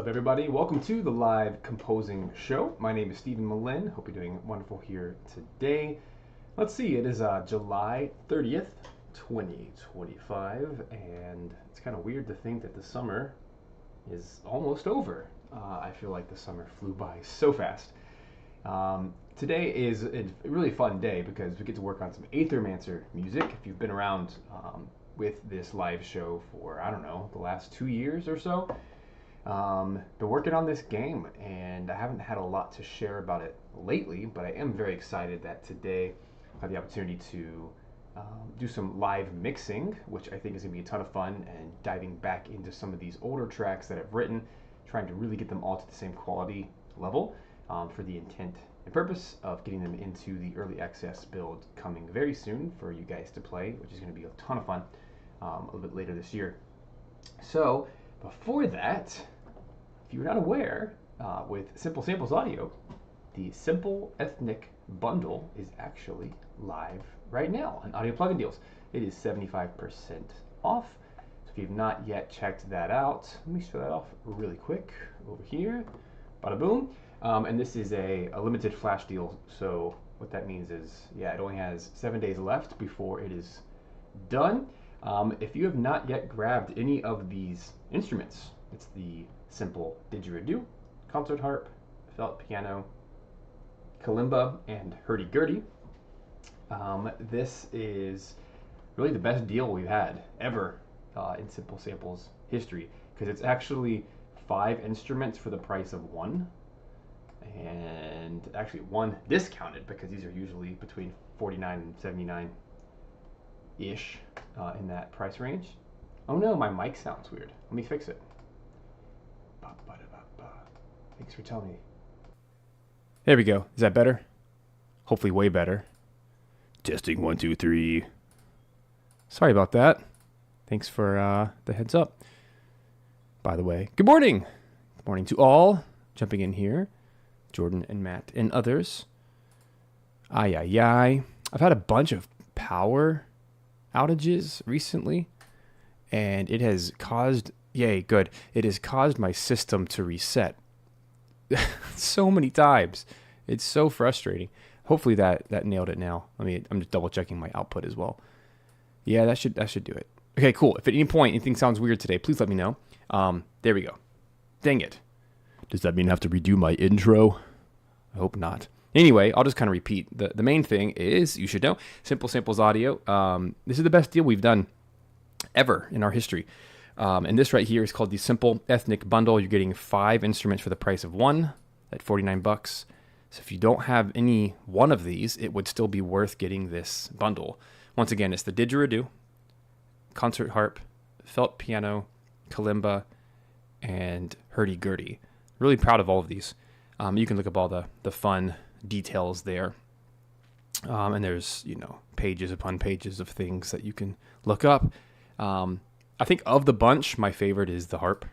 up, everybody? Welcome to the live composing show. My name is Stephen Melin. Hope you're doing wonderful here today. Let's see, it is July 30th, 2025, and it's kind of weird to think that the summer is almost over. I feel like the summer flew by so fast. Today is a really fun day because we get to work on some Aethermancer music. If you've been around with this live show for, I don't know, the last 2 years or so, been working on this game, and I haven't had a lot to share about it lately, but I am very excited that today I have the opportunity to do some live mixing, which I think is going to be a ton of fun, and diving back into some of these older tracks that I've written, trying to really get them all to the same quality level for the intent and purpose of getting them into the early access build coming very soon for you guys to play, which is going to be a ton of fun a little bit later this year. So before that, if you're not aware, with Simple Samples Audio, the Simple Ethnic Bundle is actually live right now on Audio Plugin Deals. It is 75% off. So if you've not yet checked that out, let me show that off really quick over here. Bada boom. And this is a limited flash deal. So what that means is, yeah, it only has 7 days left before it is done. If you have not yet grabbed any of these instruments, it's the simple didgeridoo, concert harp, felt piano, kalimba, and hurdy-gurdy. This is really the best deal we've had ever in Simple Samples history, because it's actually 5 instruments for the price of 1, and actually 1 discounted because these are usually between 49 and 79 ish in that price range. Oh no, my mic sounds weird. Let me fix it. Thanks for telling me. There we go. Is that better? Hopefully way better. Testing 1, 2, 3. Sorry about that. Thanks for the heads up. By the way, good morning. Good morning to all. Jumping in here. Jordan and Matt and others. I've had a bunch of power outages recently, and it has caused it has caused my system to reset so many times. It's so frustrating. Hopefully that nailed it now. I'm just double checking my output as well. Yeah, that should do it. Okay, cool. If at any point anything sounds weird today, please let me know. There we go. Dang it. Does that mean I have to redo my intro? I hope not. Anyway, I'll just kind of repeat. The main thing is, you should know, Simple Samples Audio. This is the best deal we've done ever in our history. And this right here is called the Simple Ethnic Bundle. You're getting 5 instruments for the price of 1 at $49. So if you don't have any one of these, it would still be worth getting this bundle. Once again, it's the didgeridoo, concert harp, felt piano, kalimba, and hurdy-gurdy. Really proud of all of these. You can look up all the fun details there. And there's, pages upon pages of things that you can look up. I think of the bunch, my favorite is the harp.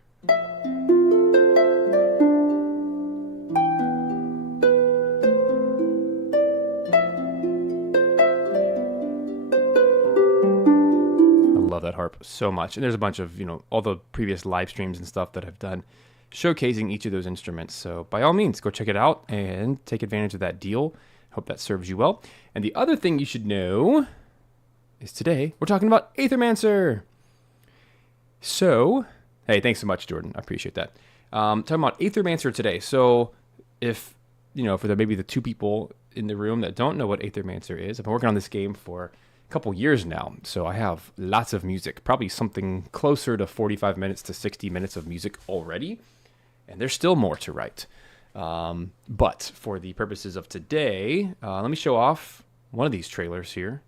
That harp so much, and there's a bunch of all the previous live streams and stuff that I've done showcasing each of those instruments, so by all means go check it out and take advantage of that deal. Hope that serves you well. And the other thing you should know is today we're talking about Aethermancer. So hey, thanks so much, Jordan, I appreciate that. Talking about Aethermancer today. So if for maybe the 2 people in the room that don't know what Aethermancer is, I've been working on this game for couple years now, so I have lots of music, probably something closer to 45 minutes to 60 minutes of music already, and there's still more to write. But for the purposes of today, let me show off one of these trailers here.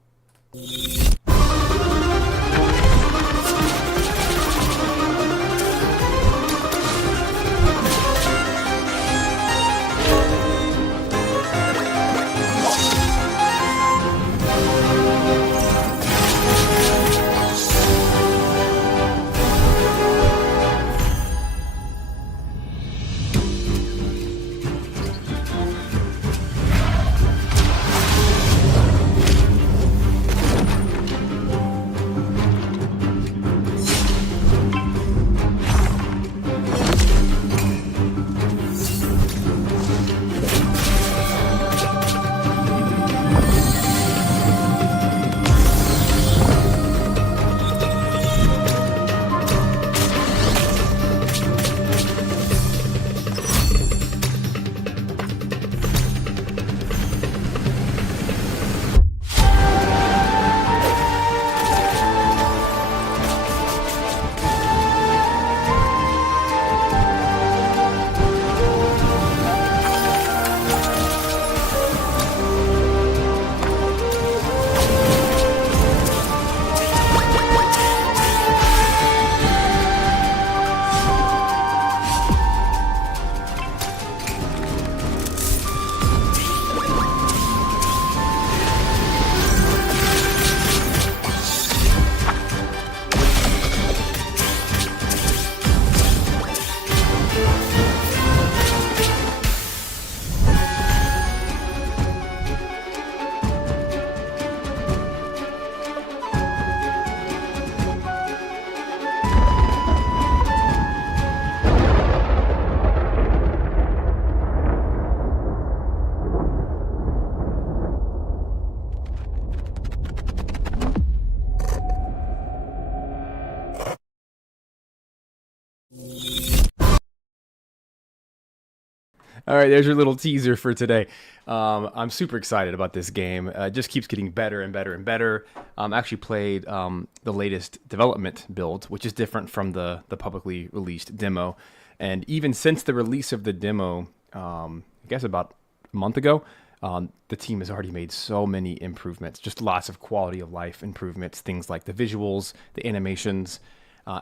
All right, there's your little teaser for today. I'm super excited about this game. It just keeps getting better and better and better. Actually played the latest development build, which is different from the publicly released demo. And even since the release of the demo, I guess about a month ago, the team has already made so many improvements, just lots of quality of life improvements, things like the visuals, the animations,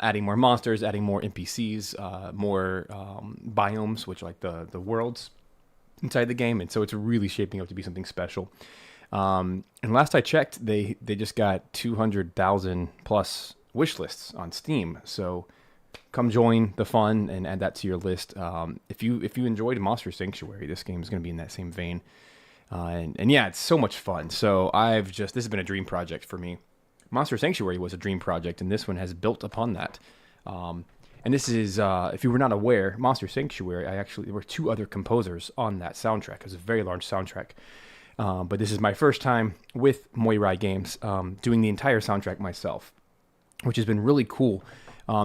adding more monsters, adding more NPCs, more biomes, which are like the worlds inside the game. And so it's really shaping up to be something special. And last I checked, they just got 200,000 plus wish lists on Steam. So come join the fun and add that to your list. If you enjoyed Monster Sanctuary, this game is going to be in that same vein. And yeah, it's so much fun. So this has been a dream project for me. Monster Sanctuary was a dream project, and this one has built upon that. And this is, if you were not aware, Monster Sanctuary, there were two other composers on that soundtrack. It was a very large soundtrack. But this is my first time with Moirai Games doing the entire soundtrack myself, which has been really cool.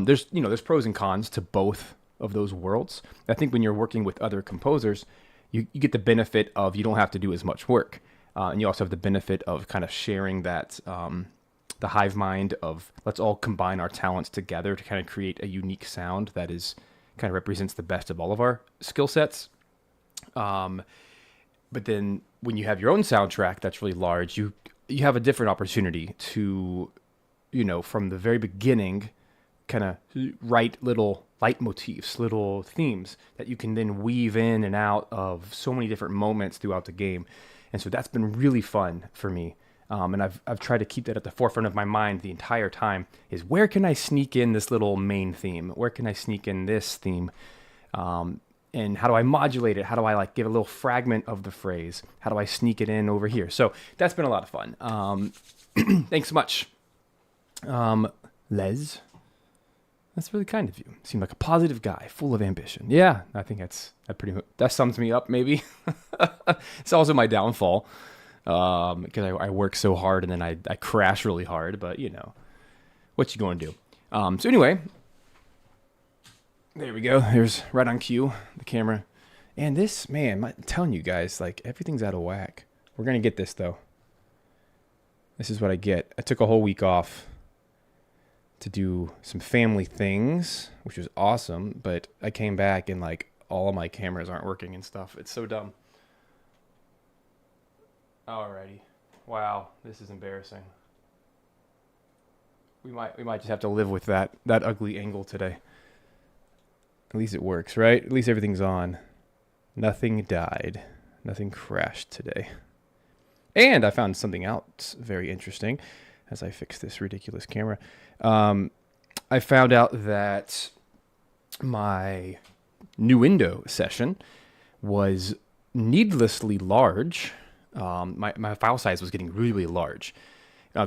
There's pros and cons to both of those worlds. I think when you're working with other composers, you get the benefit of you don't have to do as much work. And you also have the benefit of kind of sharing that, the hive mind of let's all combine our talents together to kind of create a unique sound that is kind of represents the best of all of our skill sets. But then when you have your own soundtrack that's really large, you have a different opportunity to, from the very beginning, kind of write little leitmotifs, little themes that you can then weave in and out of so many different moments throughout the game. And so that's been really fun for me. And I've tried to keep that at the forefront of my mind the entire time, is where can I sneak in this little main theme? Where can I sneak in this theme? And how do I modulate it? How do I give a little fragment of the phrase? How do I sneak it in over here? So that's been a lot of fun. Thanks so much. Les, that's really kind of you. Seem like a positive guy, full of ambition. Yeah, I think that sums me up maybe. It's also my downfall. Because I work so hard and then I crash really hard, but what you going to do? So anyway, there we go. There's right on cue, the camera. And this, man, I'm telling you guys, everything's out of whack. We're going to get this though. This is what I get. I took a whole week off to do some family things, which was awesome, but I came back and all of my cameras aren't working and stuff. It's so dumb. Alrighty. Wow, this is embarrassing. We might just have to live with that ugly angle today. At least it works, right? At least everything's on. Nothing died. Nothing crashed today. And I found something else very interesting as I fix this ridiculous camera. I found out that my new window session was needlessly large. My file size was getting really, really large.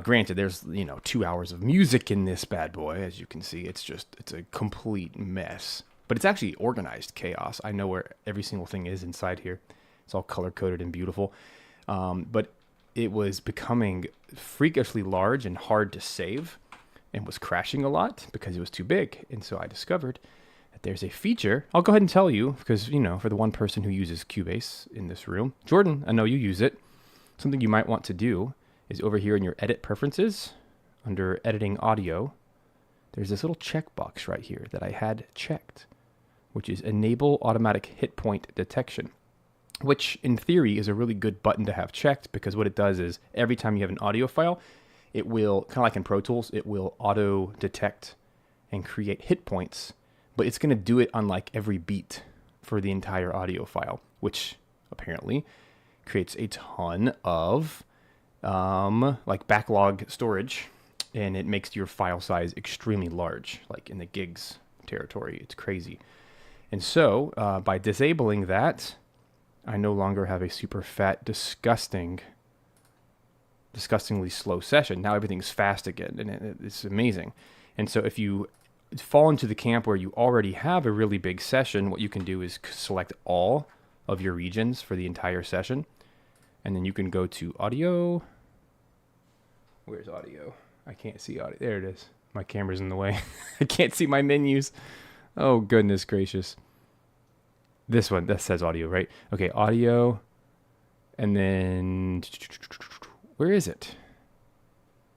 Granted, there's 2 hours of music in this bad boy, as you can see. It's a complete mess, but it's actually organized chaos. I know where every single thing is inside here. It's all color coded and beautiful. But it was becoming freakishly large and hard to save, and was crashing a lot because it was too big. And so I discovered that there's a feature. I'll go ahead and tell you because, for the one person who uses Cubase in this room, Jordan, I know you use it. Something you might want to do is over here in your edit preferences, under editing audio, there's this little checkbox right here that I had checked, which is enable automatic hit point detection, which in theory is a really good button to have checked because what it does is every time you have an audio file, it will, kind of like in Pro Tools, it will auto detect and create hit points, but it's going to do it on every beat for the entire audio file, which apparently creates a ton of backlog storage, and it makes your file size extremely large, in the gigs territory. It's crazy. And so by disabling that, I no longer have a super fat, disgustingly slow session. Now everything's fast again, and it's amazing. And so if you fall into the camp where you already have a really big session, what you can do is select all of your regions for the entire session, and then you can go to audio. Where's audio? I can't see audio. There it is. My camera's in the way. I can't see my menus. Oh, goodness gracious. This one, that says audio, right? Okay, audio. And then, where is it?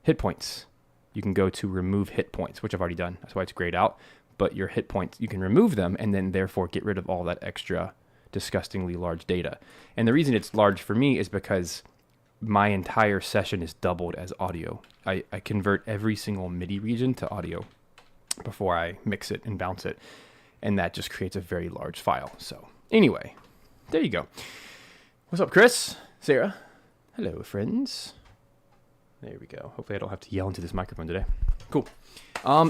Hit points. You can go to remove hit points, which I've already done. That's why it's grayed out. But your hit points, you can remove them and then therefore get rid of all that extra disgustingly large data. And the reason it's large for me is because my entire session is doubled as audio. I convert every single MIDI region to audio before I mix it and bounce it. And that just creates a very large file. So anyway, there you go. What's up, Chris? Sarah? Hello, friends. There we go. Hopefully I don't have to yell into this microphone today. Cool.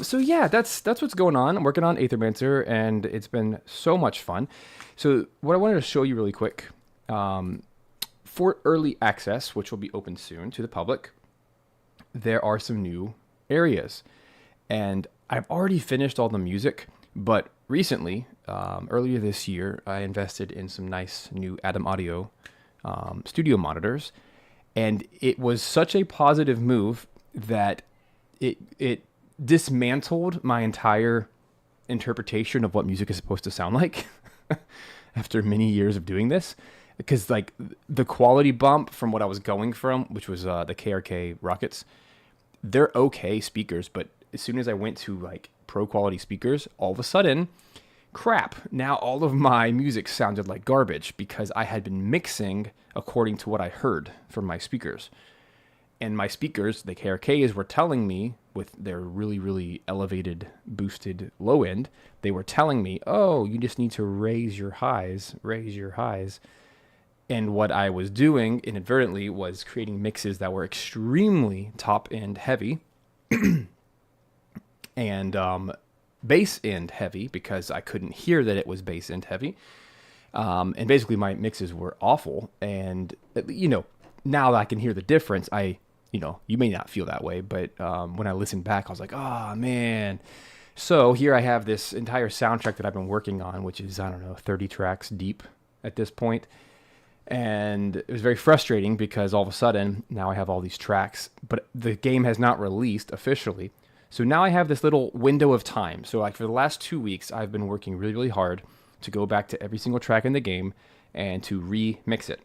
So yeah, that's what's going on. I'm working on Aethermancer, and it's been so much fun. So what I wanted to show you really quick, for early access, which will be open soon to the public, there are some new areas. And I've already finished all the music, but recently, earlier this year, I invested in some nice new Atom Audio studio monitors. And it was such a positive move that it dismantled my entire interpretation of what music is supposed to sound like after many years of doing this. Because like the quality bump from what I was going from, which was the KRK Rockets, they're okay speakers, but as soon as I went to like pro quality speakers, all of a sudden, crap, now all of my music sounded like garbage because I had been mixing according to what I heard from my speakers. And my speakers, the KRKs, were telling me with their really, really elevated, boosted low end, they were telling me, oh, you just need to raise your highs. And what I was doing inadvertently was creating mixes that were extremely top end heavy and bass end heavy because I couldn't hear that it was bass end heavy. And basically my mixes were awful. And, you know, now that I can hear the difference, you may not feel that way, but when I listened back, I was like, oh, man. So here I have this entire soundtrack that I've been working on, which is, 30 tracks deep at this point. And it was very frustrating because all of a sudden, now I have all these tracks, but the game has not released officially. So now I have this little window of time. So like for the last 2 weeks, I've been working really, really hard to go back to every single track in the game and to remix it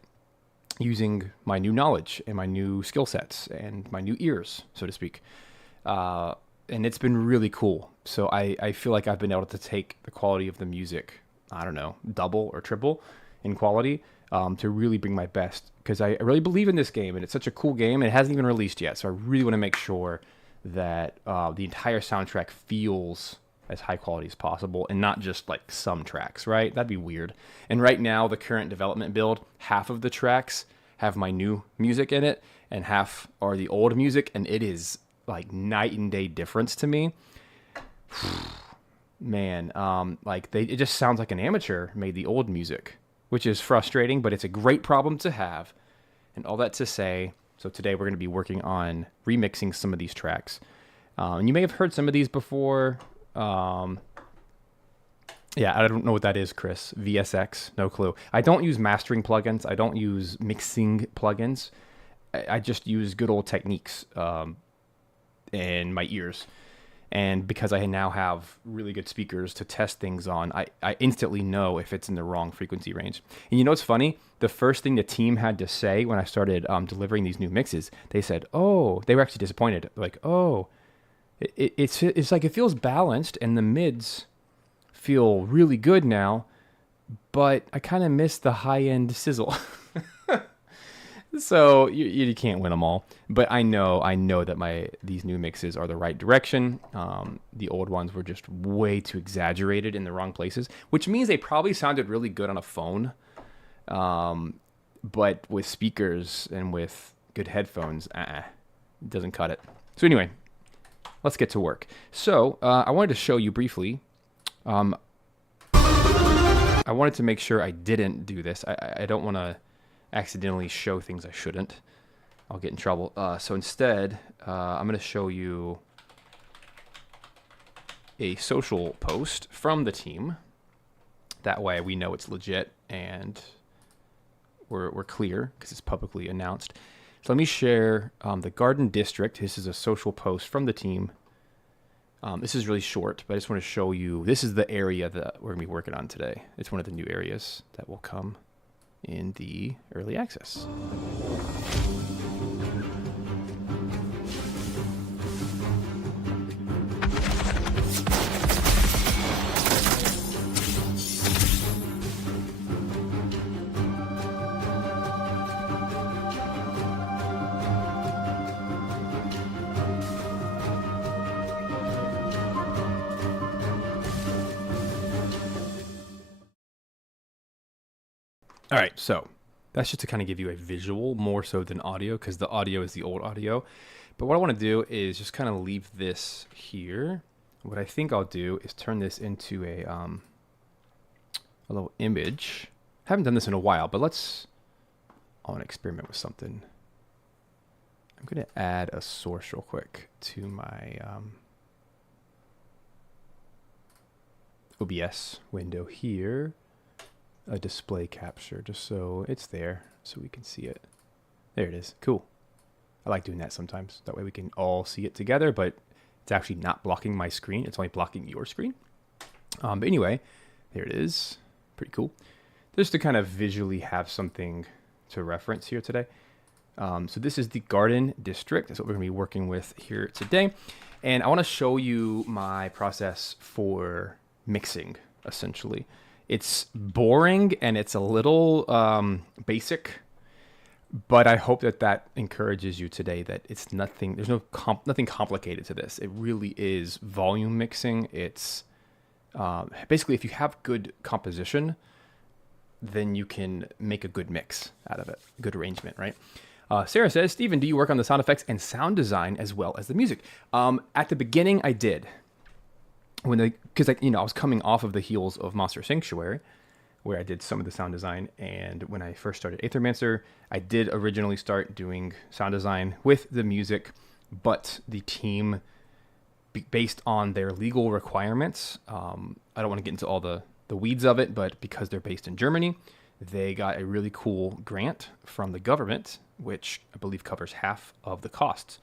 using my new knowledge and my new skill sets and my new ears, so to speak. And it's been really cool. So I feel like I've been able to take the quality of the music, double or triple in quality to really bring my best. Because I really believe in this game, and it's such a cool game, and it hasn't even released yet. So I really want to make sure that the entire soundtrack feels as high quality as possible and not just like some tracks, right? That'd be weird. And right now, the current development build, half of the tracks have my new music in it and half are the old music, and it is like night and day difference to me. Man, it just sounds like an amateur made the old music, which is frustrating, but it's a great problem to have. And all that to say, so today we're going to be working on remixing some of these tracks. And you may have heard some of these before. Yeah, I don't know what that is, Chris. VSX, no clue. I don't use mastering plugins. I don't use mixing plugins. I just use good old techniques in my ears. And because I now have really good speakers to test things on, I instantly know if it's in the wrong frequency range. And you know what's funny? The first thing the team had to say when I started delivering these new mixes, they said, oh, they were actually disappointed. Like, oh, it's like it feels balanced and the mids feel really good now, but I kind of miss the high-end sizzle. So you can't win them all, but I know that these new mixes are the right direction. The old ones were just way too exaggerated in the wrong places, which means they probably sounded really good on a phone, but with speakers and with good headphones, it doesn't cut it. So anyway, let's get to work. So I wanted to show you briefly. I wanted to make sure I didn't do this. I don't want to accidentally show things I shouldn't. I'll get in trouble. So instead, I'm going to show you a social post from the team. That way we know it's legit and we're clear because it's publicly announced. So let me share the Garden District. This is a social post from the team. This is really short, but I just want to show you, this is the area that we're going to be working on today. It's one of the new areas that will come in the early access. All right, so that's just to kind of give you a visual more so than audio, because the audio is the old audio. But what I want to do is just kind of leave this here. What I think I'll do is turn this into a little image. I haven't done this in a while, but I want to experiment with something. I'm going to add a source real quick to my OBS window here. A display capture, just so it's there so we can see it. There it is. Cool. I like doing that sometimes. That way we can all see it together, but it's actually not blocking my screen. It's only blocking your screen. But anyway, there it is. Pretty cool. Just to kind of visually have something to reference here today. So this is the Garden District. That's what we're going to be working with here today. And I want to show you my process for mixing, essentially. It's boring and it's a little basic, but I hope that encourages you today that it's nothing. There's nothing complicated to this. It really is volume mixing. It's basically, if you have good composition, then you can make a good mix out of it, good arrangement, right? Sarah says, Steven, do you work on the sound effects and sound design as well as the music? At the beginning, I did. Because I was coming off of the heels of Monster Sanctuary, where I did some of the sound design, and when I first started Aethermancer, I did originally start doing sound design with the music, but the team, based on their legal requirements, I don't want to get into all the weeds of it, but because they're based in Germany, they got a really cool grant from the government, which I believe covers half of the costs.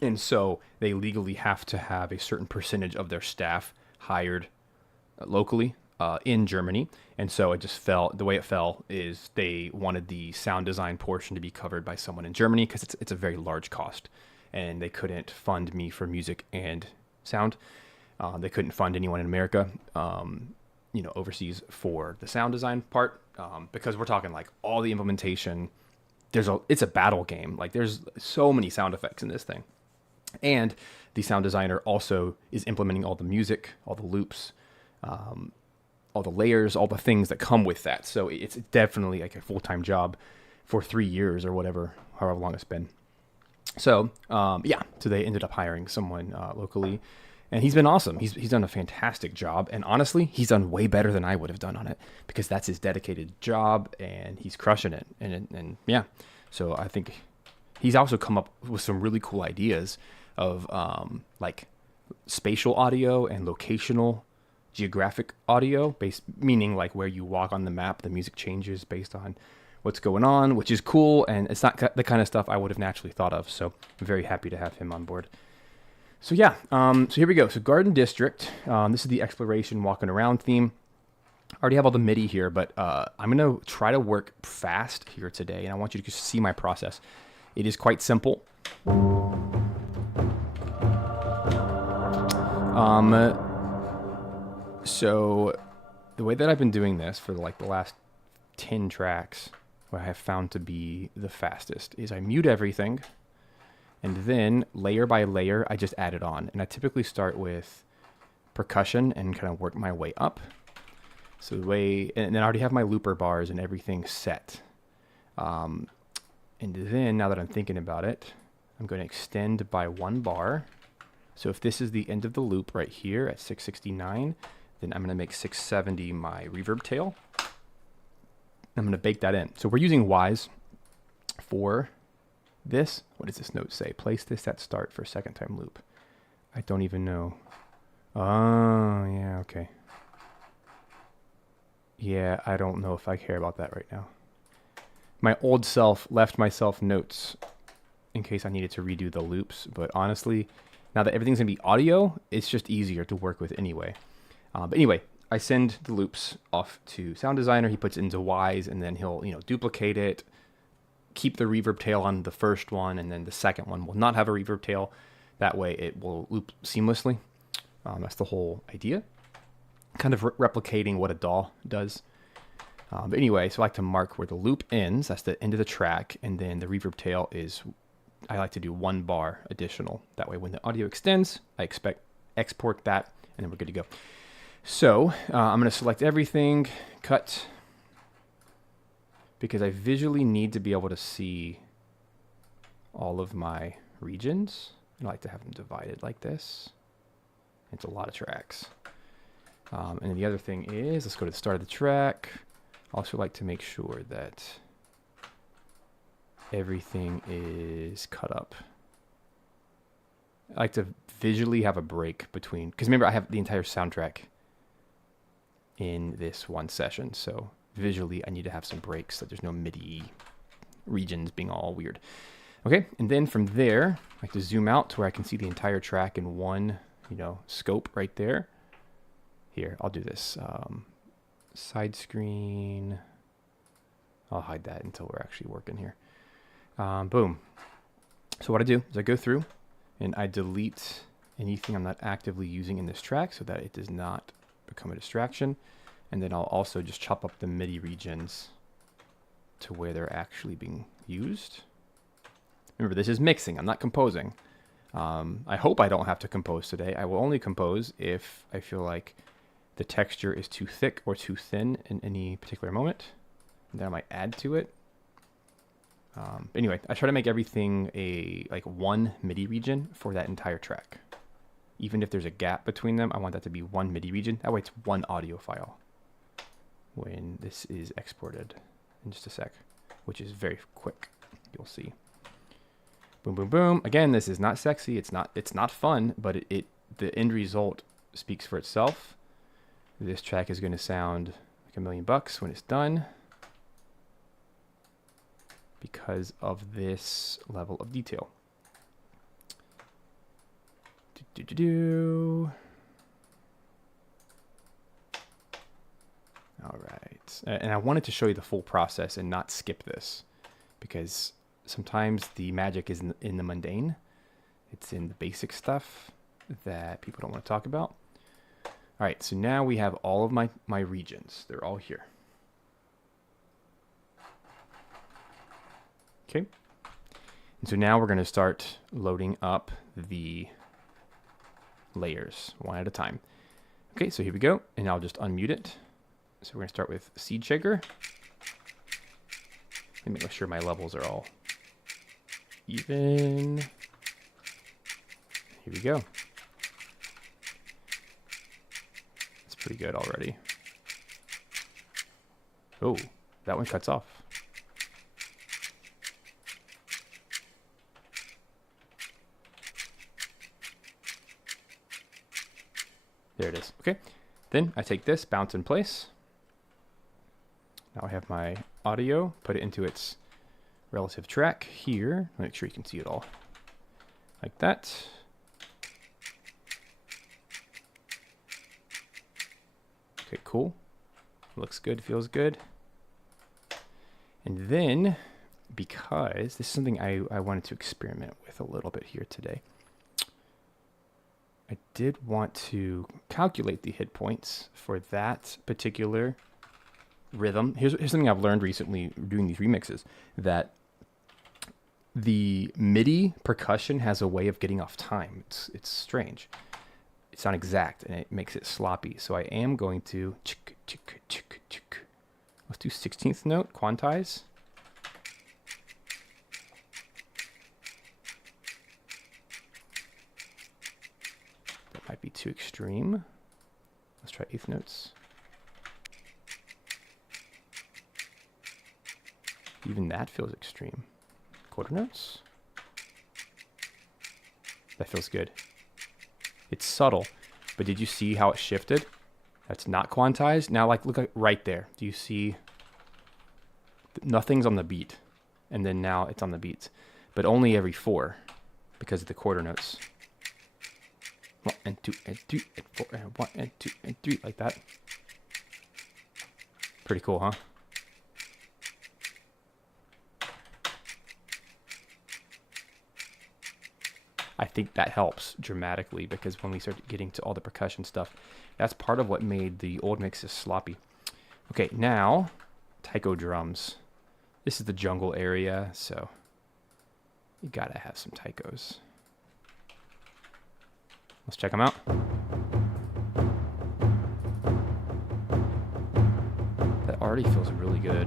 And so they legally have to have a certain percentage of their staff hired locally in Germany. And so it just the way it fell is they wanted the sound design portion to be covered by someone in Germany because it's a very large cost. And they couldn't fund me for music and sound. They couldn't fund anyone in America, overseas for the sound design part because we're talking like all the implementation. It's a battle game. Like there's so many sound effects in this thing. And the sound designer also is implementing all the music, all the loops, all the layers, all the things that come with that. So it's definitely like a full-time job for 3 years or whatever, however long it's been. So, so they ended up hiring someone locally, and he's been awesome. He's done a fantastic job, and honestly, he's done way better than I would have done on it because that's his dedicated job, and he's crushing it. And so I think he's also come up with some really cool ideas of like spatial audio and locational geographic audio, meaning like where you walk on the map, the music changes based on what's going on, which is cool, and it's not the kind of stuff I would have naturally thought of. So I'm very happy to have him on board. So yeah, so here we go. So Garden District, this is the exploration walking around theme. I already have all the MIDI here, but I'm going to try to work fast here today, and I want you to just see my process. It is quite simple. So the way that I've been doing this for like the last 10 tracks, what I have found to be the fastest is I mute everything, and then layer by layer, I just add it on. And I typically start with percussion and kind of work my way up. So and then I already have my looper bars and everything set. And then now that I'm thinking about it, I'm going to extend by 1 bar. So if this is the end of the loop right here at 669, then I'm going to make 670 my reverb tail. I'm going to bake that in. So we're using Wise for this. What does this note say? Place this at start for second time loop. I don't even know. Oh, yeah, okay. Yeah, I don't know if I care about that right now. My old self left myself notes in case I needed to redo the loops, but honestly, Now that everything's going to be audio, it's just easier to work with anyway. But anyway, I send the loops off to Sound Designer. He puts it into Wise, and then he'll duplicate it, keep the reverb tail on the first one, and then the second one will not have a reverb tail. That way it will loop seamlessly. That's the whole idea. Kind of replicating what a DAW does. But anyway, so I like to mark where the loop ends. That's the end of the track. And then the reverb tail is, I like to do 1 bar additional. That way when the audio extends, I export that, and then we're good to go. So I'm going to select everything, cut, because I visually need to be able to see all of my regions. I like to have them divided like this. It's a lot of tracks. And then the other thing is, let's go to the start of the track. I also like to make sure that everything is cut up. I like to visually have a break between, because remember I have the entire soundtrack in this one session, so visually I need to have some breaks so there's no MIDI regions being all weird. Okay, and then from there, I like to zoom out to where I can see the entire track in one, scope right there. Here, I'll do this. Side screen. I'll hide that until we're actually working here. Boom. So what I do is I go through and I delete anything I'm not actively using in this track so that it does not become a distraction. And then I'll also just chop up the MIDI regions to where they're actually being used. Remember, this is mixing. I'm not composing. I hope I don't have to compose today. I will only compose if I feel like the texture is too thick or too thin in any particular moment. And then I might add to it. Anyway, I try to make everything like one MIDI region for that entire track. Even if there's a gap between them, I want that to be one MIDI region. That way it's one audio file when this is exported in just a sec, which is very quick. You'll see. Boom, boom, boom. Again, this is not sexy. It's not fun, but the end result speaks for itself. This track is going to sound like $1,000,000 when it's done because of this level of detail. All right. And I wanted to show you the full process and not skip this because sometimes the magic is in the mundane. It's in the basic stuff that people don't want to talk about. All right, so now we have all of my regions. They're all here. Okay. And so now we're going to start loading up the layers one at a time. Okay, so here we go. And I'll just unmute it. So we're going to start with Seed Shaker. Let me make sure my levels are all even. Here we go. It's pretty good already. Oh, that one cuts off. There it is. Okay. Then I take this, bounce in place. Now I have my audio, put it into its relative track here. Make sure you can see it all. Like that. Okay, cool. Looks good, feels good. And then, because this is something I wanted to experiment with a little bit here today, I did want to calculate the hit points for that particular rhythm. Here's something I've learned recently doing these remixes, that the MIDI percussion has a way of getting off time. It's strange. It's not exact, and it makes it sloppy. So I am going to let's do 16th note, quantize. That might be too extreme. Let's try 8th notes. Even that feels extreme. Quarter notes. That feels good. It's subtle, but did you see how it shifted? That's not quantized. Now, look at right there. Do you see? Nothing's on the beat, and then now it's on the beat, but only every 4 because of the quarter notes. 1 and 2 and 3 and 4 and 1 and 2 and 3, like that. Pretty cool, huh? I think that helps dramatically because when we start getting to all the percussion stuff, that's part of what made the old mixes sloppy. Okay, now taiko drums. This is the jungle area, so you gotta have some taikos. Let's check them out. That already feels really good.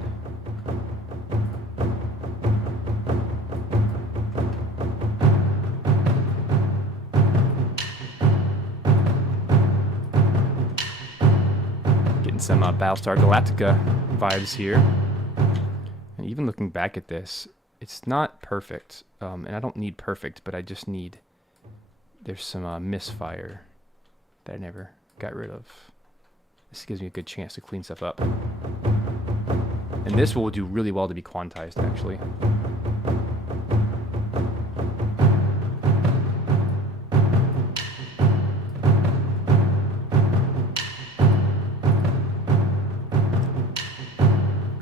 Getting some Battlestar Galactica vibes here. And even looking back at this, it's not perfect. And I don't need perfect, but I just need... There's some misfire that I never got rid of. This gives me a good chance to clean stuff up. And this will do really well to be quantized, actually.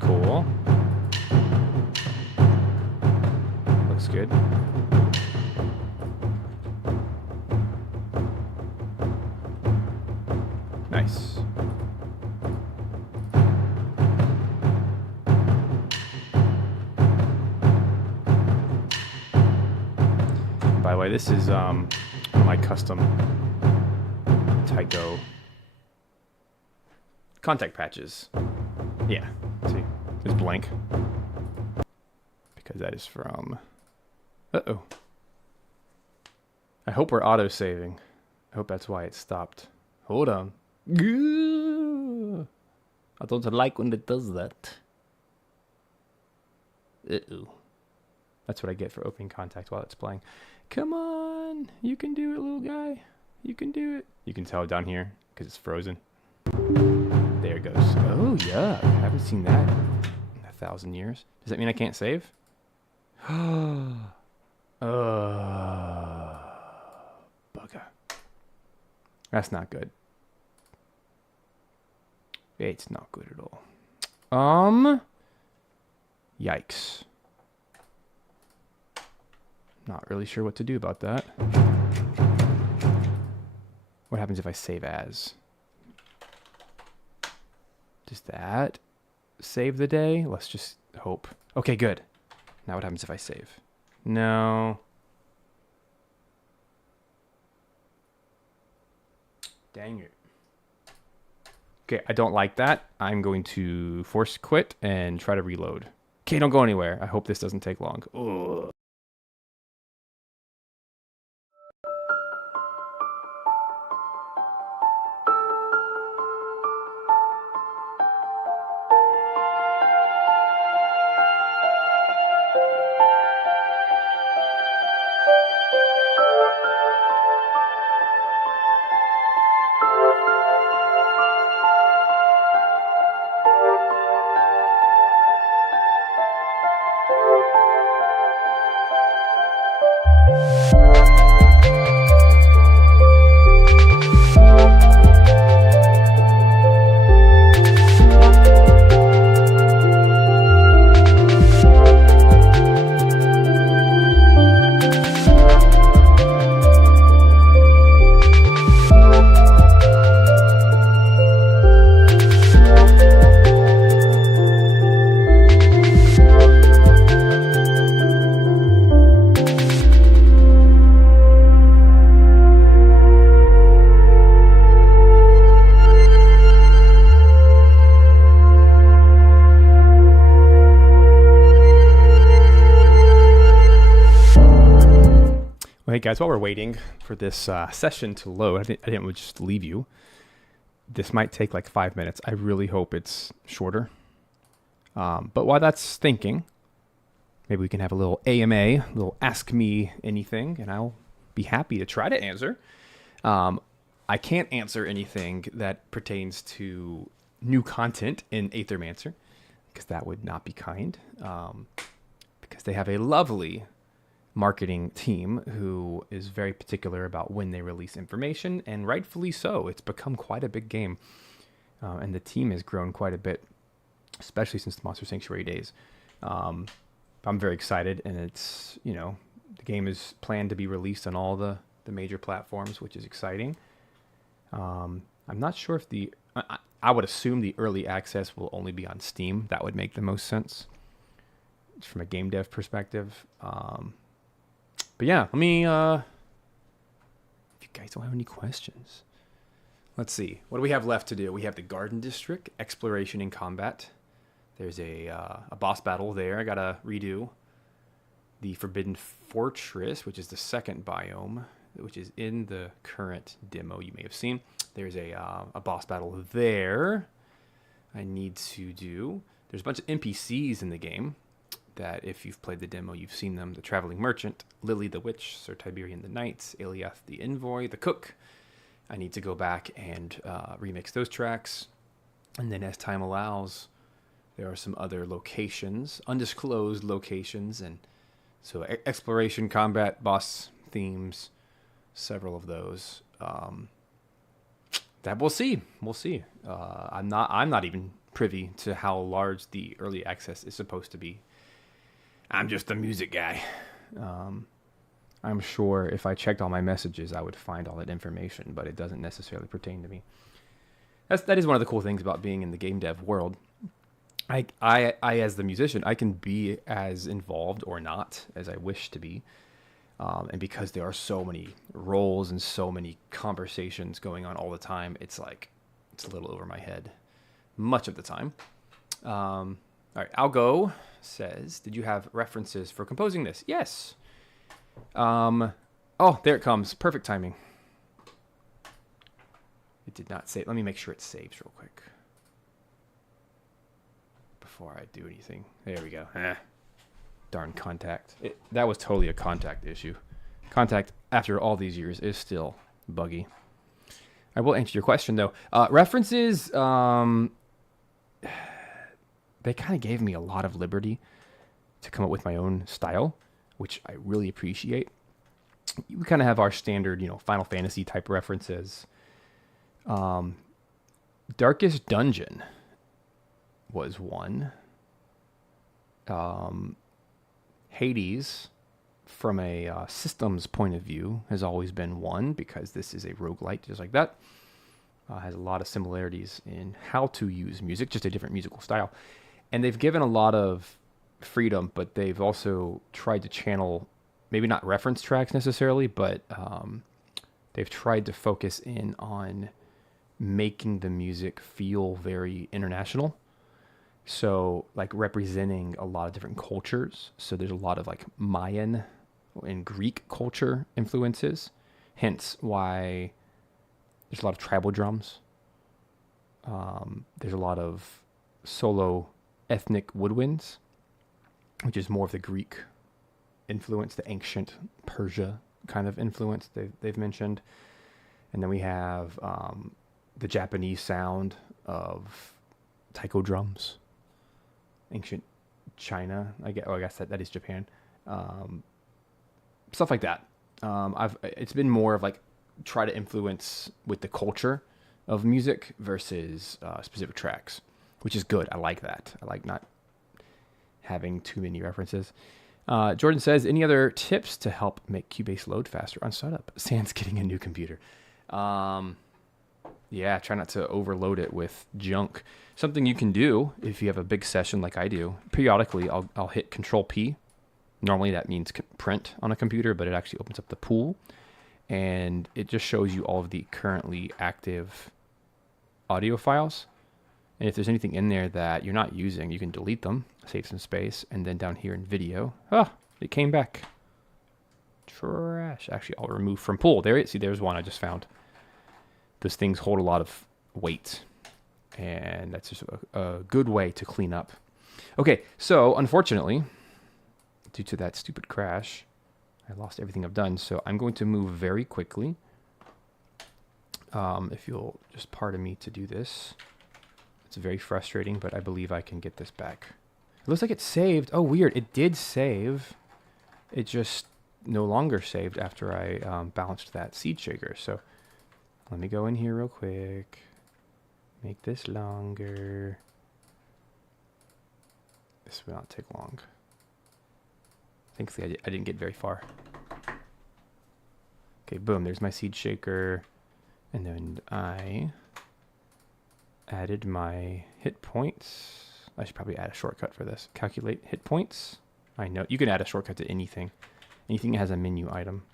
Cool. Looks good. Nice. By the way, this is one of my custom taiko contact patches. Yeah, see, it's blank because that is from. Uh-oh. I hope we're auto-saving. I hope that's why it stopped. Hold on. I don't like when it does that. Uh-oh. That's what I get for opening contact while it's playing. Come on. You can do it, little guy. You can do it. You can tell down here because it's frozen. There it goes. Oh, yeah. I haven't seen that in 1,000 years. Does that mean I can't save? Bugger. That's not good. It's not good at all. Yikes. Not really sure what to do about that. What happens if I save as? Does that save the day? Let's just hope. Okay, good. Now what happens if I save? No. Dang it. Okay, I don't like that. I'm going to force quit and try to reload. Okay, don't go anywhere. I hope this doesn't take long. Ugh. Hey guys, while we're waiting for this session to load, I didn't just leave you. This might take like 5 minutes. I really hope it's shorter. But while that's thinking, maybe we can have a little AMA, a little Ask Me Anything, and I'll be happy to try to answer. I can't answer anything that pertains to new content in Aethermancer, because that would not be kind. Because they have a lovely marketing team who is very particular about when they release information, and rightfully so. It's become quite a big game, and the team has grown quite a bit, especially since the Monster Sanctuary days. I'm very excited, and it's, the game is planned to be released on all the major platforms, which is exciting. I'm not sure if I would assume the early access will only be on Steam. That would make the most sense from a game dev perspective. But yeah, let me, if you guys don't have any questions, let's see. What do we have left to do? We have the Garden District, Exploration and Combat. There's a boss battle there. I gotta redo the Forbidden Fortress, which is the second biome, which is in the current demo you may have seen. There's a boss battle there I need to do. There's a bunch of NPCs in the game that if you've played the demo, you've seen them. The Traveling Merchant, Lily the Witch, Sir Tiberian the Knight, Eliath the Envoy, the Cook. I need to go back and remix those tracks. And then as time allows, there are some other locations, undisclosed locations, and so exploration, combat, boss themes, several of those. That we'll see. We'll see. I'm not even privy to how large the early access is supposed to be. I'm just a music guy. I'm sure if I checked all my messages, I would find all that information, but it doesn't necessarily pertain to me. That is one of the cool things about being in the game dev world. I as the musician, I can be as involved or not as I wish to be. And because there are so many roles and so many conversations going on all the time, it's a little over my head much of the time. All right, Algo says, did you have references for composing this? Yes. Oh, there it comes. Perfect timing. It did not save. Let me make sure it saves real quick before I do anything. There we go. Darn contact. That was totally a contact issue. Contact, after all these years, is still buggy. I will answer your question, though. References, they kind of gave me a lot of liberty to come up with my own style, which I really appreciate. We kind of have our standard, Final Fantasy type references. Darkest Dungeon was one. Hades, from a systems point of view, has always been one, because this is a roguelike just like that. Has a lot of similarities in how to use music, just a different musical style. And they've given a lot of freedom, but they've also tried to channel, maybe not reference tracks necessarily, but they've tried to focus in on making the music feel very international. So, representing a lot of different cultures. So there's a lot of Mayan and Greek culture influences. Hence why there's a lot of tribal drums. There's a lot of solo ethnic woodwinds, which is more of the Greek influence, the ancient Persia kind of influence they've mentioned. And then we have the Japanese sound of taiko drums. Ancient China, I guess that is Japan. Stuff like that. It's been more of try to influence with the culture of music versus specific tracks, which is good. I like that. I like not having too many references. Jordan says, any other tips to help make Cubase load faster on startup? Sans getting a new computer. Yeah, try not to overload it with junk. Something you can do if you have a big session like I do, periodically I'll hit Control P. Normally that means print on a computer, but it actually opens up the pool, and it just shows you all of the currently active audio files. And if there's anything in there that you're not using, you can delete them, save some space, and then down here in video, it came back. Trash. Actually, I'll remove from pool. There it. See, there's one I just found. Those things hold a lot of weight, and that's just a good way to clean up. Okay, so unfortunately, due to that stupid crash, I lost everything I've done, so I'm going to move very quickly. If you'll just pardon me to do this. It's very frustrating, but I believe I can get this back. It looks like it saved. Oh, weird. It did save. It just no longer saved after I balanced that seed shaker. So let me go in here real quick. Make this longer. This will not take long. Thankfully, I didn't get very far. Okay, boom, there's my seed shaker. And then I added my hit points. I should probably add a shortcut for this. Calculate hit points. I know you can add a shortcut to anything. Anything that has a menu item.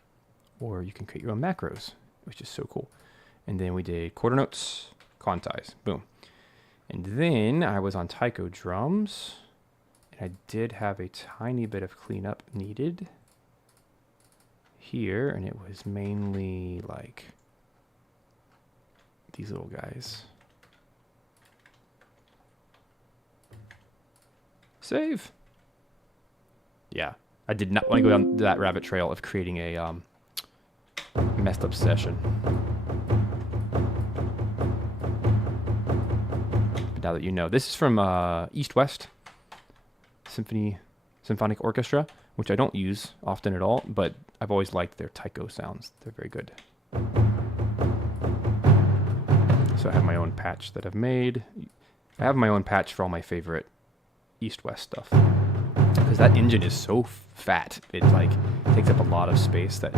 Or you can create your own macros, which is so cool. And then we did quarter notes, quantize, boom. And then I was on taiko drums. And I did have a tiny bit of cleanup needed here. And it was mainly like these little guys. Save. Yeah, I did not want to go down that rabbit trail of creating a messed up session. But now that you know, this is from East West Symphonic Orchestra, which I don't use often at all, but I've always liked their taiko sounds. They're very good. So I have my own patch that I've made. I have my own patch for all my favorite East-West stuff. Because that engine is so fat. It like takes up a lot of space that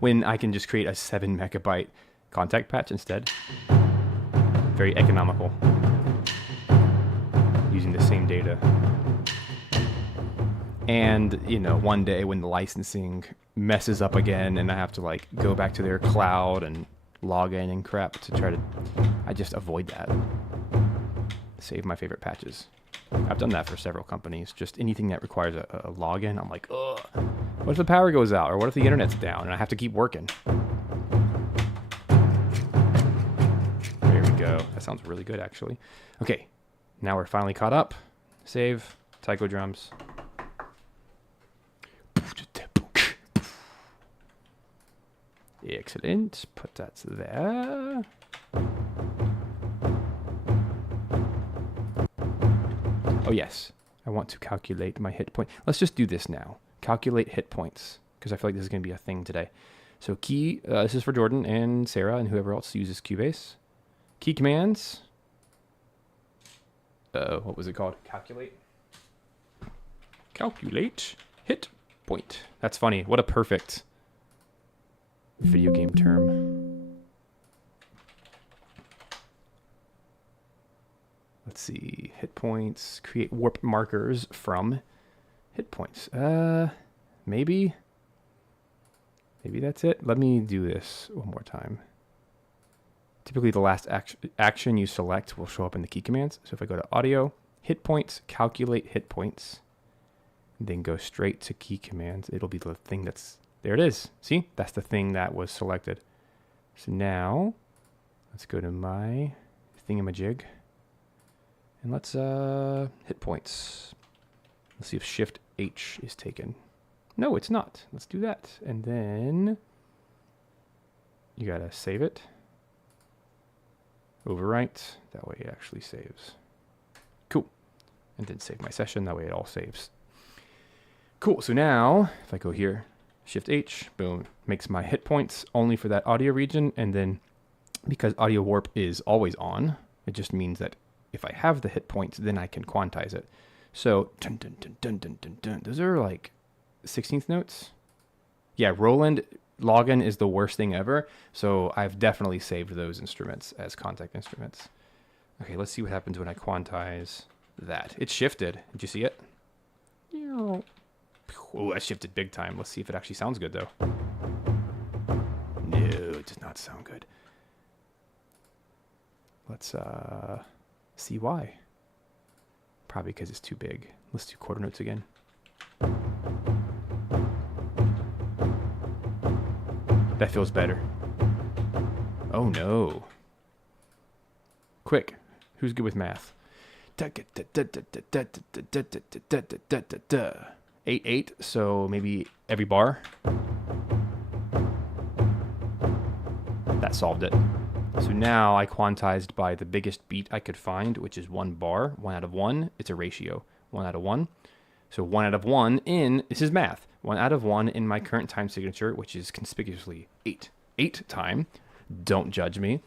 when I can just create a 7 megabyte contact patch instead. Very economical. Using the same data. And, you know, one day when the licensing messes up again and I have to like go back to their cloud and log in and crap to try to, I just avoid that. Save my favorite patches. I've done that for several companies. Just anything that requires a login, I'm like, ugh. What if the power goes out? Or what if the internet's down and I have to keep working? There we go. That sounds really good, actually. Okay, now we're finally caught up. Save, taiko drums. Excellent. Put that there. Oh yes, I want to calculate my hit point. Let's just do this now. Calculate hit points, because I feel like this is going to be a thing today. So key, this is for Jordan and Sarah and whoever else uses Cubase. Key commands. What was it called? Calculate. Calculate hit point. That's funny. What a perfect video game term. Let's see. Hit points. Create warp markers from hit points. Maybe that's it. Let me do this one more time. Typically the last action you select will show up in the key commands. So if I go to audio, hit points, calculate hit points, then go straight to key commands, it'll be the thing that's, there it is. See, that's the thing that was selected. So now let's go to my thingamajig and let's hit points. Let's see if Shift H is taken. No, it's not. Let's do that. And then you gotta save it. Overwrite. That way it actually saves. Cool. And then save my session. That way it all saves. Cool. So now if I go here, Shift H, boom, makes my hit points only for that audio region. And then because audio warp is always on, it just means that if I have the hit points, then I can quantize it. So dun, dun, dun, dun, dun, dun, dun. Those are like 16th notes. Yeah, Roland login is the worst thing ever. So I've definitely saved those instruments as contact instruments. Okay, let's see what happens when I quantize that. It shifted. Did you see it? Oh, that shifted big time. Let's see if it actually sounds good though. No, it does not sound good. Let's see why. Probably because it's too big. Let's do quarter notes again. That feels better. Oh no. Quick. Who's good with math? 8/8, so maybe every bar. That solved it. So now I quantized by the biggest beat I could find, which is 1 bar, 1 out of 1. It's a ratio, 1 out of 1. So 1 out of 1 in, this is math, 1 out of 1 in my current time signature, which is conspicuously 8. 8 time. Don't judge me.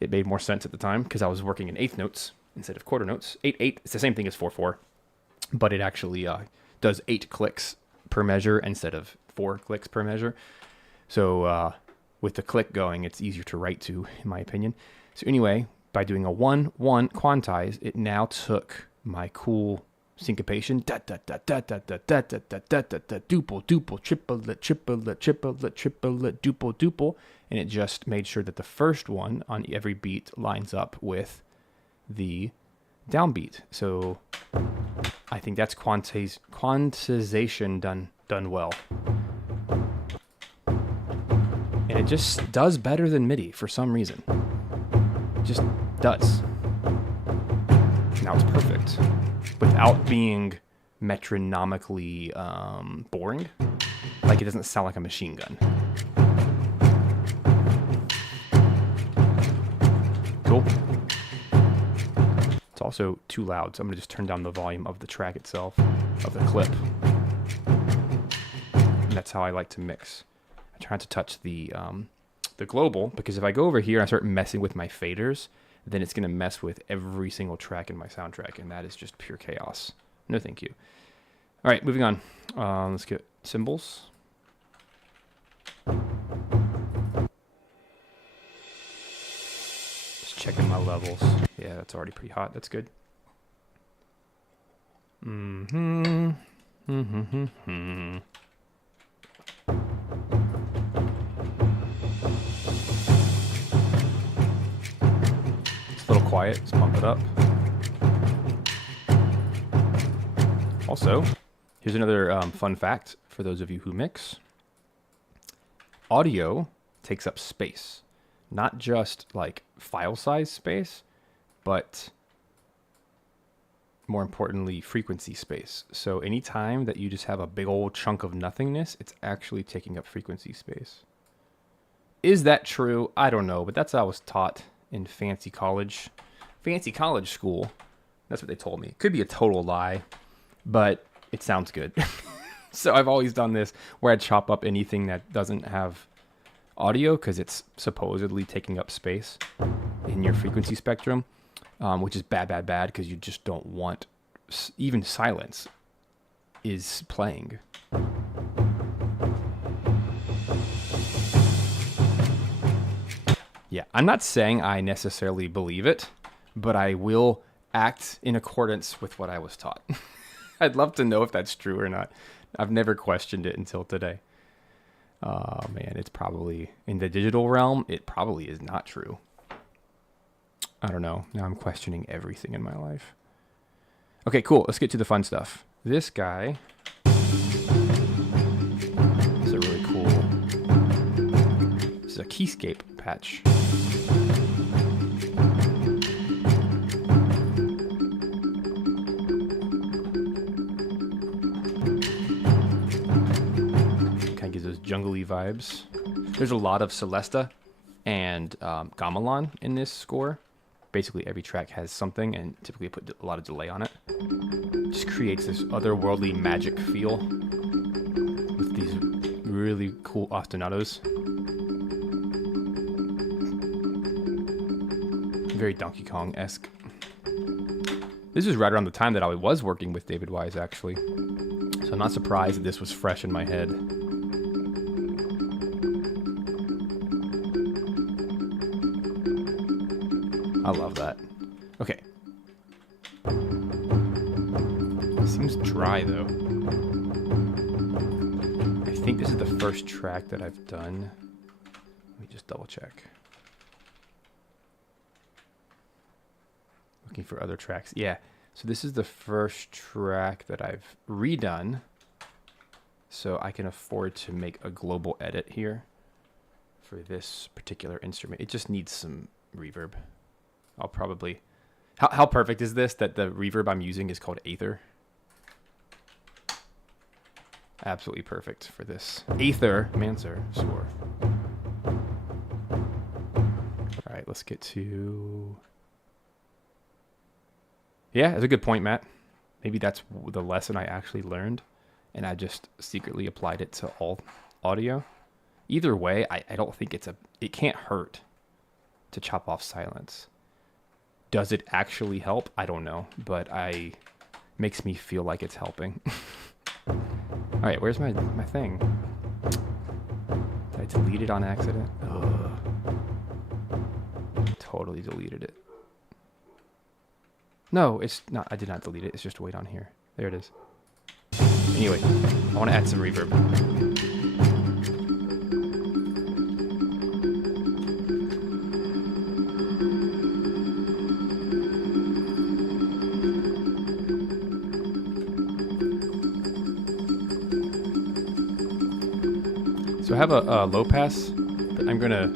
It made more sense at the time because I was working in eighth notes instead of quarter notes. 8, 8, it's the same thing as 4, 4, but it actually does 8 clicks per measure instead of 4 clicks per measure. So with the click going, it's easier to write to, in my opinion. So anyway, by doing a 1, 1 quantize, it now took my cool syncopation, da da da da da da da da da da da da, duple, duple, triplet, triplet, triplet, triplet, duple, duple, and it just made sure that the first one on every beat lines up with the downbeat. So I think that's quantization done well. And it just does better than MIDI for some reason. It just does. Now it's perfect without being metronomically boring. Like it doesn't sound like a machine gun. Cool. It's also too loud, so I'm gonna just turn down the volume of the track itself, of the clip. And that's how I like to mix. I try not to touch the global, because if I go over here and I start messing with my faders, then it's gonna mess with every single track in my soundtrack, and that is just pure chaos. No thank you. All right, moving on. Let's get cymbals. Just checking my levels. Yeah, that's already pretty hot. That's good. Mm-hmm. Mm-hmm. It's a little quiet. Let's bump it up. Also, here's another fun fact for those of you who mix. Audio takes up space. Not just like file size space, but more importantly, frequency space. So anytime that you just have a big old chunk of nothingness, it's actually taking up frequency space. Is that true? I don't know, but that's how I was taught in fancy college school. That's what they told me. It could be a total lie, but it sounds good. So I've always done this where I chop up anything that doesn't have audio because it's supposedly taking up space in your frequency spectrum, which is bad because you just don't want, even silence is playing. Yeah, I'm not saying I necessarily believe it, but I will act in accordance with what I was taught. I'd love to know if that's true or not. I've never questioned it until today. Oh man, it's probably, in the digital realm, it probably is not true. I don't know. Now I'm questioning everything in my life. Okay, cool. Let's get to the fun stuff. This guy is a really cool, this is a keyscape patch. Jungly vibes. There's a lot of Celesta and Gamelan in this score. Basically every track has something, and typically I put a lot of delay on it. Just creates this otherworldly magic feel with these really cool ostinatos. Very Donkey Kong-esque. This is right around the time that I was working with David Wise, actually. So I'm not surprised that this was fresh in my head. I love that. Okay. Seems dry though. I think this is the first track that I've done. Let me just double check. Looking for other tracks. Yeah. So this is the first track that I've redone. So I can afford to make a global edit here for this particular instrument. It just needs some reverb. I'll probably... How perfect is this that the reverb I'm using is called Aether? Absolutely perfect for this Aethermancer score. Alright, let's get to... Yeah, that's a good point, Matt. maybe that's the lesson I actually learned, and I just secretly applied it to all audio. Either way, I don't think it can't hurt to chop off silence. Does it actually help? I don't know, but makes me feel like it's helping. All right, where's my thing? Did I delete it on accident? Ugh. Totally deleted it. No, it's not. I did not delete it. It's just wait on here. There it is. Anyway, I want to add some reverb. So I have a low pass, but I'm going to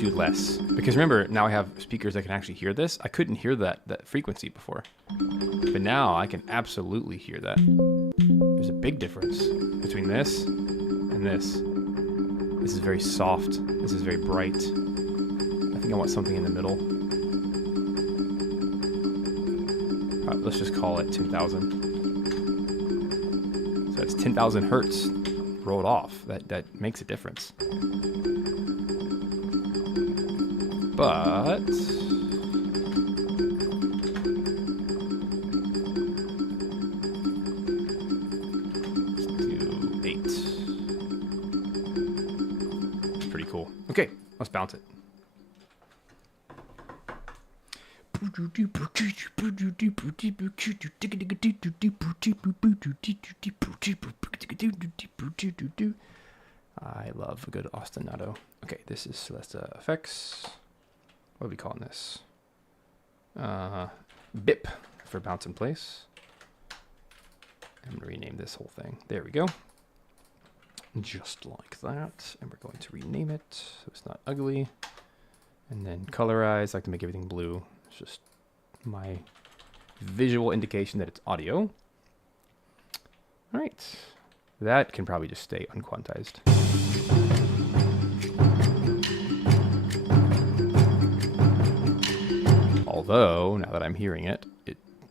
do less. Because remember, now I have speakers that can actually hear this. I couldn't hear that frequency before. But now I can absolutely hear that. There's a big difference between this and this. This is very soft. This is very bright. I think I want something in the middle. Let's just call it 10,000. So that's 10,000 hertz rolled off. That makes a difference. But let's do 8. It's pretty cool. Okay, let's bounce it. I love a good ostinato. Okay, this is Celesta Effects. What are we calling this? BIP for bounce in place. I'm going to rename this whole thing. There we go. Just like that. And we're going to rename it so it's not ugly. And then colorize. I like to make everything blue. It's just my visual indication that it's audio. All right. That can probably just stay unquantized. Although, now that I'm hearing it,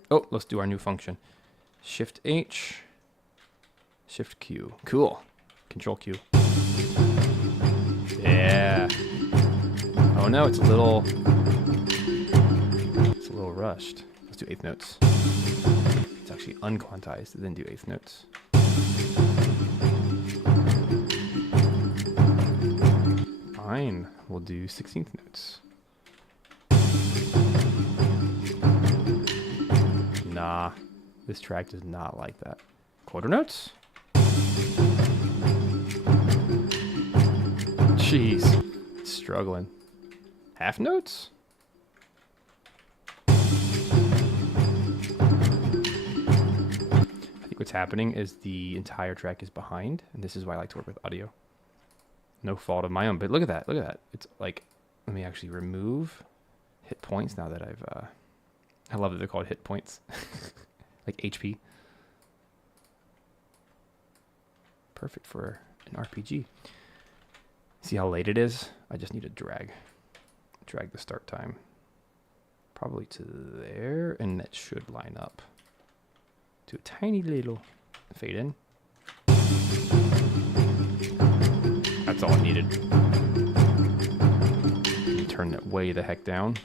oh, let's do our new function. Shift H, Shift Q. Cool. Control Q. Yeah. Oh no, it's a little rushed. Let's do eighth notes. It's actually unquantized, then do eighth notes. Fine, we'll do 16th notes. Nah, this track does not like that. Quarter notes? Jeez, it's struggling. Half notes? I think what's happening is the entire track is behind, and this is why I like to work with audio. No fault of my own, but look at that, look at that. It's like, let me actually remove hit points now that I love that they're called hit points. Like HP. Perfect for an RPG. See how late it is? I just need to drag the start time. Probably to there, and that should line up to a tiny little fade in. That's all I needed. Turn that way the heck down.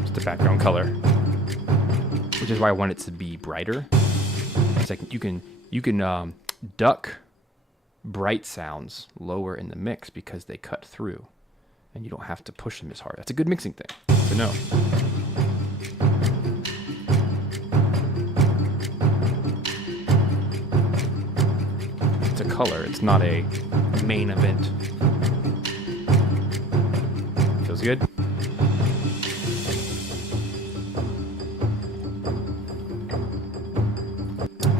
Just the background color, which is why I want it to be brighter. It's like you can duck bright sounds lower in the mix because they cut through, and you don't have to push them as hard. That's a good mixing thing to know. It's a color. It's not a main event. Feels good.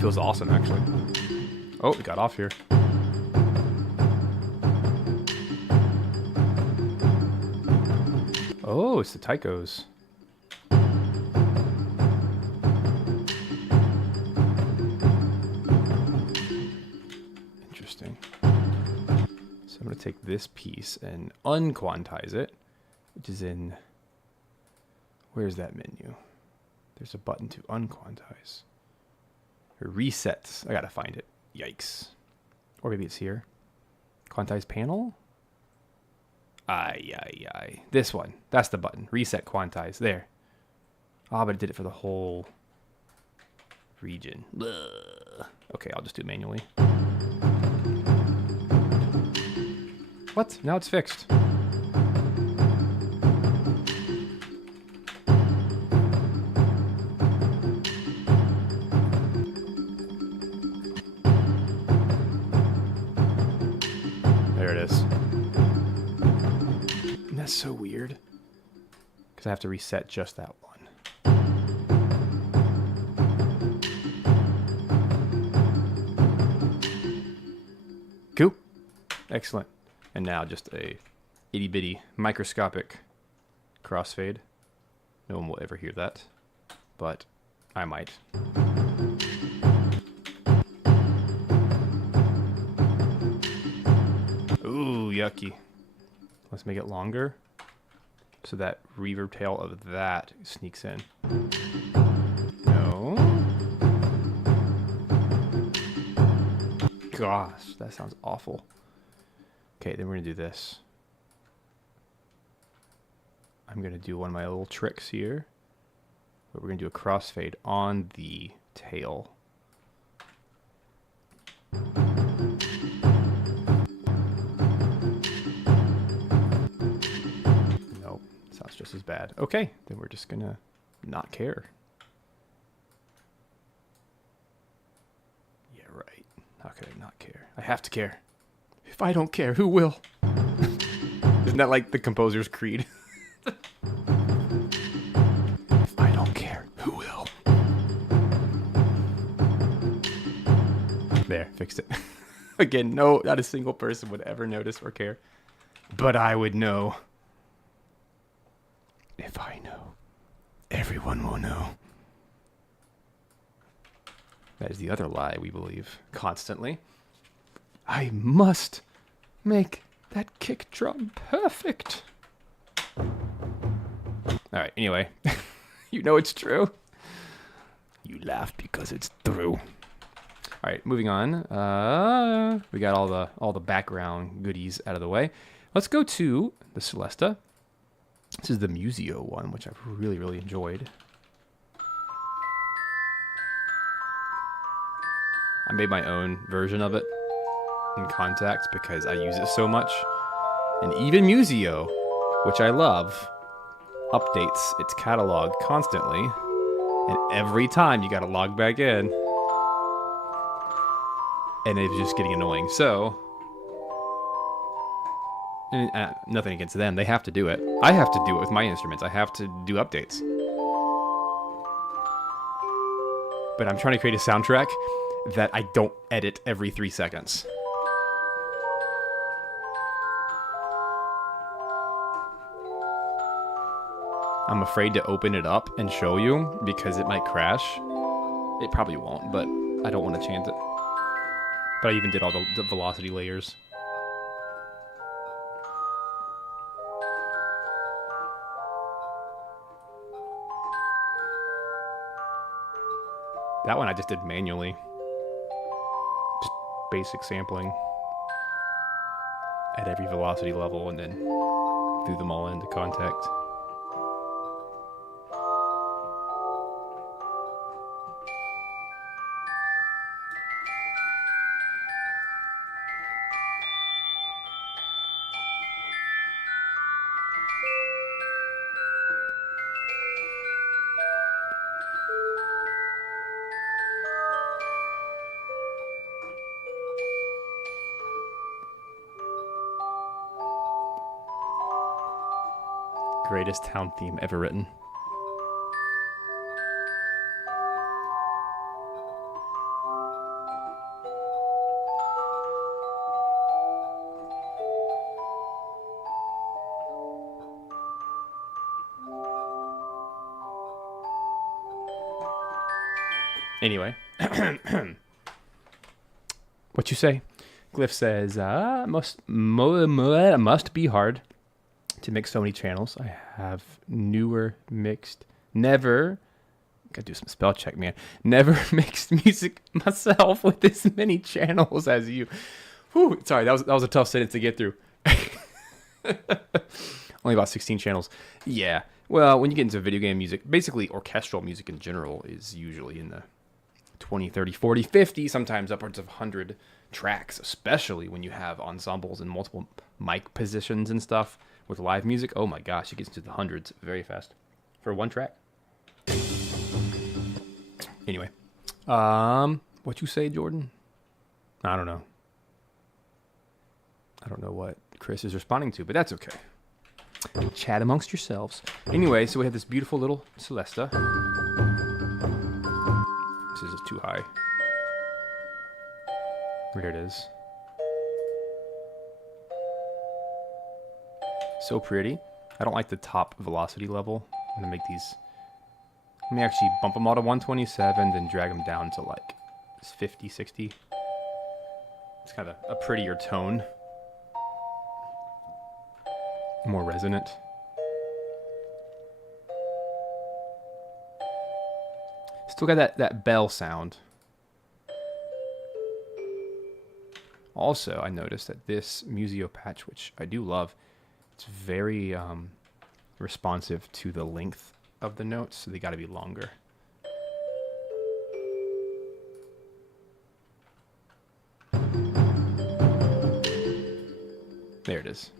Feels awesome, actually. Oh, we got off here. Oh, it's the taikos. Interesting. So I'm going to take this piece and unquantize it, which is in Where's that menu? There's a button to unquantize. Or resets. I gotta find it. Yikes. Or maybe it's here. Quantize panel? Aye. This one. That's the button. Reset quantize. There. Ah, but it did it for the whole region. Ugh. Okay, I'll just do it manually. What? Now it's fixed. There it is. And that's so weird. Because I have to reset just that one. Cool. Excellent. And now just a itty bitty microscopic crossfade. No one will ever hear that, but I might. Ooh, yucky. Let's make it longer so that reverb tail of that sneaks in. No. Gosh, that sounds awful. Okay, then we're going to do this. I'm going to do one of my little tricks here. Where we're going to do a crossfade on the tail. Nope, sounds just as bad. Okay, then we're just going to not care. Yeah, right. How could I not care? I have to care. If I don't care, who will? Isn't that like the composer's creed? If I don't care, who will? There, fixed it. Again, no, not a single person would ever notice or care. But I would know. If I know, everyone will know. That is the other lie we believe constantly. I must make that kick drum perfect. Alright, anyway. You know it's true. You laugh because it's true. Alright, moving on. We got all the background goodies out of the way. Let's go to the Celesta. This is the Museo one, which I've really, really enjoyed. I made my own version of it in Contact because I use it so much. And even Museo, which I love, updates its catalog constantly. And every time you gotta log back in. And it's just getting annoying. So, nothing against them. They have to do it. I have to do it with my instruments. I have to do updates. But I'm trying to create a soundtrack that I don't edit every 3 seconds. I'm afraid to open it up and show you because it might crash. It probably won't, but I don't want to chance it. But I even did all the velocity layers. That one I just did manually. Just basic sampling at every velocity level and then threw them all into Contact. Greatest town theme ever written. Anyway. What you say? Glyph says, must be hard to mix so many channels. I have newer mixed, never, gotta do some spell check, man. Never mixed music myself with as many channels as you. Whew, sorry, that was a tough sentence to get through. Only about 16 channels. Yeah, well, when you get into video game music, basically orchestral music in general is usually in the 20, 30, 40, 50, sometimes upwards of 100 tracks, especially when you have ensembles and multiple mic positions and stuff with live music. Oh my gosh, it gets into the hundreds very fast for one track. Anyway, what you say, Jordan? I don't know. I don't know what Chris is responding to, but that's okay. Chat amongst yourselves. Anyway, so we have this beautiful little Celesta. This is too high. Here it is. So pretty. I don't like the top velocity level. I'm gonna make these. Let me actually bump them all to 127, then drag them down to like 50, 60. It's kind of a prettier tone. More resonant. Still got that bell sound. Also, I noticed that this Museo patch, which I do love, it's very responsive to the length of the notes, so they got to be longer. There it is.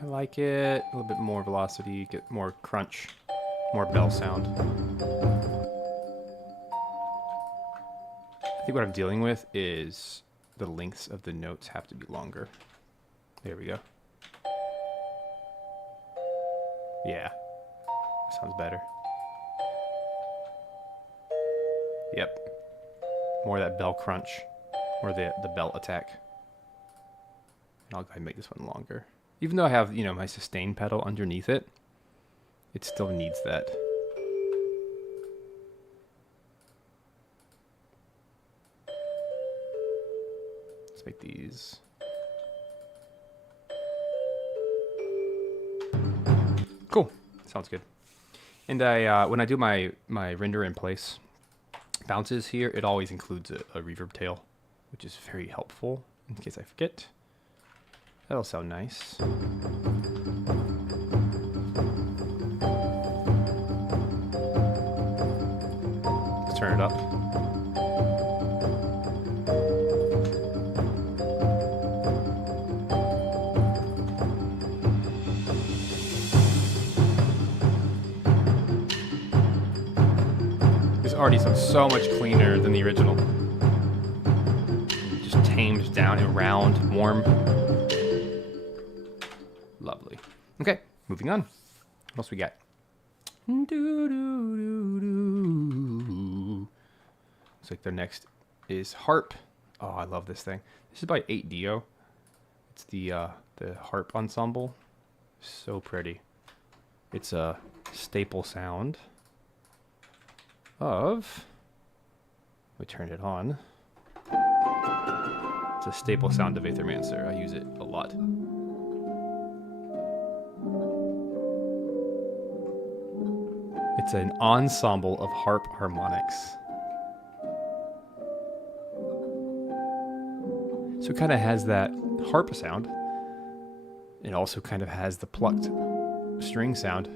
I like it. A little bit more velocity, get more crunch, more bell sound. I think what I'm dealing with is the lengths of the notes have to be longer. There we go. Yeah, sounds better. Yep, more of that bell crunch, or the bell attack. And I'll go ahead and make this one longer. Even though I have, you know, my sustain pedal underneath it, it still needs that. Let's make these. Cool, sounds good. And I, when I do my render in place bounces here, it always includes a reverb tail, which is very helpful in case I forget. That'll sound nice. Let's turn it up. This already sounds so much cleaner than the original. Just tamed down and round, warm. Lovely. Okay, moving on. What else we got? Looks like their next is harp. Oh, I love this thing. This is by 8Dio. It's the harp ensemble. So pretty. It's a staple sound of. We turn it on. It's a staple sound of Aethermancer. I use it a lot. It's an ensemble of harp harmonics. So it kind of has that harp sound. It also kind of has the plucked string sound.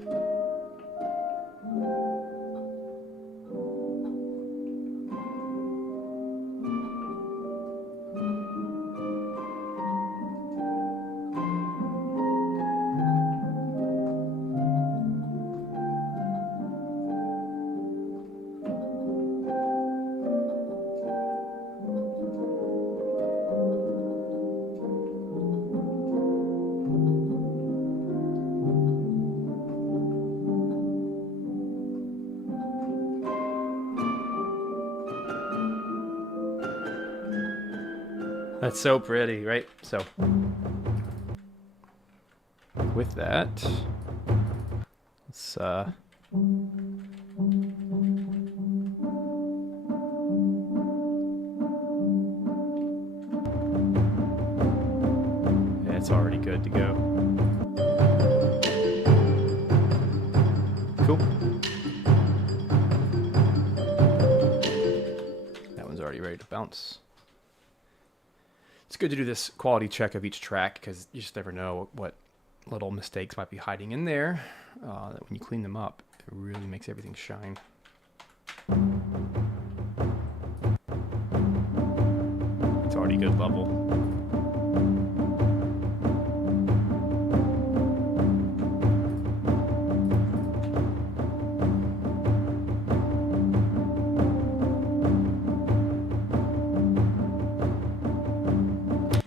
That's so pretty, right? So, with that, let's it's already good to go. Cool. That one's already ready to bounce. It's good to do this quality check of each track because you just never know what little mistakes might be hiding in there. That when you clean them up, it really makes everything shine. It's already good level.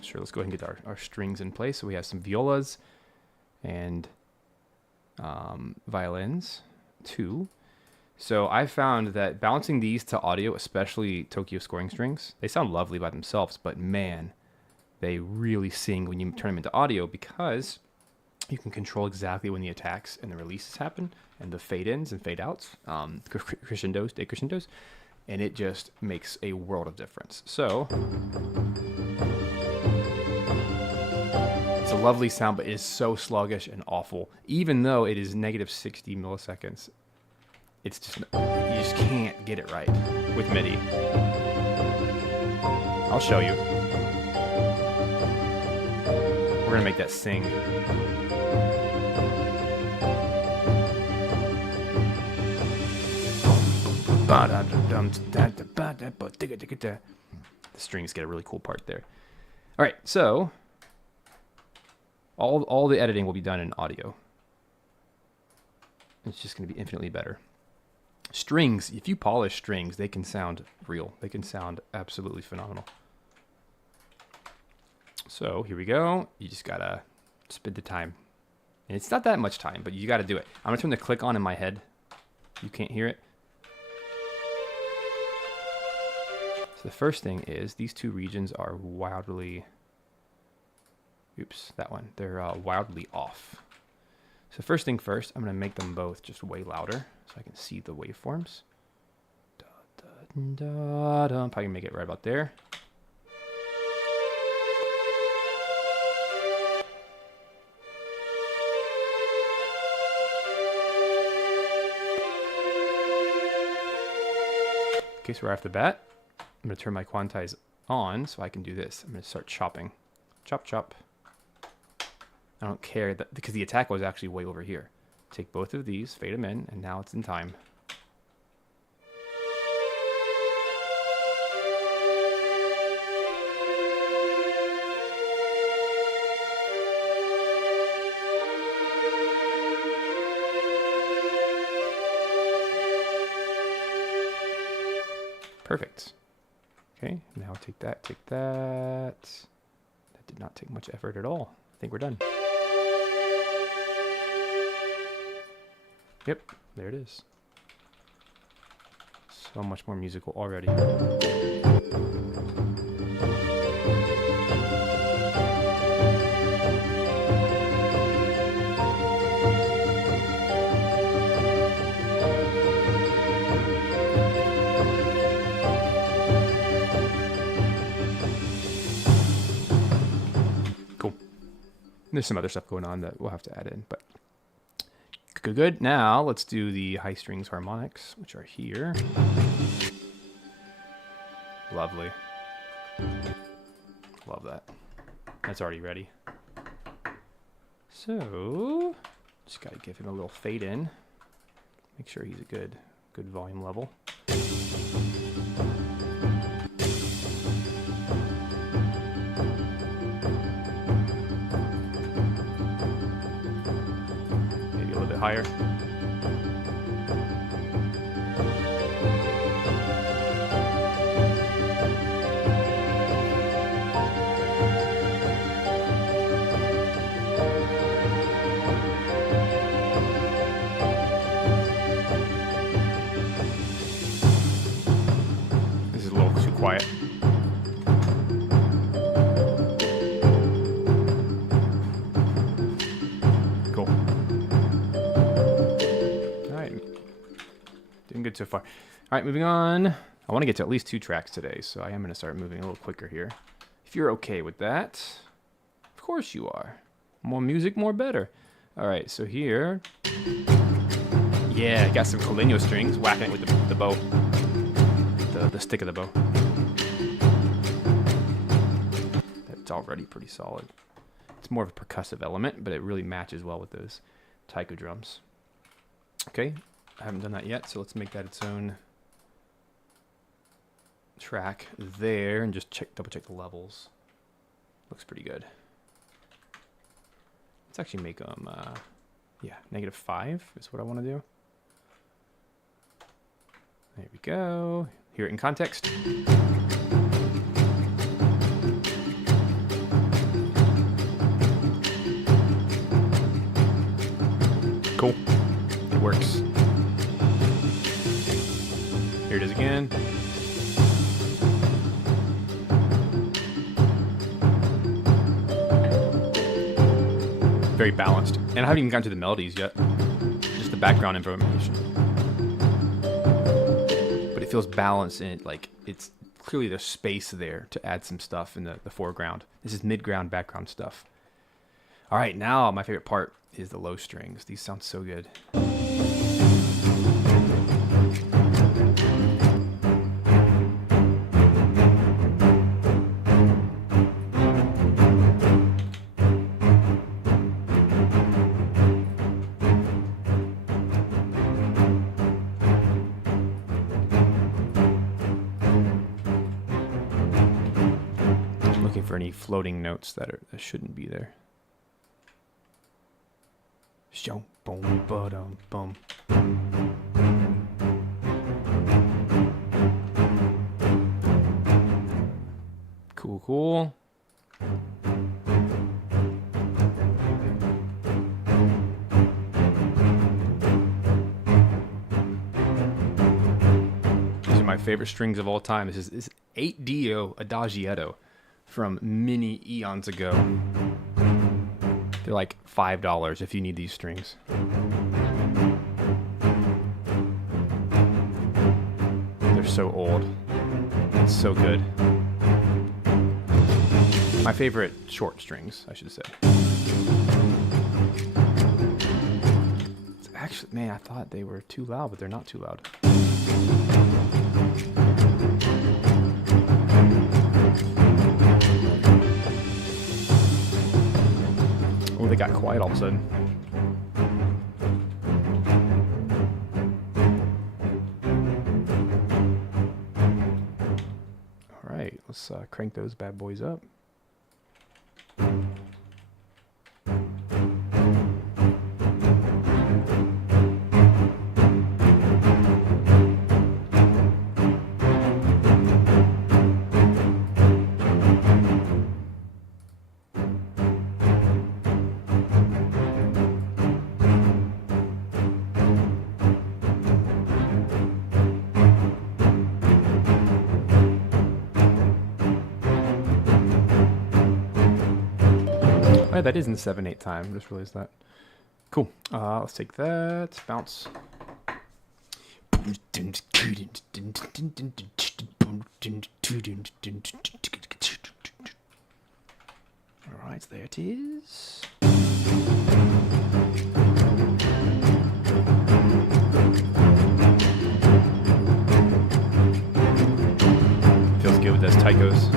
Sure, let's go ahead and get our strings in place. So we have some violas and violins, 2. So I found that balancing these to audio, especially Tokyo scoring strings, they sound lovely by themselves, but man, they really sing when you turn them into audio because you can control exactly when the attacks and the releases happen and the fade-ins and fade-outs, crescendos, decrescendos, and it just makes a world of difference. So it's a lovely sound, but it is so sluggish and awful. Even though it is negative 60 milliseconds, it's just, you just can't get it right with MIDI. I'll show you. We're gonna make that sing. The strings get a really cool part there. All right, so all the editing will be done in audio. It's just going to be infinitely better. Strings, if you polish strings, they can sound real. They can sound absolutely phenomenal. So here we go. You just got to spend the time. And it's not that much time, but you got to do it. I'm going to turn the click on in my head. You can't hear it. So the first thing is these 2 regions are wildly... Oops, that one. They're wildly off. So first thing first, I'm going to make them both just way louder so I can see the waveforms. Probably make it right about there. Okay, so right off the bat, I'm going to turn my quantize on so I can do this. I'm going to start chopping. Chop, chop. I don't care that because the attack was actually way over here. Take both of these, fade them in, and now it's in time. Perfect. Okay, now take that, take that. That did not take much effort at all. I think we're done. Yep, there it is. So much more musical already. Cool. There's some other stuff going on that we'll have to add in, but good. Now let's do the high strings harmonics, which are here. Lovely. Love that. That's already ready. So just gotta give him a little fade in. Make sure he's a good volume level. Higher. This is a little too quiet. Good so far. All right, moving on. I want to get to at least 2 tracks today, so I am going to start moving a little quicker here. If you're okay with that. Of course you are. More music, more better. All right, so here, yeah, got some Coligno strings, whacking it with the bow, the stick of the bow. That's already pretty solid. It's more of a percussive element, but it really matches well with those taiko drums. Okay, I haven't done that yet, so let's make that its own track there and just double check the levels. Looks pretty good. Let's actually make them, yeah, -5 is what I want to do. There we go. Hear it in context. Cool. It works. Here it is again. Very balanced. And I haven't even gotten to the melodies yet. Just the background information. But it feels balanced and like it's clearly there's space there to add some stuff in the foreground. This is mid-ground, background stuff. All right, now my favorite part is the low strings. These sound so good. Looking for any floating notes that shouldn't be there. Show boom ba-dum bum. Cool, cool. These are my favorite strings of all time. This is 8-Dio Adagietto from many eons ago. They're like $5 if you need these strings. They're so old. It's so good. My favorite short strings, I should say. It's actually, man, I thought they were too loud, but they're not too loud. Oh, they got quiet all of a sudden. All right, let's crank those bad boys up. Oh, that is in 7/8 time. I just realized that. Cool. Let's take that. Bounce. Alright, there it is. Feels good with those taikos.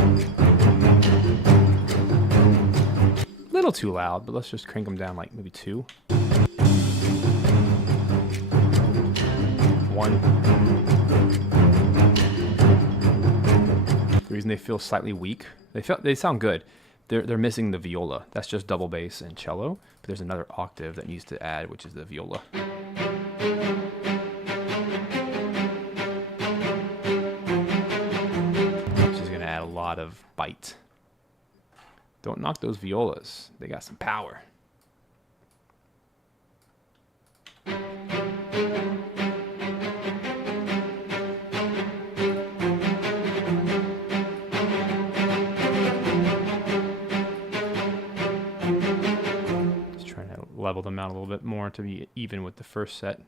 Little too loud, but let's just crank them down like maybe 2. 1. The reason they feel slightly weak, they sound good. They're missing the viola. That's just double bass and cello, but there's another octave that needs to add, which is the viola. Which is gonna add a lot of bite. Don't knock those violas. They got some power. Just trying to level them out a little bit more to be even with the first set.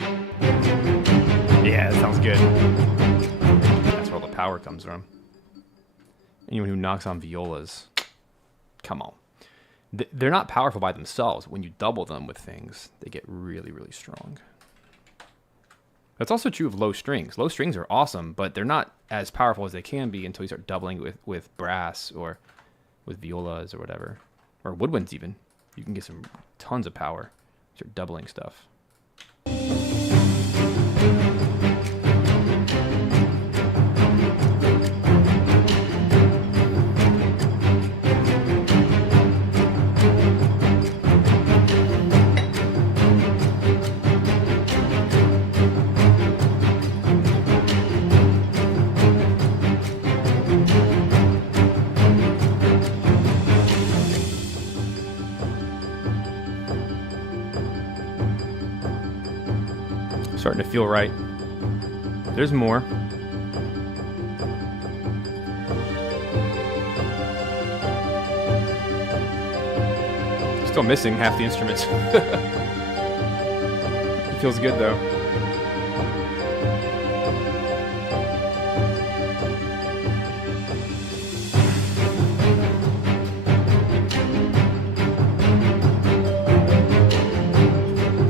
Yeah, that sounds good. That's where all the power comes from. Anyone who knocks on violas, come on. They're not powerful by themselves. When you double them with things, they get really, really strong. That's also true of low strings. Low strings are awesome, but they're not as powerful as they can be until you start doubling with brass or with violas or whatever. Or woodwinds even. You can get some tons of power. Start doubling stuff. Starting to feel right. There's more. Still missing half the instruments. It feels good though.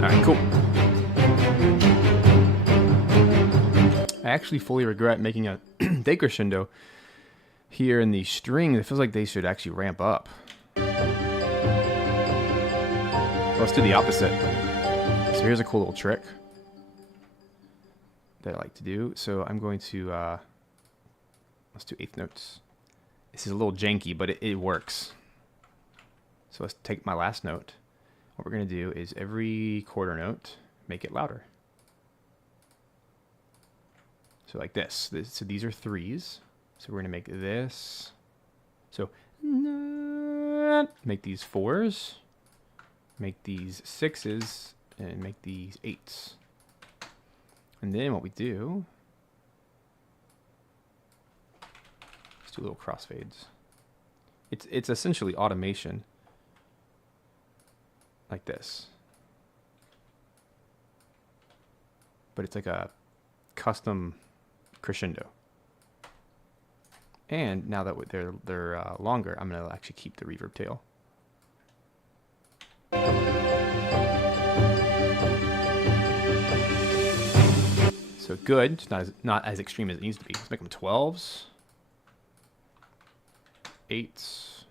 Alright, cool. I actually fully regret making a decrescendo here in the string. It feels like they should actually ramp up. Let's do the opposite. So here's a cool little trick that I like to do. So I'm going to, let's do eighth notes. This is a little janky, but it works. So let's take my last note. What we're going to do is every quarter note, make it louder. So like this. So these are threes. So we're going to make this. So make these fours. Make these sixes. And make these eights. And then what we do. Let's do little crossfades. It's essentially automation. Like this. But it's like a custom crescendo. And now that they're longer, I'm going to actually keep the reverb tail. So good. It's not as extreme as it needs to be. Let's make them 12s. 8s.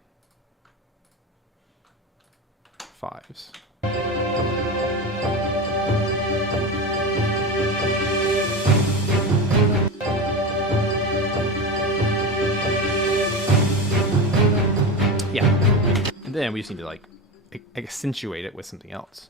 5s. Yeah. And then we just need to like accentuate it with something else.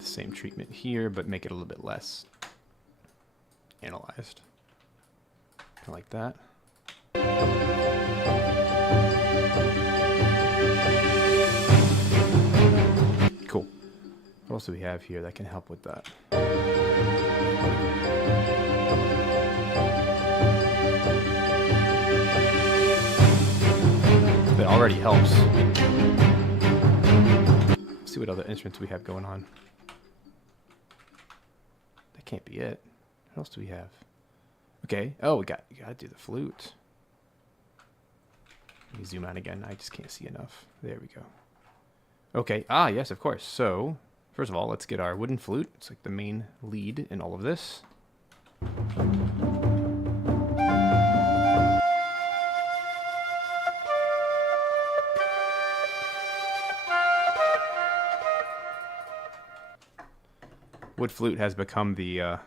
Same treatment here, but make it a little bit less analyzed. Kind of like that. Cool. What else do we have here that can help with that? That already helps. Let's see what other instruments we have going on. Can't be it. What else do we have? Okay. Oh, you gotta do the flute. Let me zoom out again. I just can't see enough. There we go. Okay. Ah, yes, of course. So, first of all, let's get our wooden flute. It's like the main lead in all of this. Wood flute has become the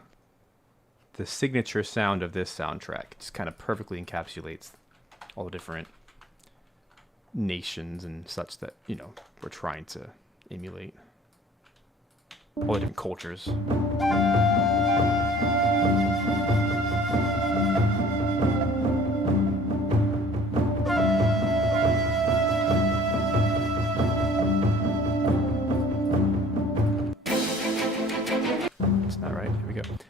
signature sound of this soundtrack. It just kind of perfectly encapsulates all the different nations and such that, you know, we're trying to emulate. All the different cultures.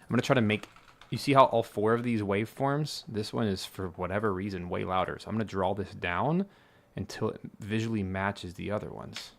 I'm going to try to make, you see how all four of these waveforms, this one is for whatever reason way louder. So I'm going to draw this down until it visually matches the other ones.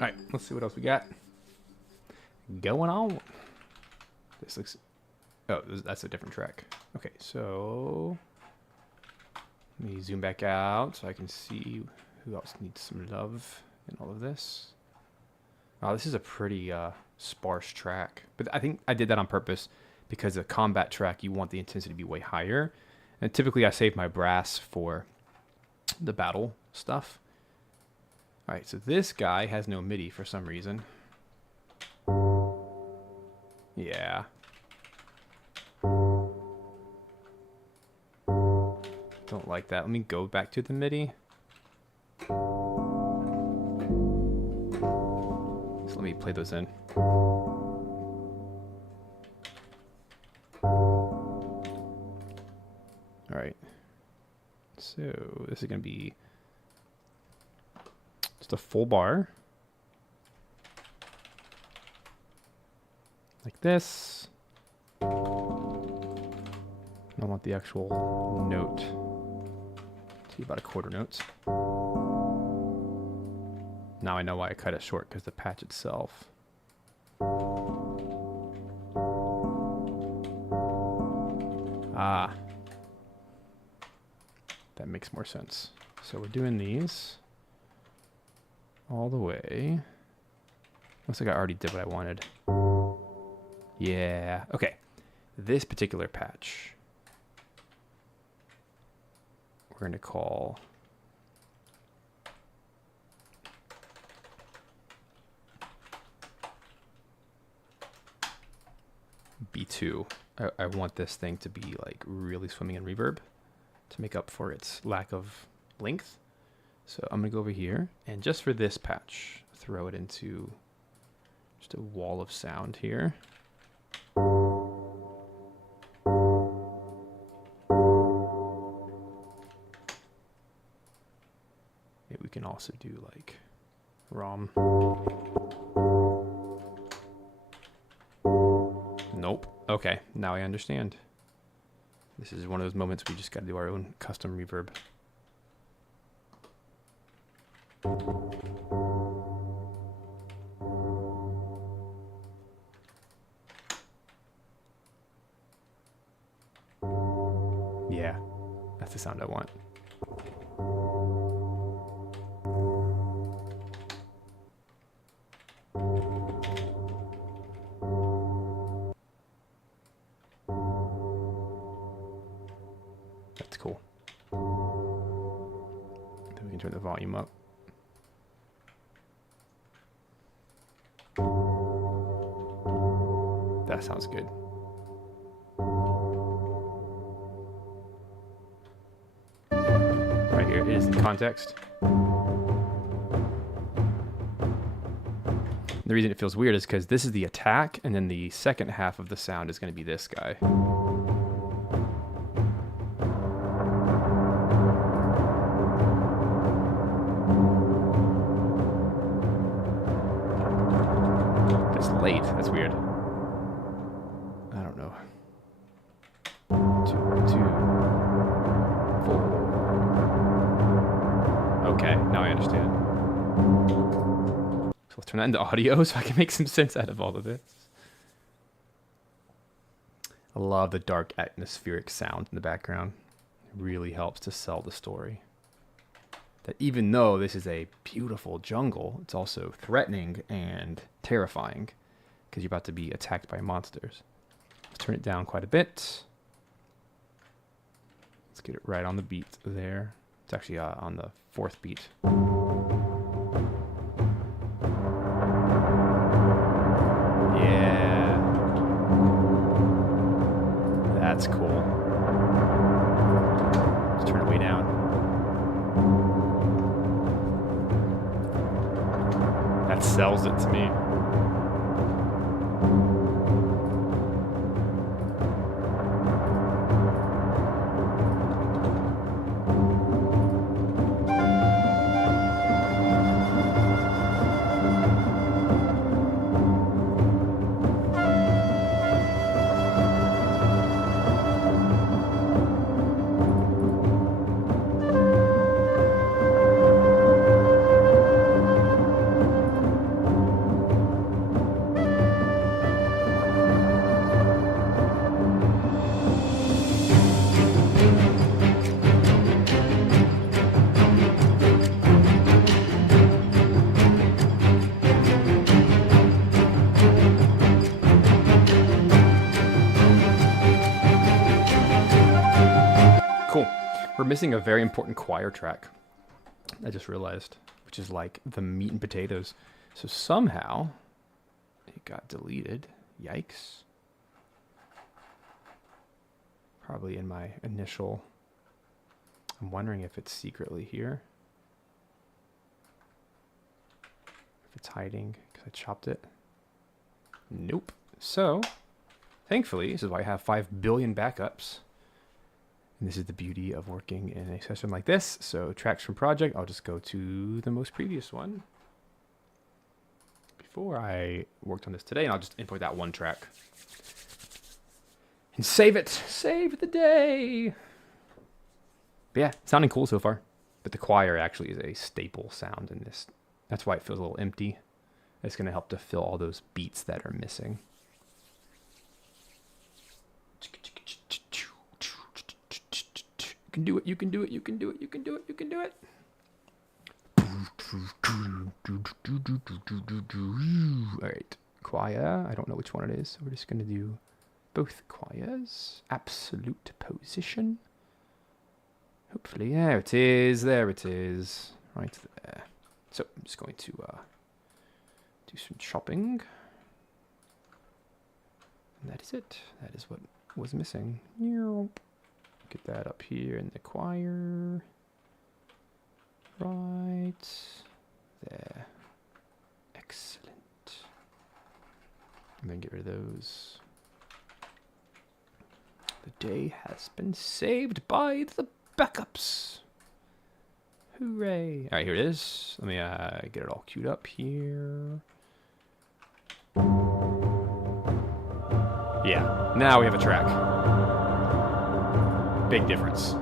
All right, let's see what else we got going on. This looks... Oh, that's a different track. Okay, so... Let me zoom back out so I can see who else needs some love in all of this. Wow, this is a pretty sparse track. But I think I did that on purpose because the combat track, you want the intensity to be way higher. And typically I save my brass for the battle stuff. All right, so this guy has no MIDI for some reason. Yeah. Don't like that. Let me go back to the MIDI. So let me play those in. All right. So this is going to be just a full bar. Like this. I want the actual note to be about a quarter note. Now I know why I cut it short, because the patch itself. Ah. That makes more sense. So we're doing these all the way. Looks like I already did what I wanted. Yeah. Okay. This particular patch we're going to call B2. I want this thing to be like really swimming in reverb to make up for its lack of length. So I'm going to go over here and just for this patch, throw it into just a wall of sound here. Maybe we can also do like ROM. Nope. Okay, now I understand. This is one of those moments we just got to do our own custom reverb. Yeah, that's the sound I want. That's cool. Then we can turn the volume up. That sounds good. Right here, it is in context. The reason it feels weird is because this is the attack, and then the second half of the sound is going to be this guy. It's late. That's weird. I don't know. 2, 2, 4. Okay, now I understand. So let's turn that into audio so I can make some sense out of all of this. I love the dark atmospheric sound in the background. It really helps to sell the story. That even though this is a beautiful jungle, it's also threatening and terrifying because you're about to be attacked by monsters. Let's turn it down quite a bit. Let's get it right on the beat there. It's actually on the 4th beat. Yeah. That's cool. Let's turn it way down. That sells it to me. We're missing a very important choir track. I just realized, which is like the meat and potatoes. So somehow it got deleted. Yikes. Probably in my initial... I'm wondering if it's secretly here. If it's hiding because I chopped it. Nope. So, thankfully, this is why I have 5 billion backups. And this is the beauty of working in a session like this. So, tracks from project, I'll just go to the most previous one. Before I worked on this today, and I'll just import that one track. And save it! Save the day! But yeah, sounding cool so far. But the choir actually is a staple sound in this. That's why it feels a little empty. It's going to help to fill all those beats that are missing. You can do it, you can do it, you can do it, you can do it, you can do it. Alright, choir. I don't know which one it is, so we're just going to do both choirs. Absolute position. Hopefully, there it is, there it is. Right there. So, I'm just going to do some chopping. And that is it. That is what was missing. Get that up here in the choir. Right there. Excellent. And then get rid of those. The day has been saved by the backups. Hooray. Alright, here it is. Let me get it all queued up here. Yeah, now we have a track. Big difference.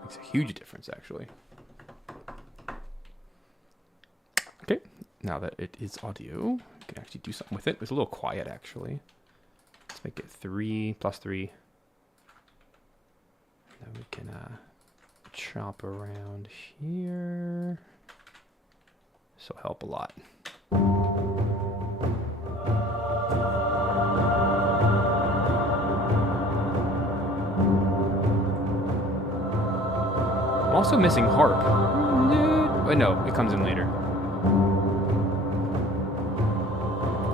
Makes a huge difference, actually. Okay, now that it is audio, we can actually do something with it. It's a little quiet, actually. Let's make it 3 plus 3. Then we can chop around here. This will help a lot. I'm also missing harp. Wait, no, it comes in later.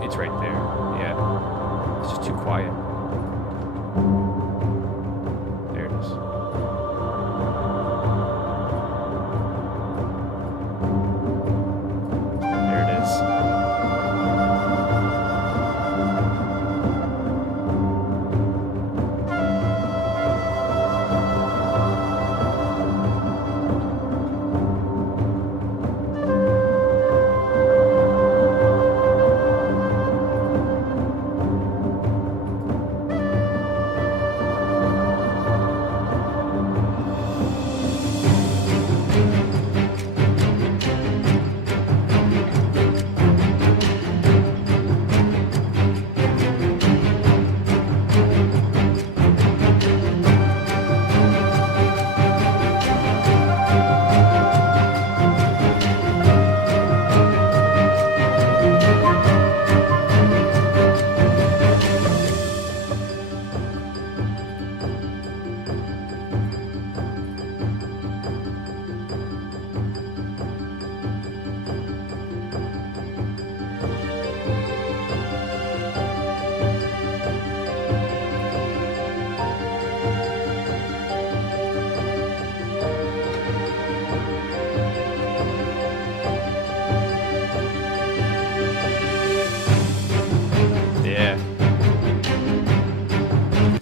It's right there. Yeah. It's just too quiet. There it is. There it is.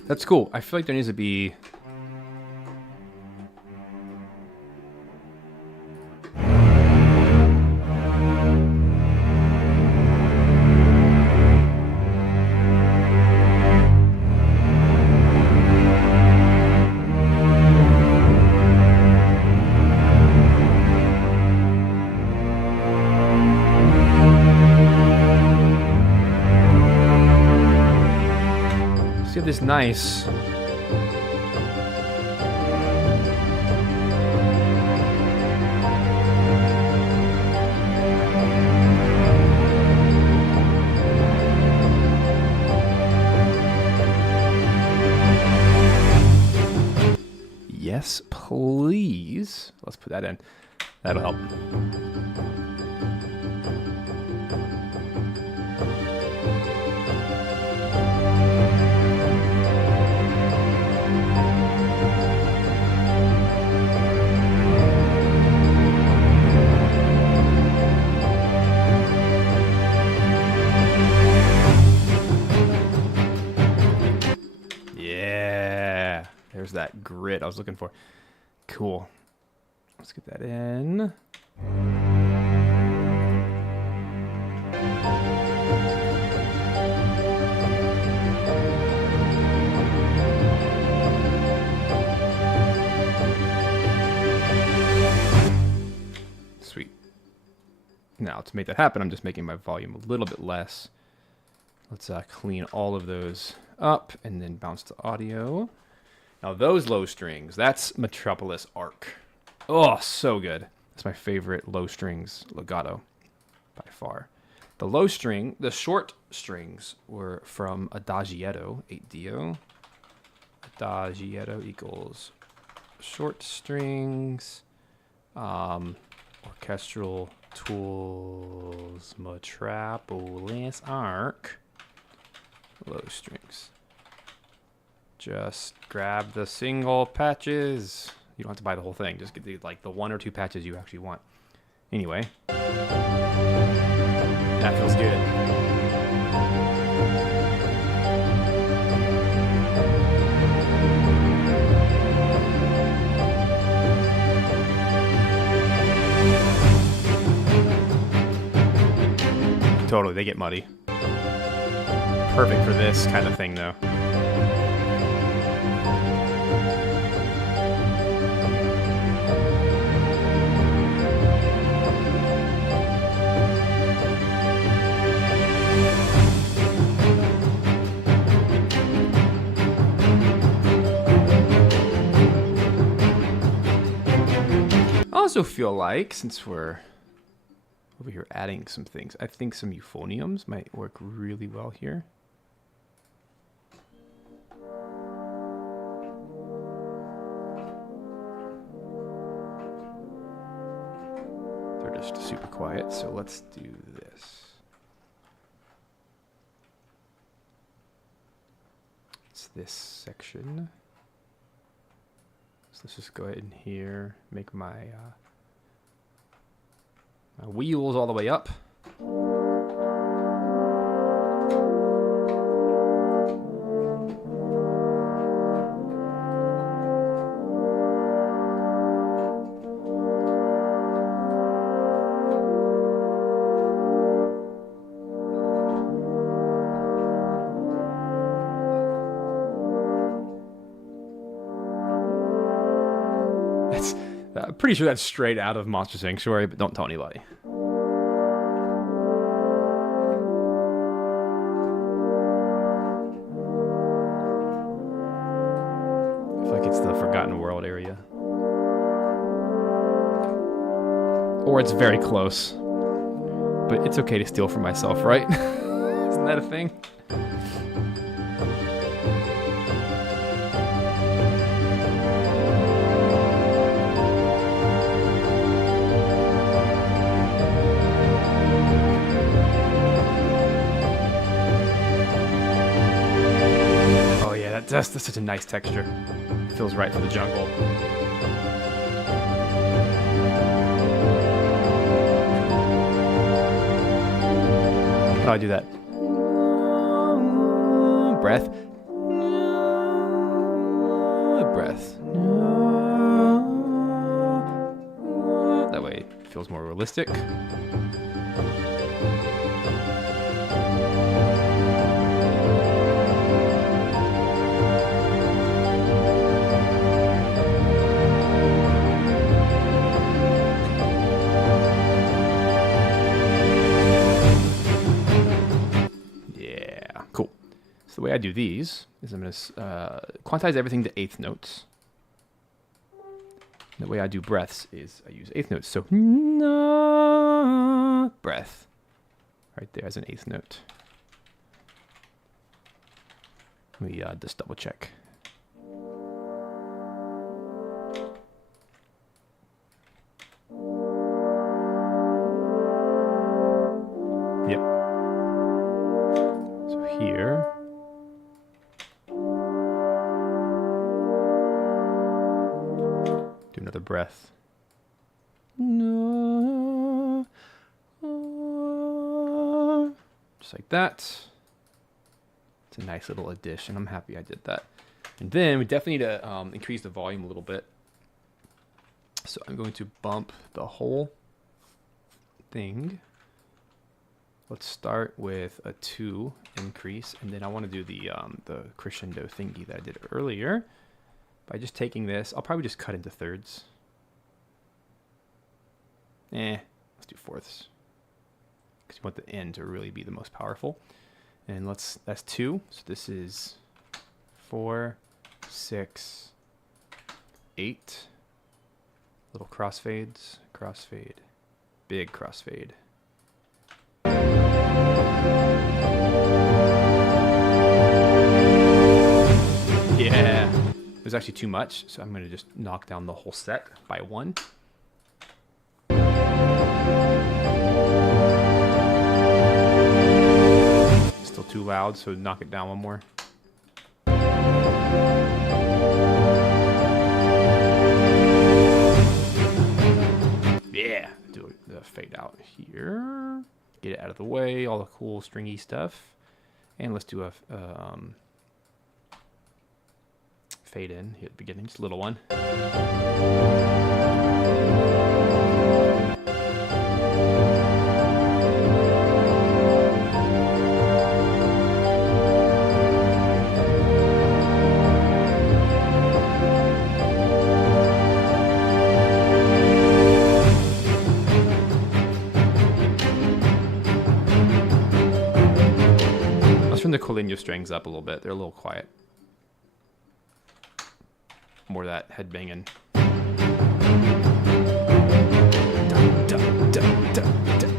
That's cool. I feel like there needs to be... See this nice. Yes, please. Let's put that in. That'll help. Yeah, there's that grit I was looking for. Cool. Let's get that in. Sweet. Now, to make that happen, I'm just making my volume a little bit less. Let's clean all of those up and then bounce to audio. Now, those low strings, that's Metropolis Arc. Oh, so good. That's my favorite low strings legato by far. The low string, the short strings were from Adagietto, 8dio. Adagietto equals short strings, orchestral tools, Metropolis Arc, low strings. Just grab the single patches. You don't have to buy the whole thing. Just get the, like the 1 or 2 patches you actually want. Anyway, that feels good. Totally, they get muddy. Perfect for this kind of thing, though. I also feel like, since we're over here adding some things, I think some euphoniums might work really well here. They're just super quiet, so let's do this. It's this section. So let's just go ahead in here, make my my wheels all the way up. I'm pretty sure that's straight out of Monster Sanctuary, but don't tell anybody. I feel like it's the Forgotten World area. Or it's very close. But it's okay to steal from myself, right? Isn't that a thing? That's such a nice texture. Feels right for the jungle. How do I do that? Breath. Breath. That way it feels more realistic. So the way I do these is I'm going to quantize everything to 8th notes. And the way I do breaths is I use 8th notes. So breath right there as an 8th note. Let me just double check. another breath. No. Just like that. It's a nice little addition. I'm happy I did that. And then we definitely need to increase the volume a little bit. So I'm going to bump the whole thing. Let's start with a 2 increase, and then I want to do the crescendo thingy that I did earlier. By just taking this, I'll probably just cut into thirds. Let's do fourths. Because you want the end to really be the most powerful. And that's 2. So this is 4, 6, 8. Little crossfades, crossfade, big crossfade. Yeah, it was actually too much, so I'm going to just knock down the whole set by 1. Still too loud, so knock it down 1 more. Yeah, do the fade out here. Get it out of the way, all the cool stringy stuff. And let's do a fade in here at the beginning, just a little one. Turn the Coligno strings up a little bit. They're a little quiet. More of that head banging. Dun, dun, dun, dun, dun.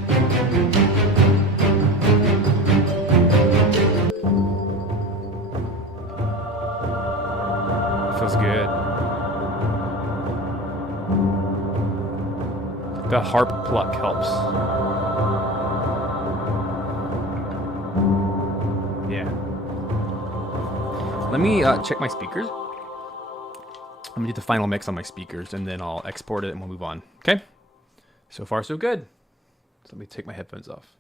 Feels good. The harp pluck helps. Yeah. Let me check my speakers. Let me do the final mix on my speakers, and then I'll export it and we'll move on. Okay? So far, so good. So let me take my headphones off.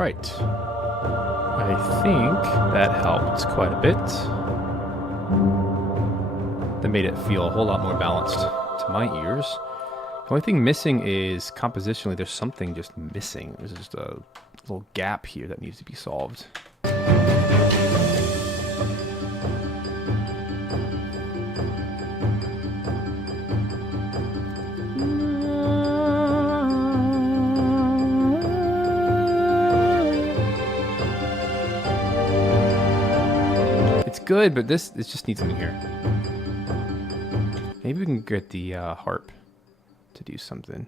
All right. I think that helped quite a bit. That made it feel a whole lot more balanced to my ears. The only thing missing is compositionally, there's something just missing. There's just a little gap here that needs to be solved. It's good, but this just needs something here. Maybe we can get the harp to do something.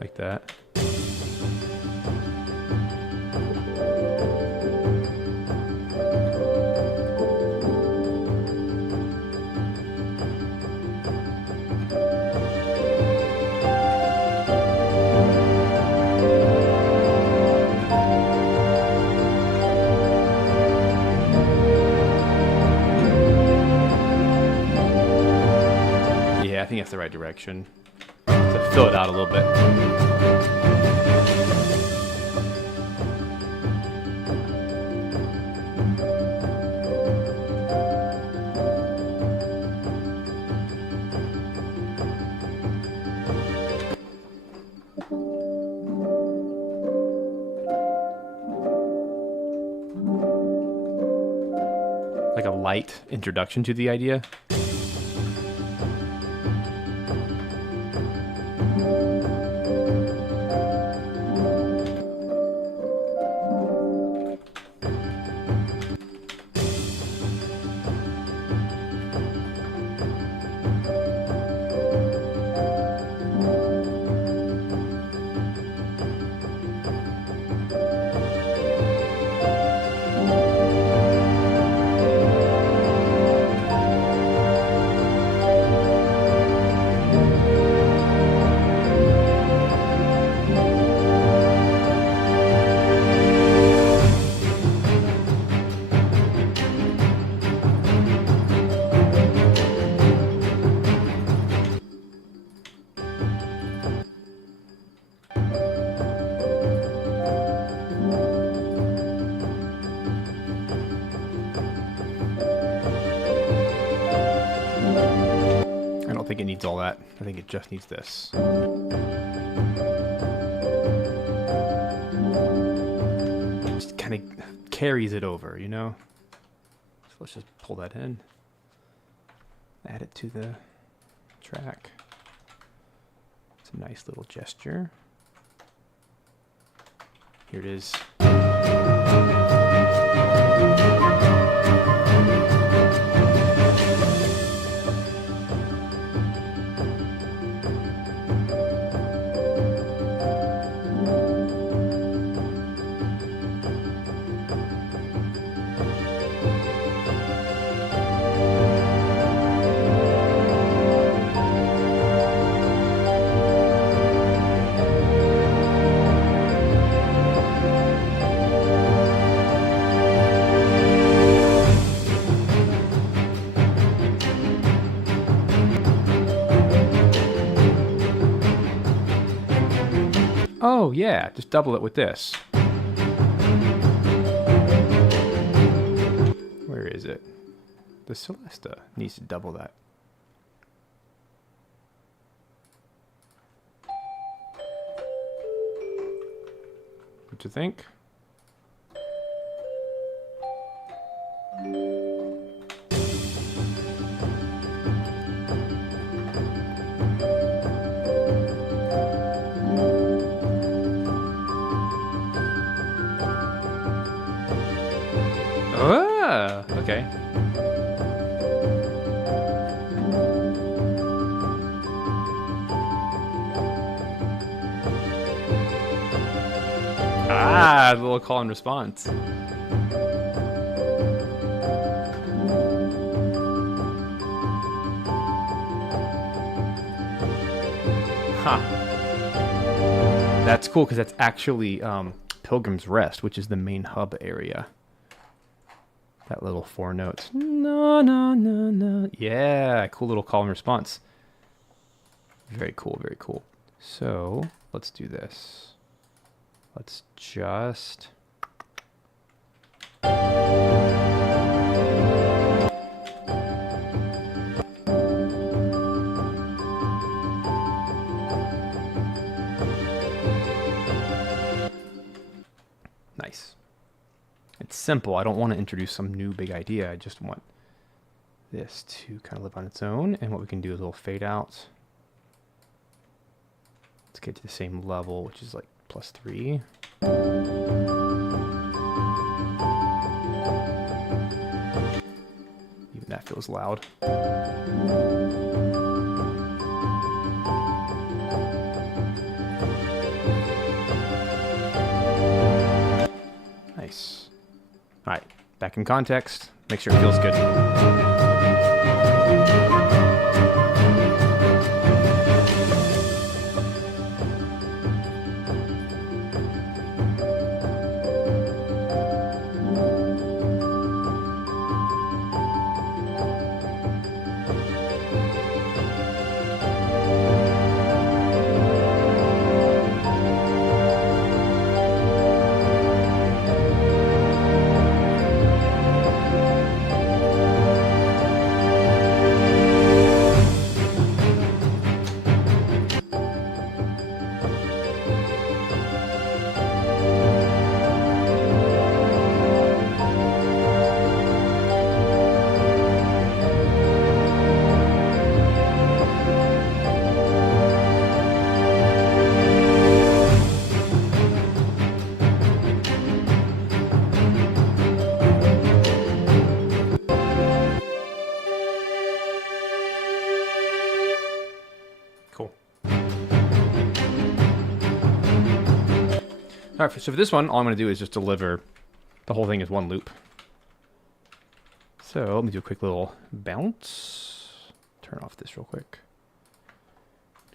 Like that. I think that's the right direction. To fill it out a little bit. Like a light introduction to the idea. I don't think it needs all that. I think it just needs this. Just kind of carries it over, you know? So let's just pull that in. Add it to the track. It's a nice little gesture. Here it is. Oh, yeah, just double it with this. Where is it? The Celesta needs to double that. What you think? Ah, okay. Ah, the little call and response. Huh. That's cool because that's actually Pilgrim's Rest, which is the main hub area. That little 4 notes. No, no, no, no. Yeah, cool little call and response. Very cool, very cool. So let's do this. Let's just... Nice. It's simple. I don't want to introduce some new big idea. I just want this to kind of live on its own. And what we can do is a little fade out. Let's get to the same level, which is like +3. Even that feels loud. Nice. All right, back in context. Make sure it feels good. Cool. All right, so for this one, all I'm going to do is just deliver the whole thing as one loop. So let me do a quick little bounce. Turn off this real quick.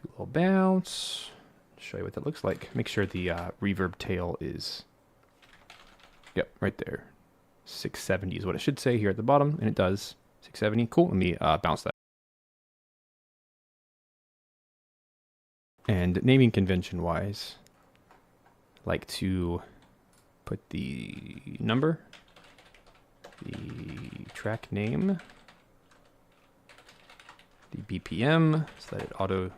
Do a little bounce. Show you what that looks like. Make sure the reverb tail is, yep, right there. 670 is what it should say here at the bottom, and it does. 670. Cool. Let me bounce that. And naming convention wise, like to put the number, the track name, the BPM, so that it auto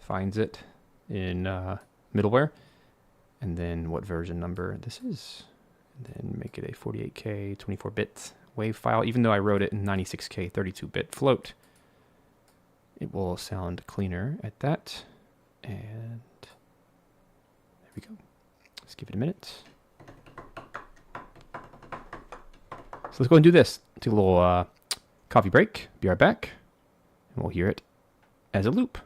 finds it in middleware, and then what version number this is, and then make it a 48K 24-bit wave file. Even though I wrote it in 96K 32-bit float, it will sound cleaner at that. And there we go. Let's give it a minute. So let's go and do this. Take a little coffee break. Be right back. And we'll hear it as a loop.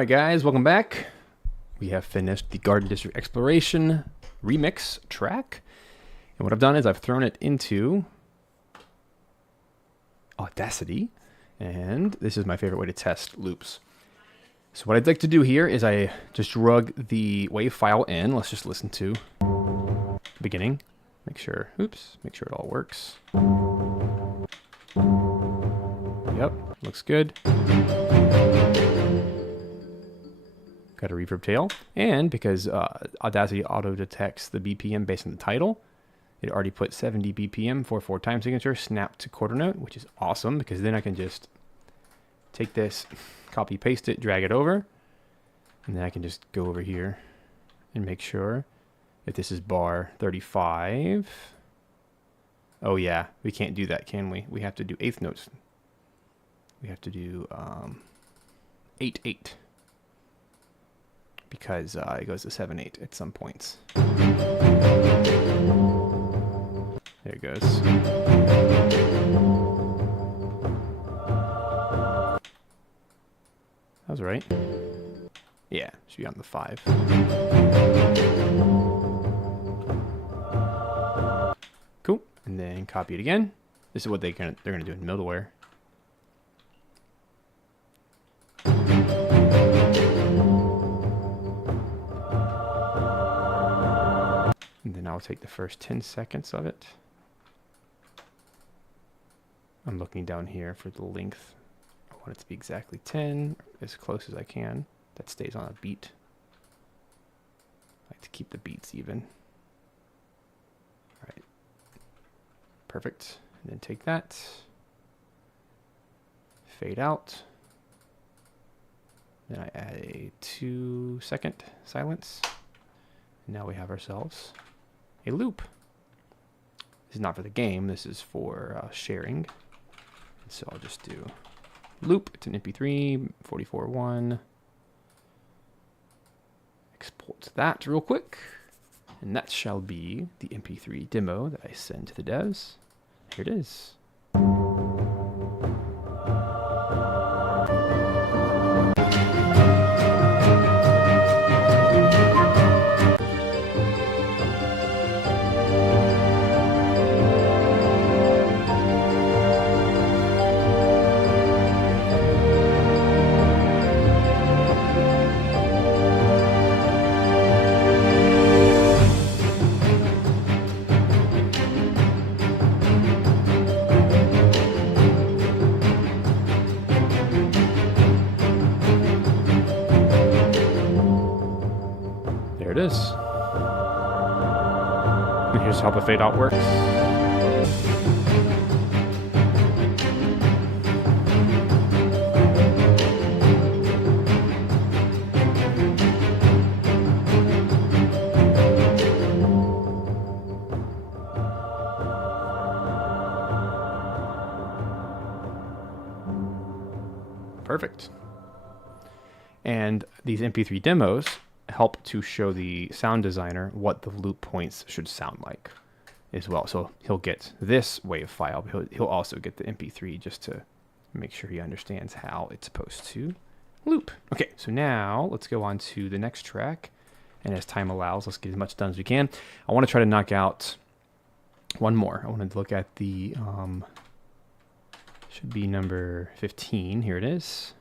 Alright guys, welcome back. We have finished the Garden District Exploration remix track. And what I've done is I've thrown it into Audacity. And this is my favorite way to test loops. So what I'd like to do here is I just drug the wave file in. Let's just listen to the beginning. Make sure it all works. Yep, looks good. Got a reverb tail. And because Audacity auto detects the BPM based on the title, it already put 70 BPM for 4 time signature, snap to quarter note, which is awesome because then I can just take this, copy paste it, drag it over, and then I can just go over here and make sure if this is bar 35. Oh yeah, we can't do that, can we? We have to do eighth notes. We have to do 8/8 because it goes to 7/8 at some points. There it goes. That was right. Yeah, should be on the 5. Cool. And then copy it again. This is what they're gonna do in middleware. And then I'll take the first 10 seconds of it. I'm looking down here for the length. I want it to be exactly 10, as close as I can. That stays on a beat. I like to keep the beats even. All right. Perfect. And then take that. Fade out. Then I add a 2-second silence. And now we have ourselves a loop. This is not for the game. This is for sharing. So I'll just do loop. It's an MP3, 44.1. Export that real quick. And that shall be the MP3 demo that I send to the devs. Here it is. There it is. And here's how the fade out works. Perfect. And these MP3 demos help to show the sound designer what the loop points should sound like as well. So he'll get this wave file, but he'll also get the MP3 just to make sure he understands how it's supposed to loop. Okay, so now let's go on to the next track. And as time allows, let's get as much done as we can. I want to try to knock out one more. I wanted to look at the, should be number 15. Here it is.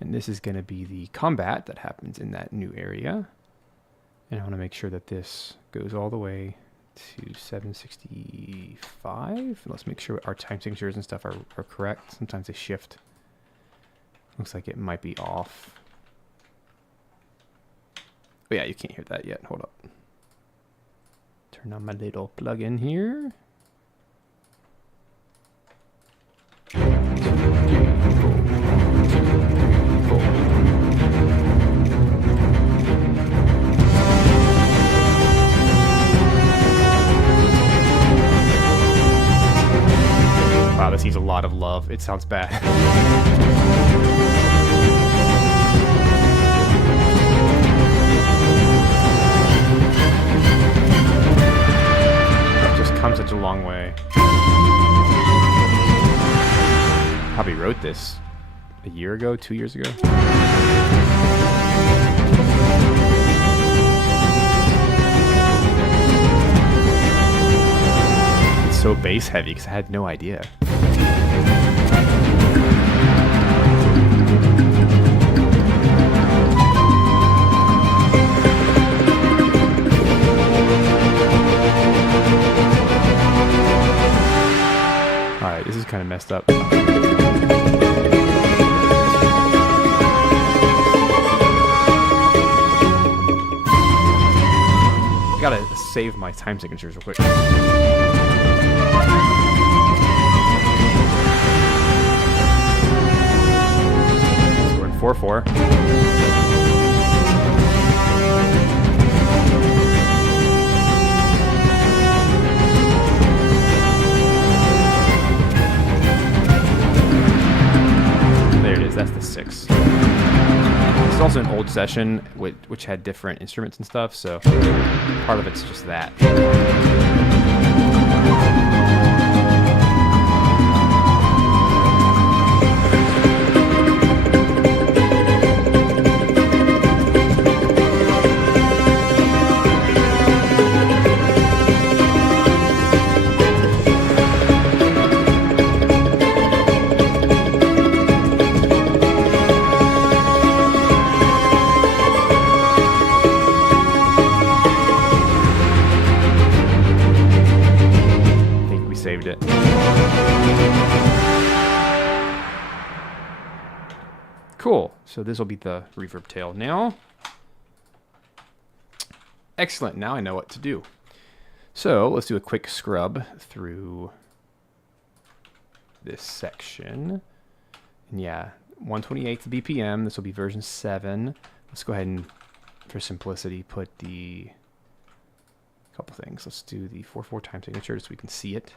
And this is going to be the combat that happens in that new area. And I want to make sure that this goes all the way to 765. And let's make sure our time signatures and stuff are correct. Sometimes they shift. Looks like it might be off. Oh yeah, you can't hear that yet. Hold up. Turn on my little plug-in here. Wow, this needs a lot of love. It sounds bad. I've just come such a long way. Probably wrote this a year ago, 2 years ago. It's so bass heavy because I had no idea. Alright, this is kind of messed up. Gotta save my time signatures real quick. So we're in 4/4. There it is. That's the 6. It's also an old session which had different instruments and stuff, so part of it's just that. Saved it. Cool. So this will be the reverb tail now. Excellent. Now I know what to do. So let's do a quick scrub through this section. And yeah, 128th BPM. This will be version 7. Let's go ahead and, for simplicity, put the couple things. Let's do the 4/4 time signature so we can see it.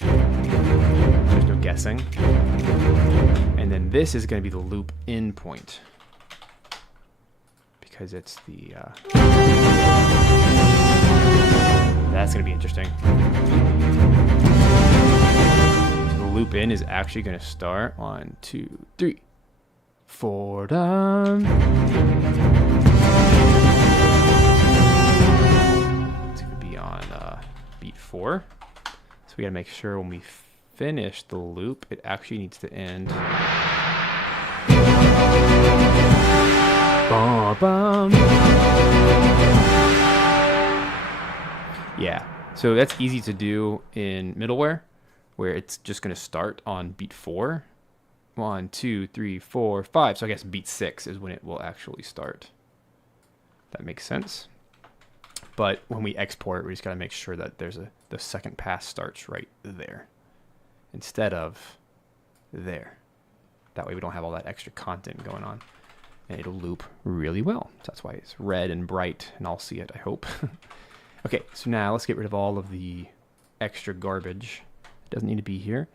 There's no guessing. And then this is going to be the loop in point because it's the that's going to be interesting. So the loop in is actually going to start 1, 2, 3, 4 dum. It's going to be on beat 4. So we gotta make sure when we finish the loop, it actually needs to end. Bum. Yeah, so that's easy to do in middleware, where it's just gonna start on beat 4. 1, 2, 3, 4, 5. So I guess beat 6 is when it will actually start. That makes sense. But when we export, we just got to make sure that the second pass starts right there instead of there. That way we don't have all that extra content going on. And it'll loop really well. So that's why it's red and bright, and I'll see it, I hope. Okay, so now let's get rid of all of the extra garbage. It doesn't need to be here.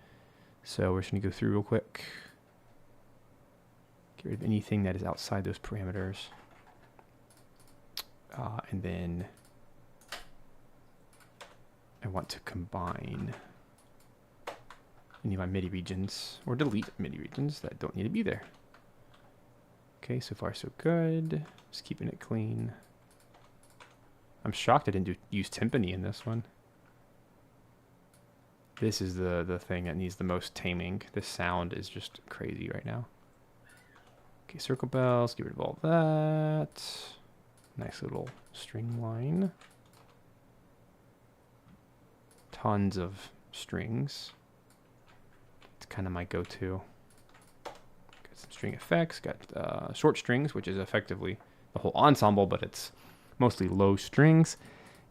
So we're just going to go through real quick. Get rid of anything that is outside those parameters. And then I want to combine any of my MIDI regions or delete MIDI regions that don't need to be there. Okay, so far so good. Just keeping it clean. I'm shocked I didn't use timpani in this one. This is the thing that needs the most taming. This sound is just crazy right now. Okay, circle bells, get rid of all that. Nice little string line. Tons of strings. It's kind of my go-to. Got some string effects. Got short strings, which is effectively the whole ensemble, but it's mostly low strings.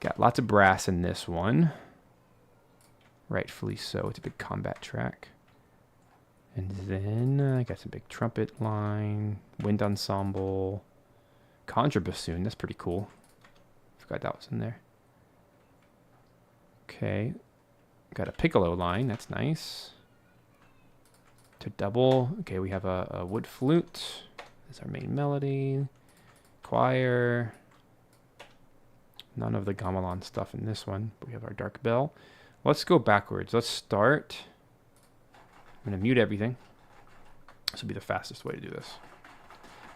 Got lots of brass in this one. Rightfully so. It's a big combat track. And then I got some big trumpet line, wind ensemble, contrabassoon. That's pretty cool. Forgot that was in there. Okay, got a piccolo line. That's nice. To double, okay, we have a wood flute. That's our main melody. Choir. None of the gamelan stuff in this one, but we have our dark bell. Let's go backwards. Let's start. I'm going to mute everything. This will be the fastest way to do this.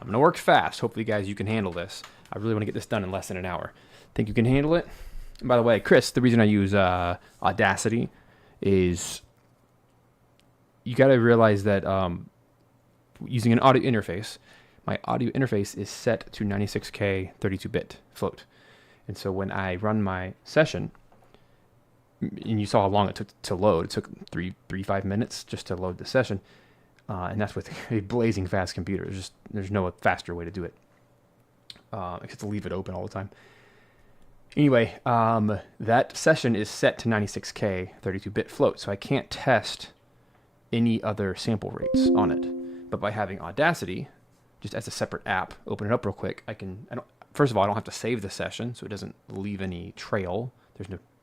I'm going to work fast. Hopefully, guys, you can handle this. I really want to get this done in less than an hour. Think you can handle it? And by the way, Chris, the reason I use Audacity is you got to realize that using an audio interface, my audio interface is set to 96K 32-bit float. And so when I run my session, and you saw how long it took to load. It took 5 minutes just to load the session. And that's with a blazing fast computer. There's no faster way to do it. Except to leave it open all the time. Anyway, that session is set to 96K 32-bit float, so I can't test any other sample rates on it. But by having Audacity, just as a separate app, open it up real quick, first of all, I don't have to save the session, so it doesn't leave any trail.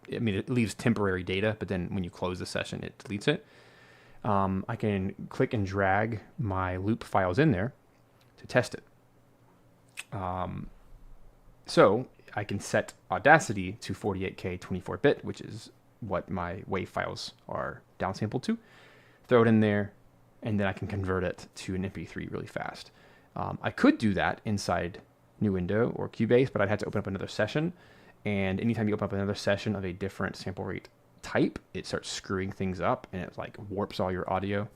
It leaves temporary data, but then when you close the session, it deletes it. I can click and drag my loop files in there to test it. So I can set Audacity to 48K 24-bit, which is what my WAV files are downsampled to. Throw it in there, and then I can convert it to an MP3 really fast. I could do that inside New Window or Cubase, but I'd have to open up another session. And anytime you open up another session of a different sample rate type, it starts screwing things up, and it like warps all your audio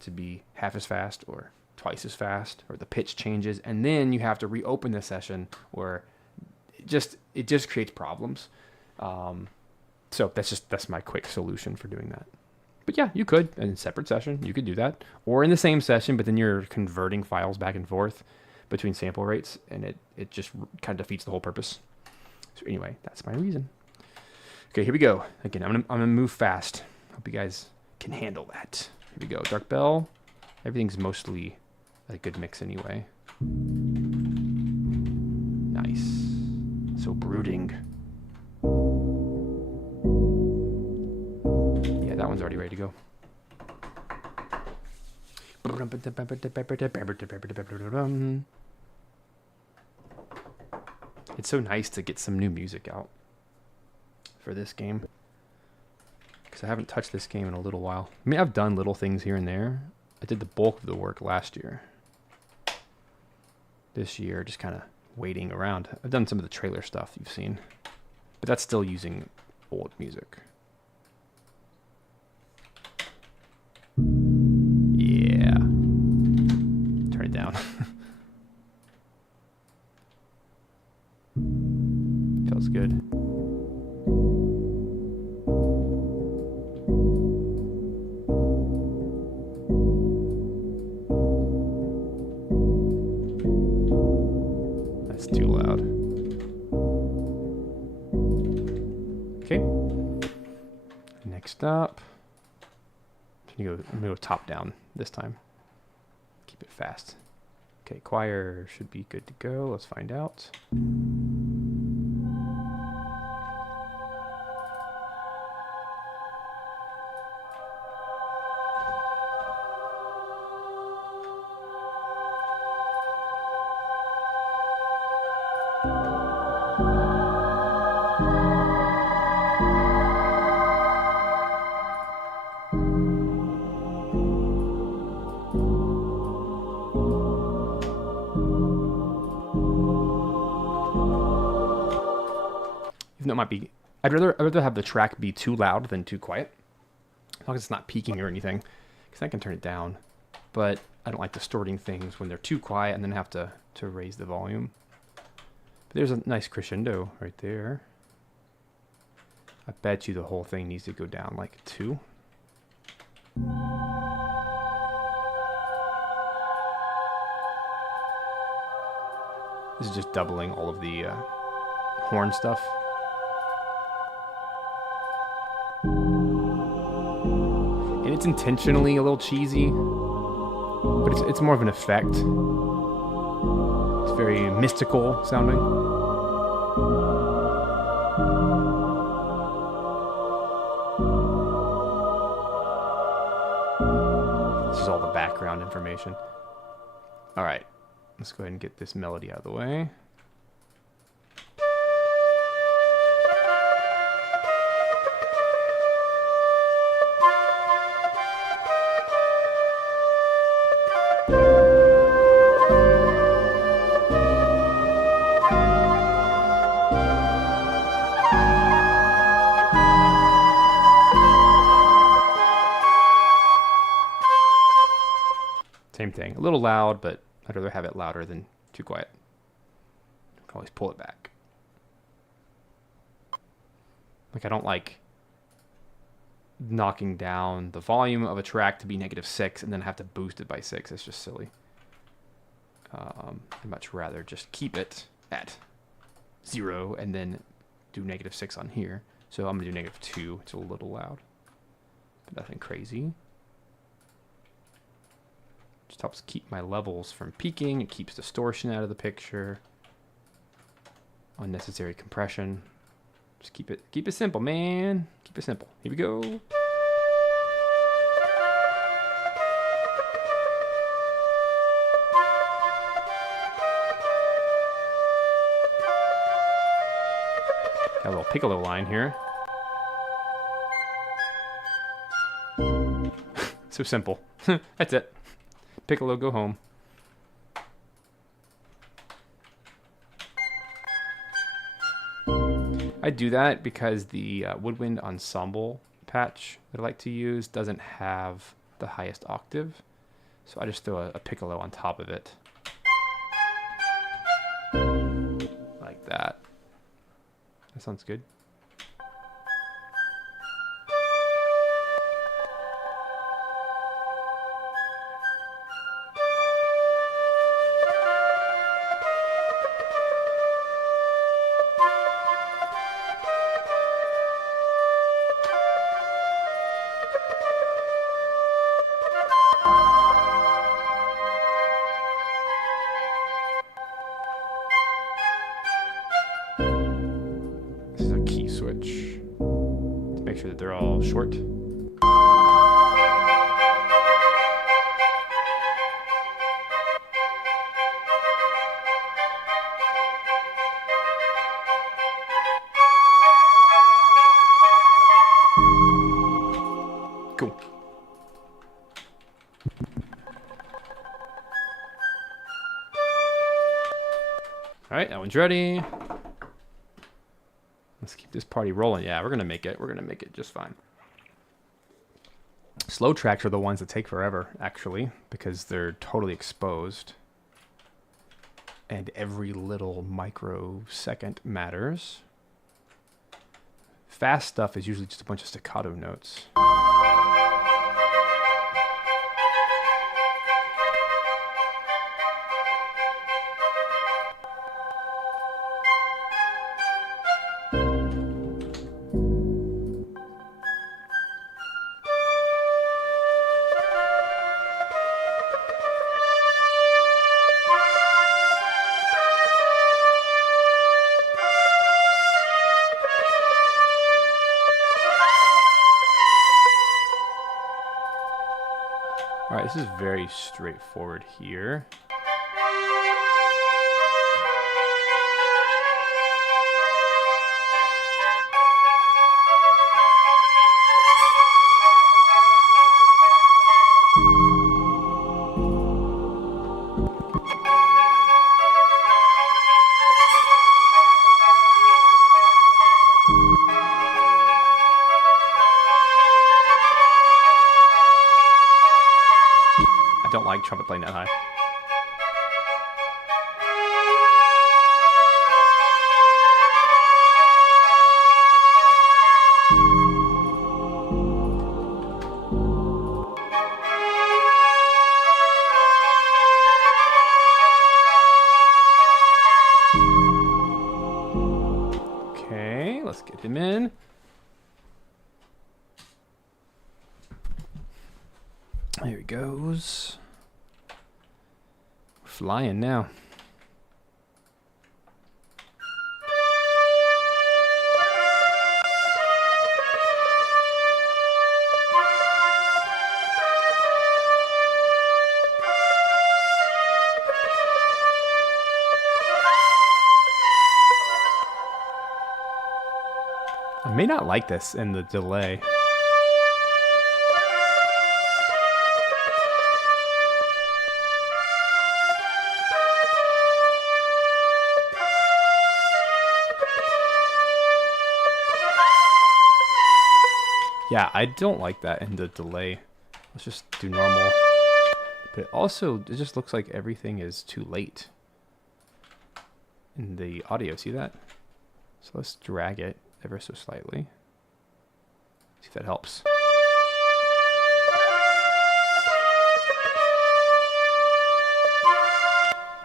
to be half as fast or twice as fast, or the pitch changes, and then you have to reopen the session, or it just creates problems. So that's my quick solution for doing that. But yeah, you could in a separate session, you could do that, or in the same session, but then you're converting files back and forth between sample rates, and it just kind of defeats the whole purpose. So anyway, that's my reason. Okay, here we go. Again, I'm gonna move fast. Hope you guys can handle that. Here we go. Dark Bell. Everything's mostly a good mix anyway. Nice. So brooding. Yeah, that one's already ready to go. It's so nice to get some new music out for this game, because I haven't touched this game in a little while. I mean, I've done little things here and there. I did the bulk of the work last year. This year, just kind of waiting around. I've done some of the trailer stuff you've seen, but that's still using old music. Yeah. Turn it down. Feels good. That's too loud. Okay. Next up, I'm gonna go top down this time. Keep it fast. Okay, choir should be good to go. Let's find out. Even though it might be, I'd rather have the track be too loud than too quiet, as long as it's not peaking or anything, because I can turn it down. But I don't like distorting things when they're too quiet and then have to raise the volume. But there's a nice crescendo right there. I bet you the whole thing needs to go down like 2. This is just doubling all of the horn stuff. And it's intentionally a little cheesy, but it's more of an effect. It's very mystical sounding. This is all the background information. All right, let's go ahead and get this melody out of the way. thing. A little loud, but I'd rather have it louder than too quiet. I can always pull it back. Like, I don't like knocking down the volume of a track to be -6 and then have to boost it by 6. It's just silly. I'd much rather just keep it at 0 and then do -6 on here. So I'm going to do -2. It's a little loud, but nothing crazy. Just helps keep my levels from peaking. It keeps distortion out of the picture. Unnecessary compression. Just keep it simple, man. Keep it simple. Here we go. Got a little piccolo line here. So simple. That's it. Piccolo, go home. I do that because the Woodwind Ensemble patch that I like to use doesn't have the highest octave. So I just throw a piccolo on top of it. Like that. That sounds good. Switch to make sure that they're all short. Cool. All right, that one's ready. Let's keep this party rolling. Yeah, we're going to make it. We're going to make it just fine. Slow tracks are the ones that take forever, actually, because they're totally exposed. And every little microsecond matters. Fast stuff is usually just a bunch of staccato notes. All right, this is very straightforward here. Don't like trumpet playing that high. Okay, let's get him in. There he goes. Flying now. I may not like this in the delay. Yeah, I don't like that in the delay. Let's just do normal. But also, it just looks like everything is too late in the audio. See that? So let's drag it ever so slightly. See if that helps.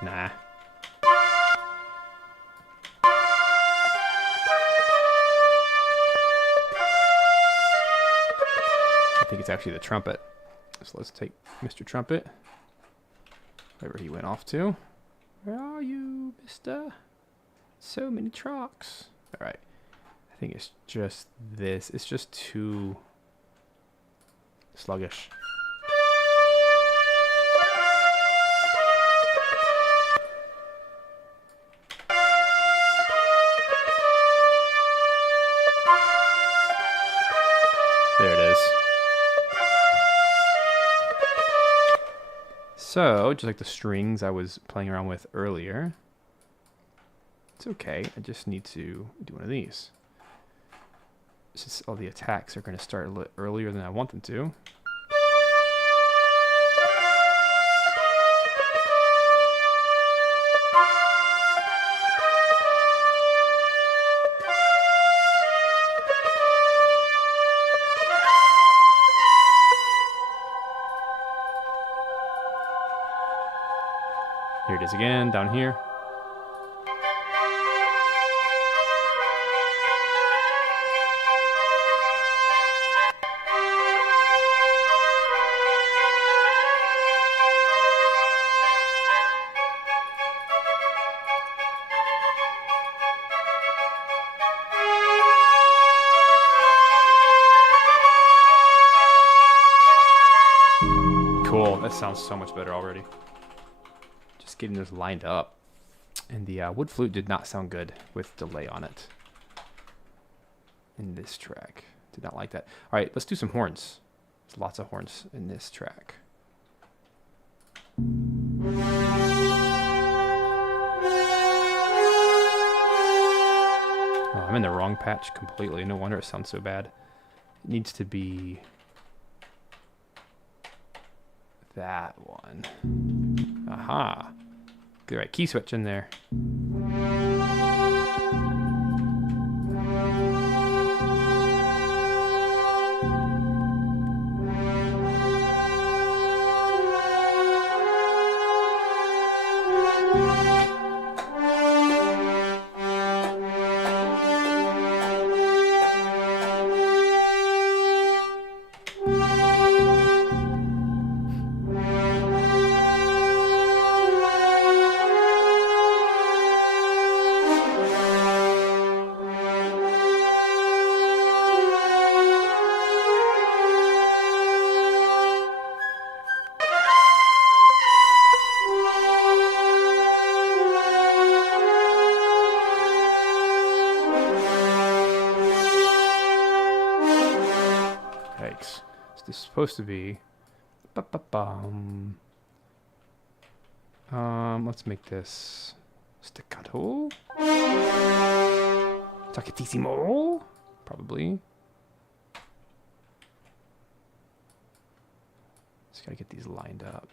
Nah. I think it's actually the trumpet. So let's take Mr. Trumpet, wherever he went off to. Where are you, mister? So many trucks. All right. I think it's just this. It's just too sluggish. There it is. So, just like the strings I was playing around with earlier, it's okay. I just need to do one of these. Since all the attacks are going to start a little earlier than I want them to. Here it is again, down here. Cool, that sounds so much better already. Just getting those lined up. And the wood flute did not sound good with delay on it. In this track. Did not like that. Alright, let's do some horns. There's lots of horns in this track. Oh, I'm in the wrong patch completely. No wonder it sounds so bad. It needs to be that one. Aha. Get the right key switch in there. Yikes. So this is supposed to be... let's make this staccato. Staccatissimo, probably. Just gotta get these lined up.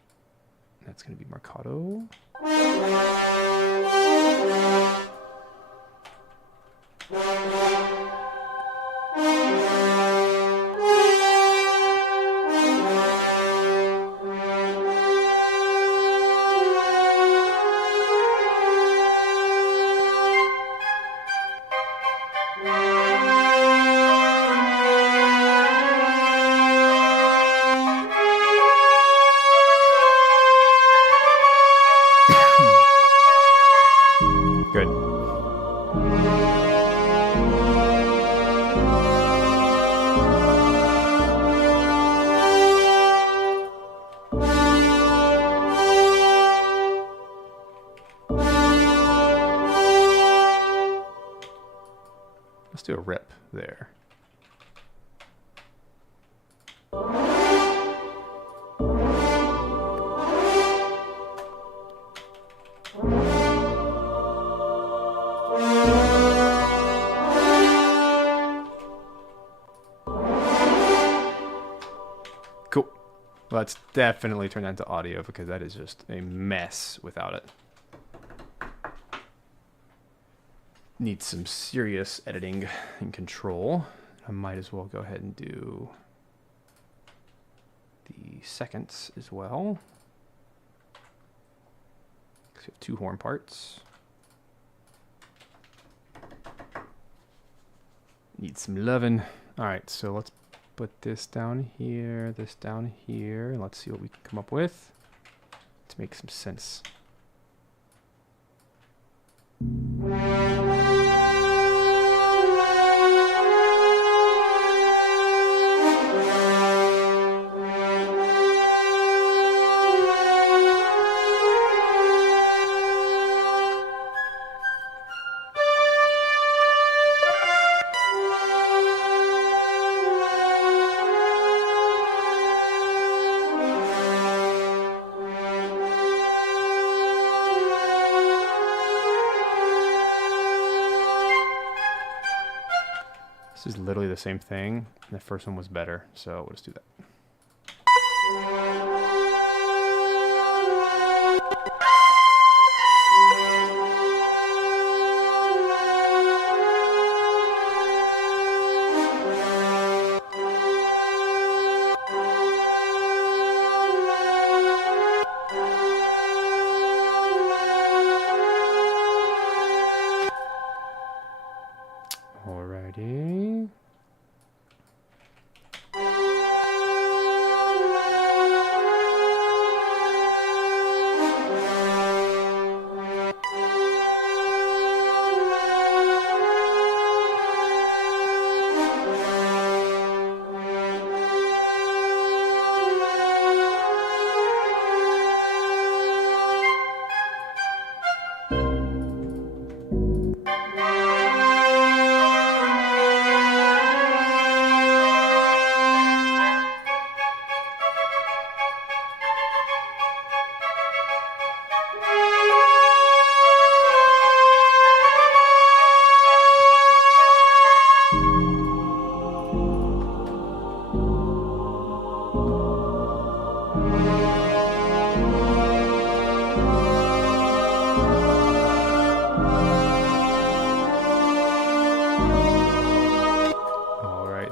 That's gonna be marcato. Good. Let's do a rip there. Cool. Let's definitely turn that into audio because that is just a mess without it. Needs some serious editing and control. I might as well go ahead and do the seconds as well. So we have 2 horn parts. Need some loving. All right, so let's put this down here, and let's see what we can come up with to make some sense. This is literally the same thing. The first one was better, so we'll just do that. Alrighty.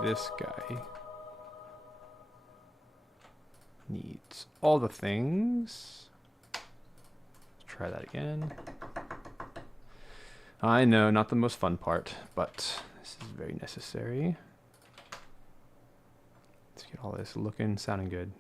This guy needs all the things. Let's try that again. I know, not the most fun part, but this is very necessary. Let's get all this looking, sounding good.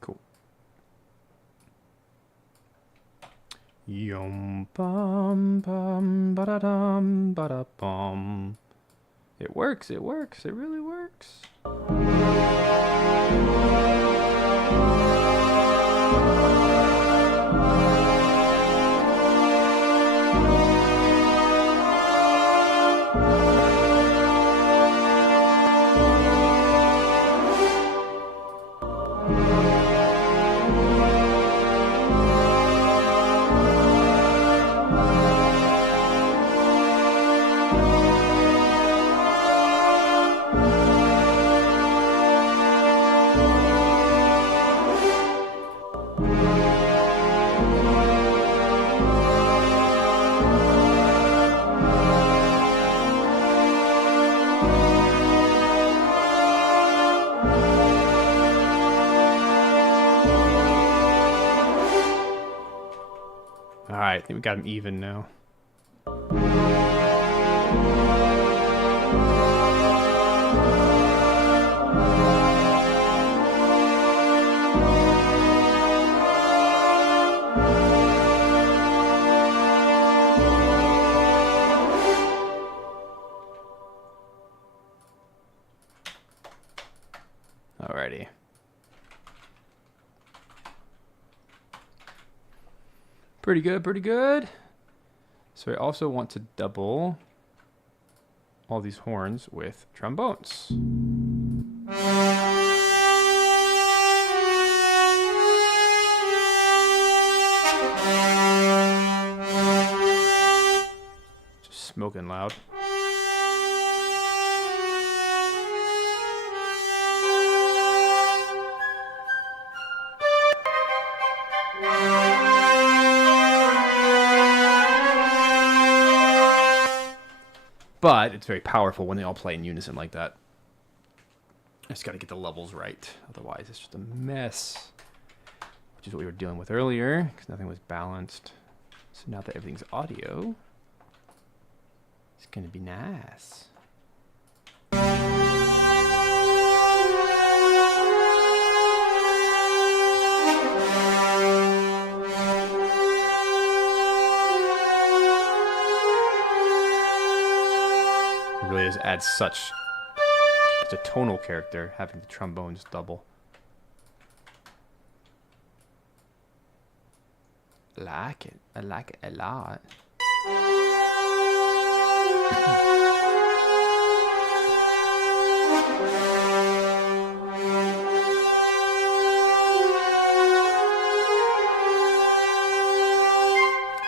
Cool. Yum bum bum ba da dum ba da bum. It works, it works, it really works. Alright, I think we got him even now. Alrighty. Pretty good, pretty good. So I also want to double all these horns with trombones. Just smoking loud. But it's very powerful when they all play in unison like that. I just got to get the levels right. Otherwise, it's just a mess. Which is what we were dealing with earlier, because nothing was balanced. So now that everything's audio, it's going to be nice. It really does add such a tonal character, having the trombones double. I like it. I like it a lot.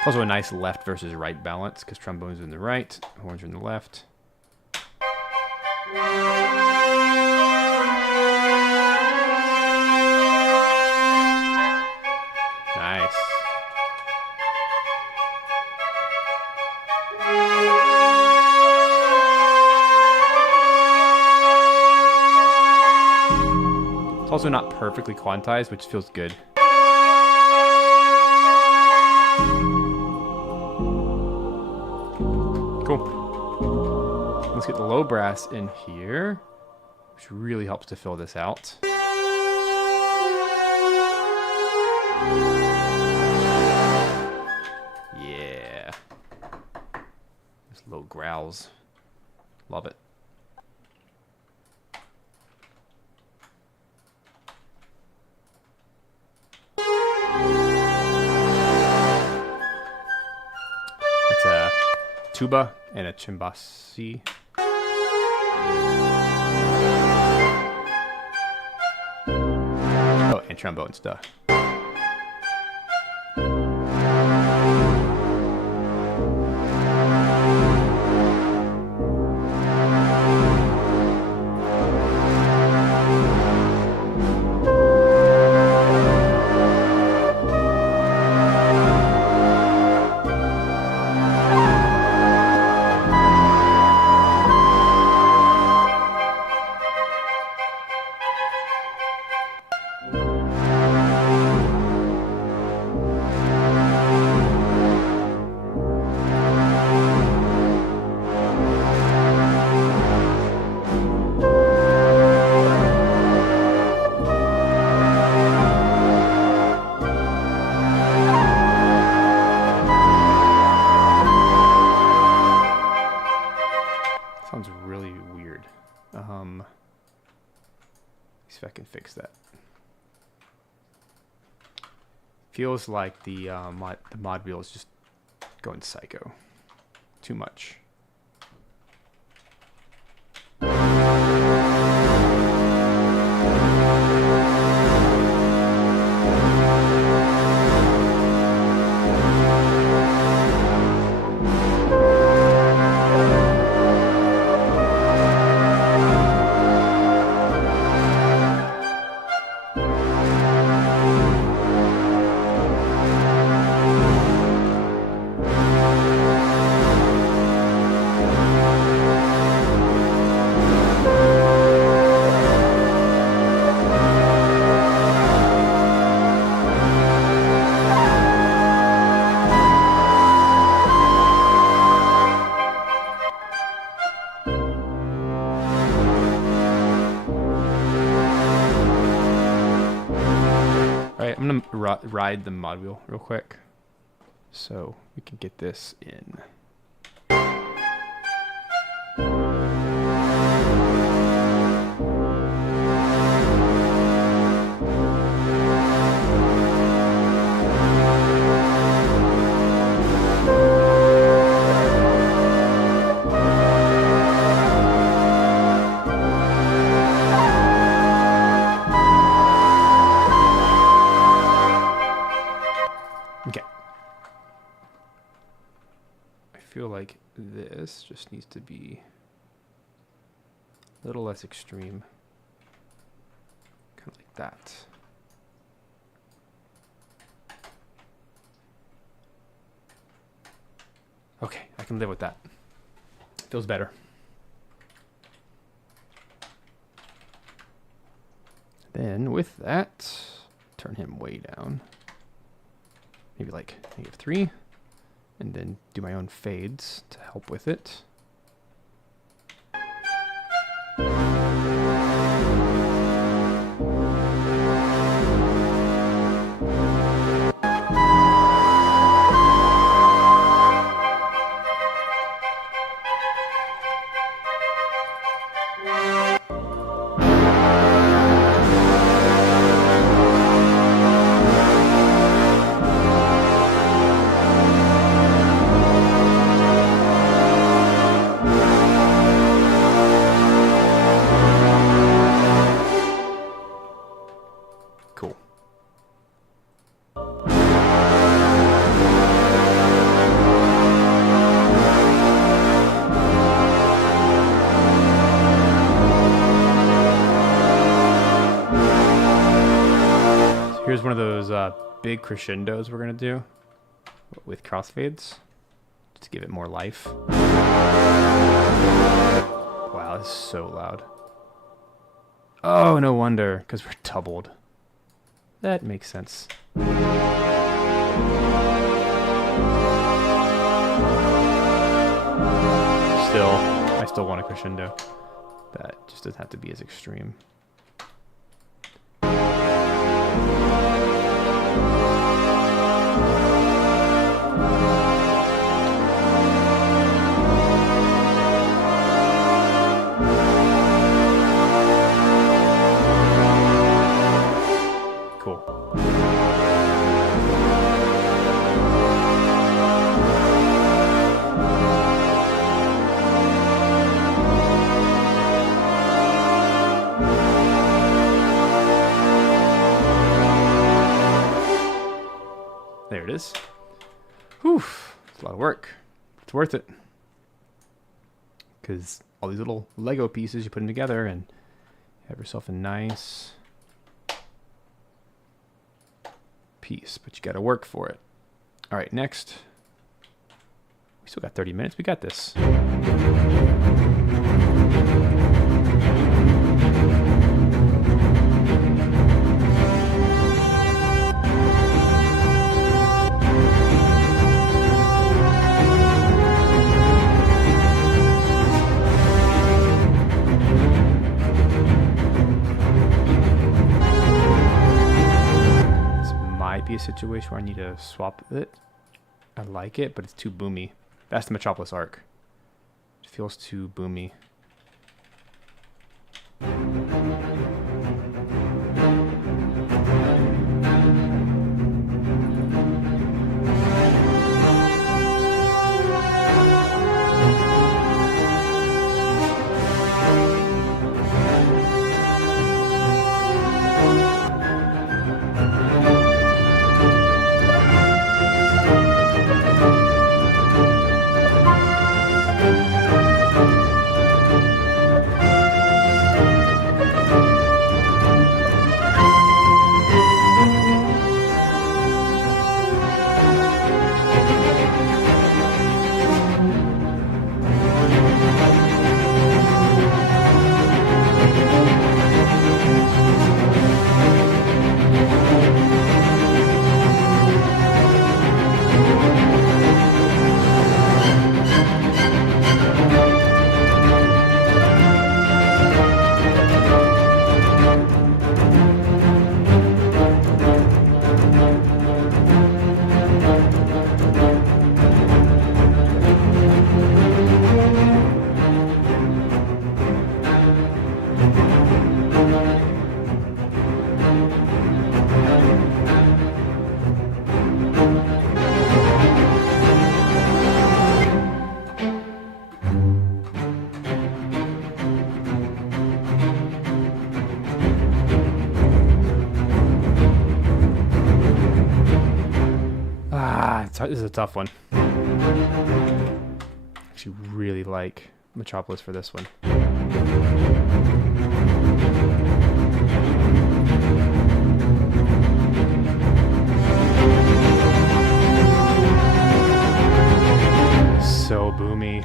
Also a nice left versus right balance, because trombones are in the right, horns are in the left. Nice. It's also not perfectly quantized, which feels good. Cool. Let's get the low brass in here, which really helps to fill this out. Yeah. Those low growls. Love it. It's a tuba and a chimbasi. Oh, and trombone stuff. Sounds really weird. See if I can fix that. Feels like the mod wheel is just going psycho. Too much. I'm gonna ride the mod wheel real quick so we can get this in. feel like this just needs to be a little less extreme. Kind of like that. Okay, I can live with that. Feels better. Then with that, turn him way down. Maybe like -3. And then do my own fades to help with it. Cool. So here's one of those big crescendos we're gonna do with crossfades to give it more life. Wow, this is so loud. Oh, no wonder, because we're doubled. That makes sense. Still, I still want a crescendo. That just doesn't have to be as extreme. Cool. There it is. Whew, it's a lot of work. It's worth it. Because all these little Lego pieces, you put them together and have yourself a nice piece, but you got to work for it. All right, next. We still got 30 minutes. We got this. Be a situation where I need to swap it. I like it, but it's too boomy. That's the Metropolis arc. It feels too boomy. This is a tough one. actually really like Metropolis for this one. So boomy.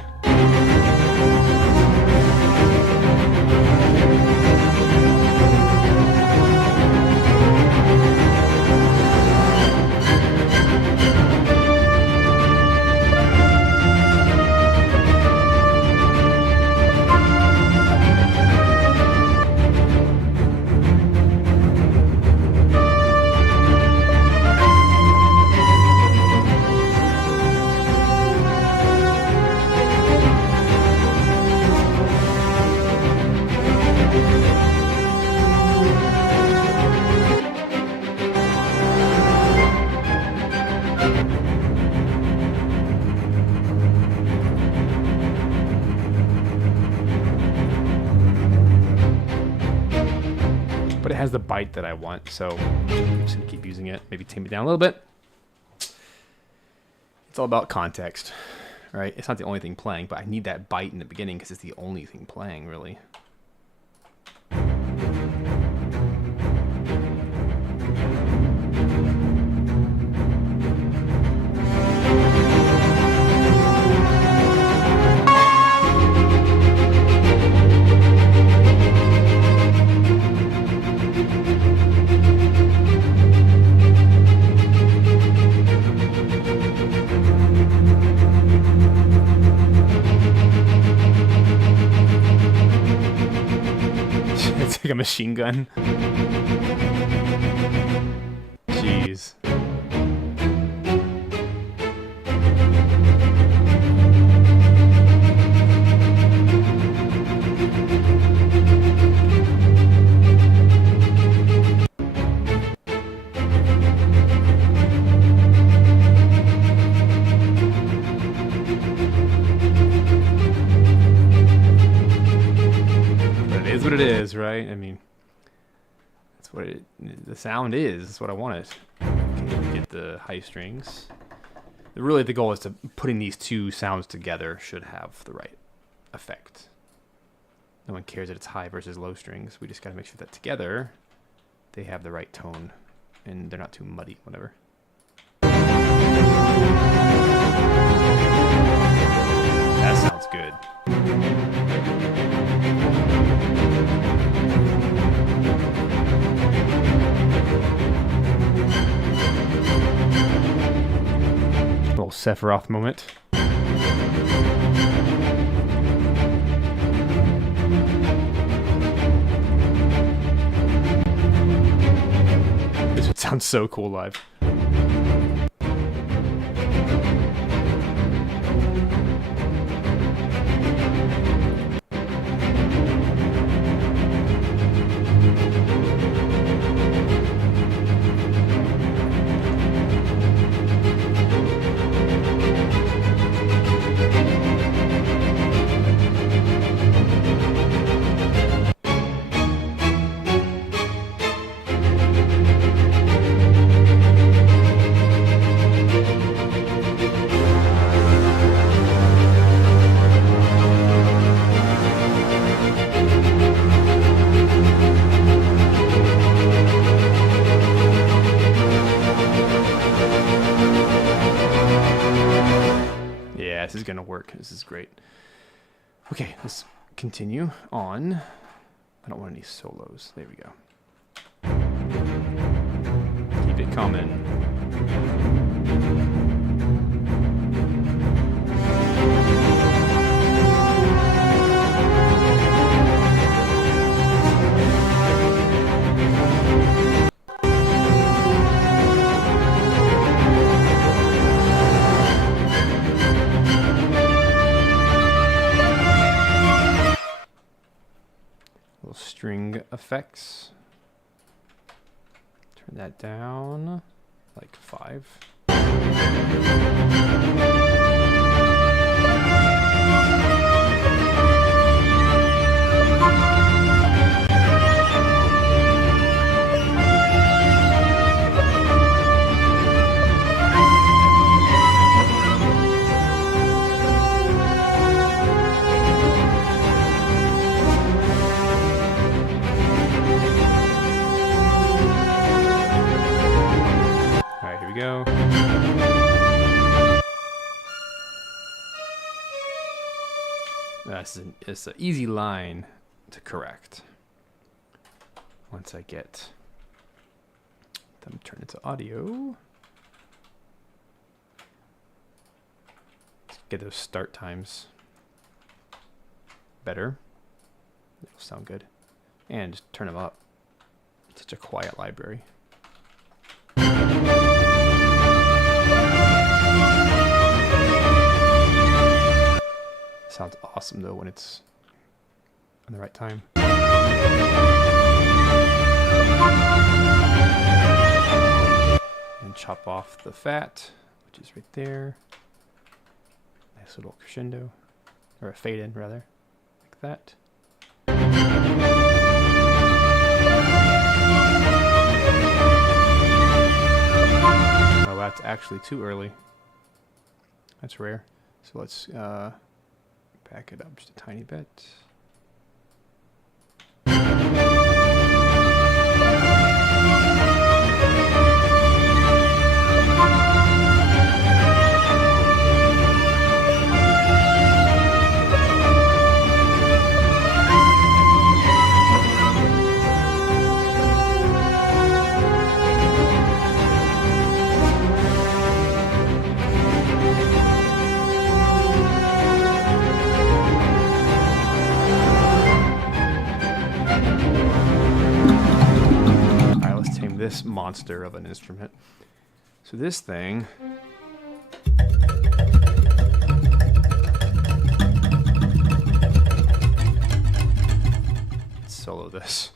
But it has the bite that I want, so I'm just gonna keep using it. Maybe tame it down a little bit. It's all about context, right? It's not the only thing playing, but I need that bite in the beginning because it's the only thing playing, really. It's like a machine gun. Jeez. Is what it is, right? I mean, that's what the sound is. That's what I wanted. Okay, we get the high strings. Really, the goal is to putting these two sounds together should have the right effect. No one cares that it's high versus low strings. We just got to make sure that together they have the right tone and they're not too muddy, whatever. That sounds good. Little Sephiroth moment. This would sound so cool live. This is gonna work. This is great. Okay, let's continue on. I don't want any solos. There we go. Keep it coming. String effects. Turn that down like 5. It's an easy line to correct. Once I get them turned into audio. Let's get those start times better. It'll sound good. And just turn them up. It's such a quiet library. Sounds awesome though when it's on the right time. And chop off the fat, which is right there. Nice little crescendo, or a fade in rather, like that. Oh, that's actually too early. That's rare. So let's back it up just a tiny bit. This monster of an instrument. So this thing let's solo this.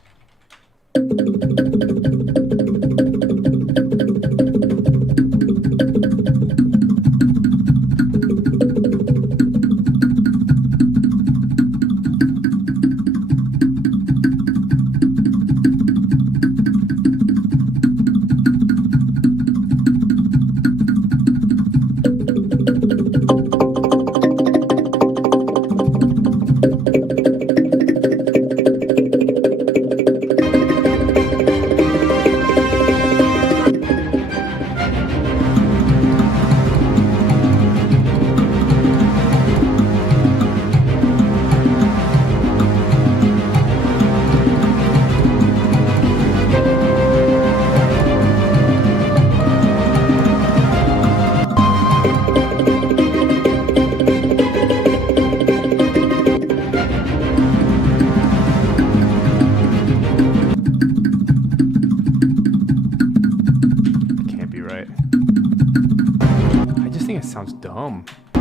Sounds dumb. I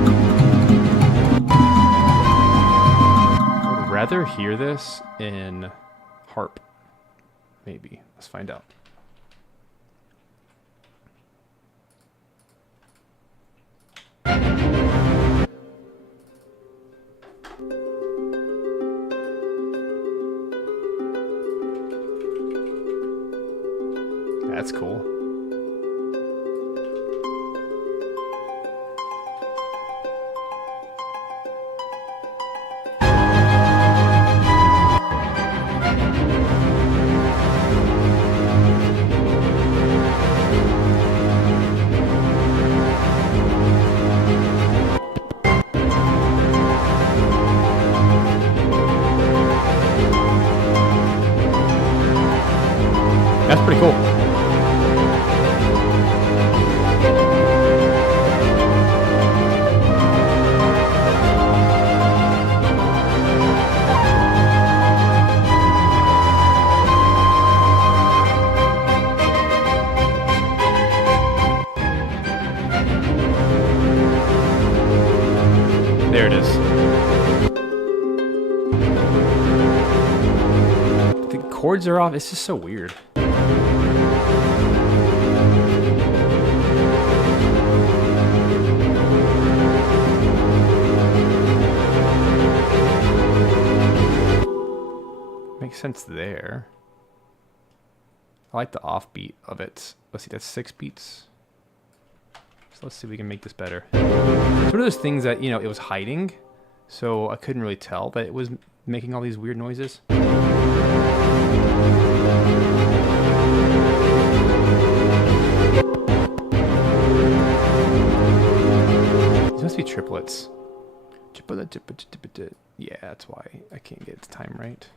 would rather hear this in harp. Maybe. Let's find out. That's cool. That's pretty cool. There it is. The chords are off. It's just so weird. Makes sense there. I like the offbeat of it. Let's see, that's 6 beats. So let's see if we can make this better. It's one of those things that, you know, it was hiding, so I couldn't really tell that it was making all these weird noises. These must be triplets. Yeah, that's why I can't get its time right.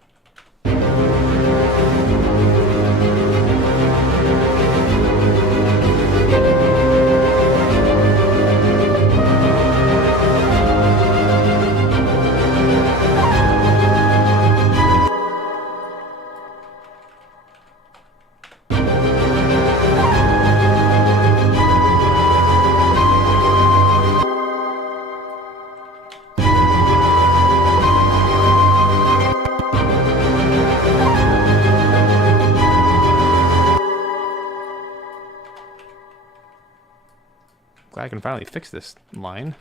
Glad I can finally fix this line.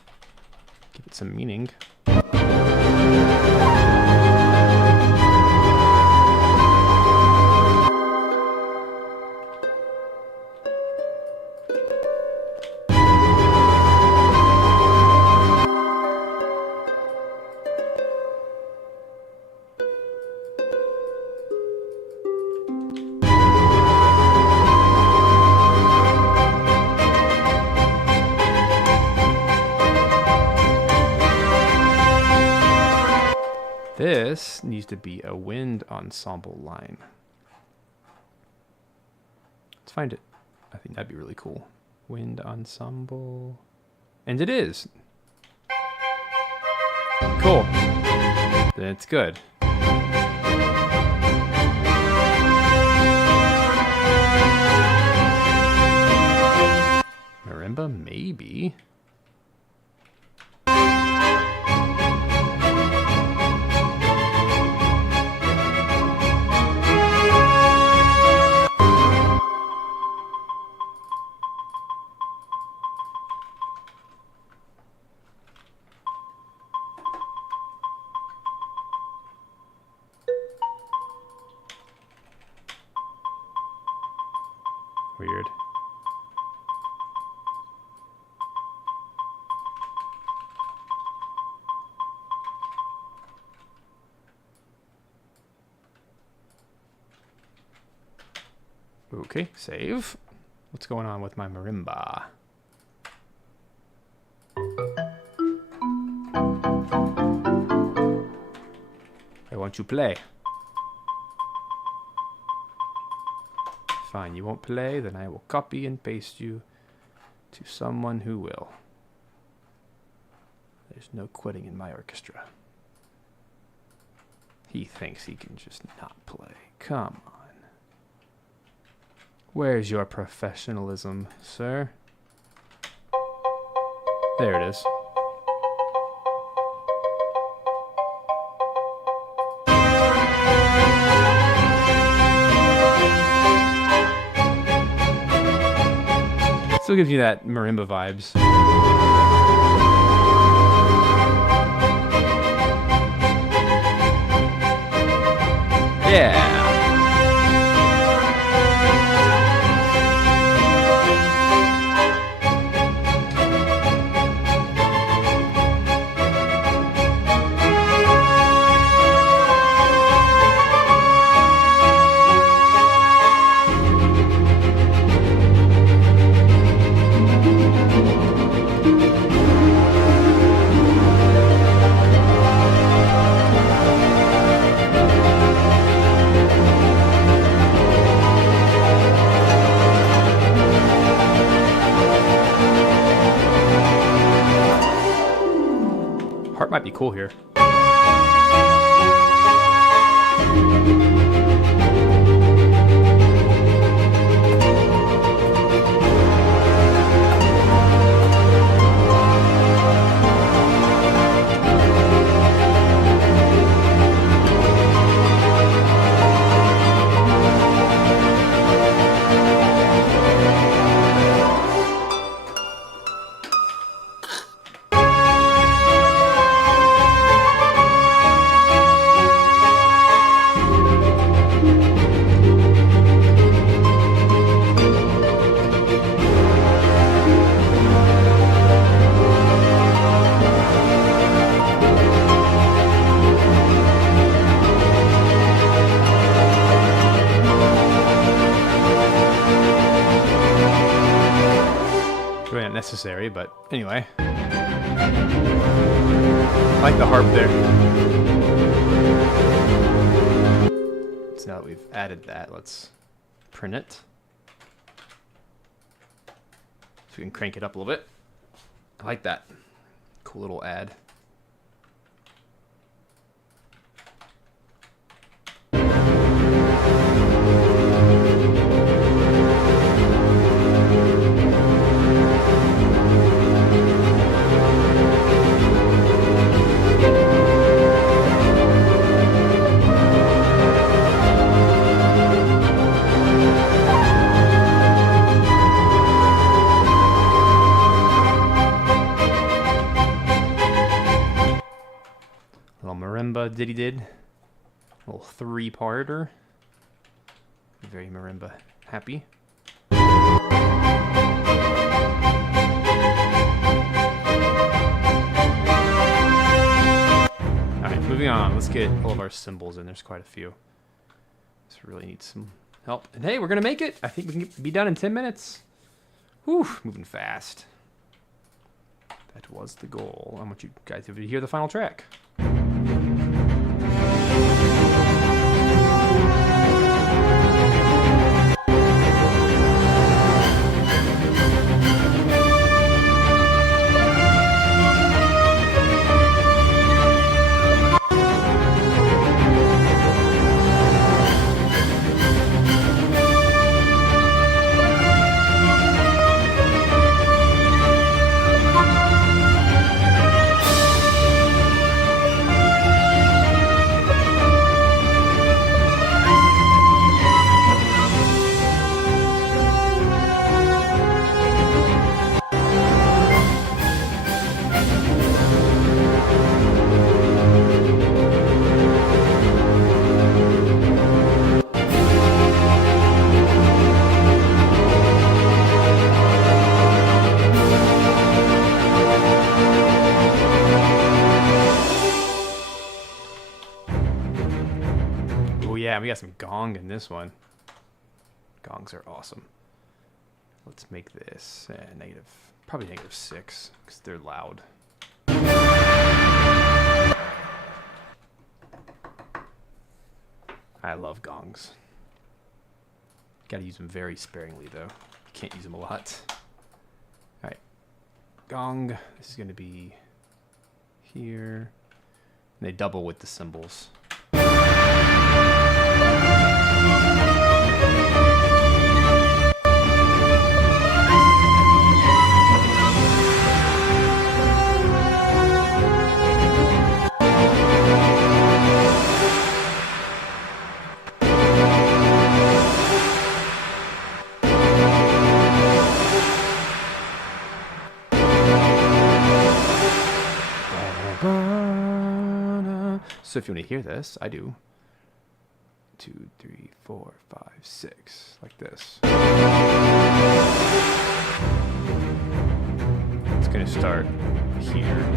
Give it some meaning. This needs to be a wind ensemble line. Let's find it. I think that'd be really cool. Wind ensemble. And it is. Cool. Then it's good. Marimba, maybe. Weird. Okay, save. What's going on with my marimba? I want you play. Fine, you won't play, then I will copy and paste you to someone who will. There's no quitting in my orchestra. He thinks he can just not play. Come on. Where's your professionalism, sir? There it is. Still gives you that marimba vibes. Yeah. Heart might be cool here. Really unnecessary, but anyway. I like the harp there. So now that we've added that, let's print it. So we can crank it up a little bit. I like that. Cool little ad. Marimba Diddy did. A little three-parter. Very marimba happy. Alright, moving on. Let's get all of our symbols in. There's quite a few. This really needs some help. And hey, we're going to make it. I think we can be done in 10 minutes. Whew, moving fast. That was the goal. I want you guys to hear the final track. Yeah, we got some gong in this one. Gongs are awesome. Let's make this probably -6, because they're loud. I love gongs. Gotta use them very sparingly, though. You can't use them a lot. Alright. Gong. This is going to be here. And they double with the cymbals. So if you want to hear this, I do. 2, 3, 4, 5, 6, like this. It's going to start here.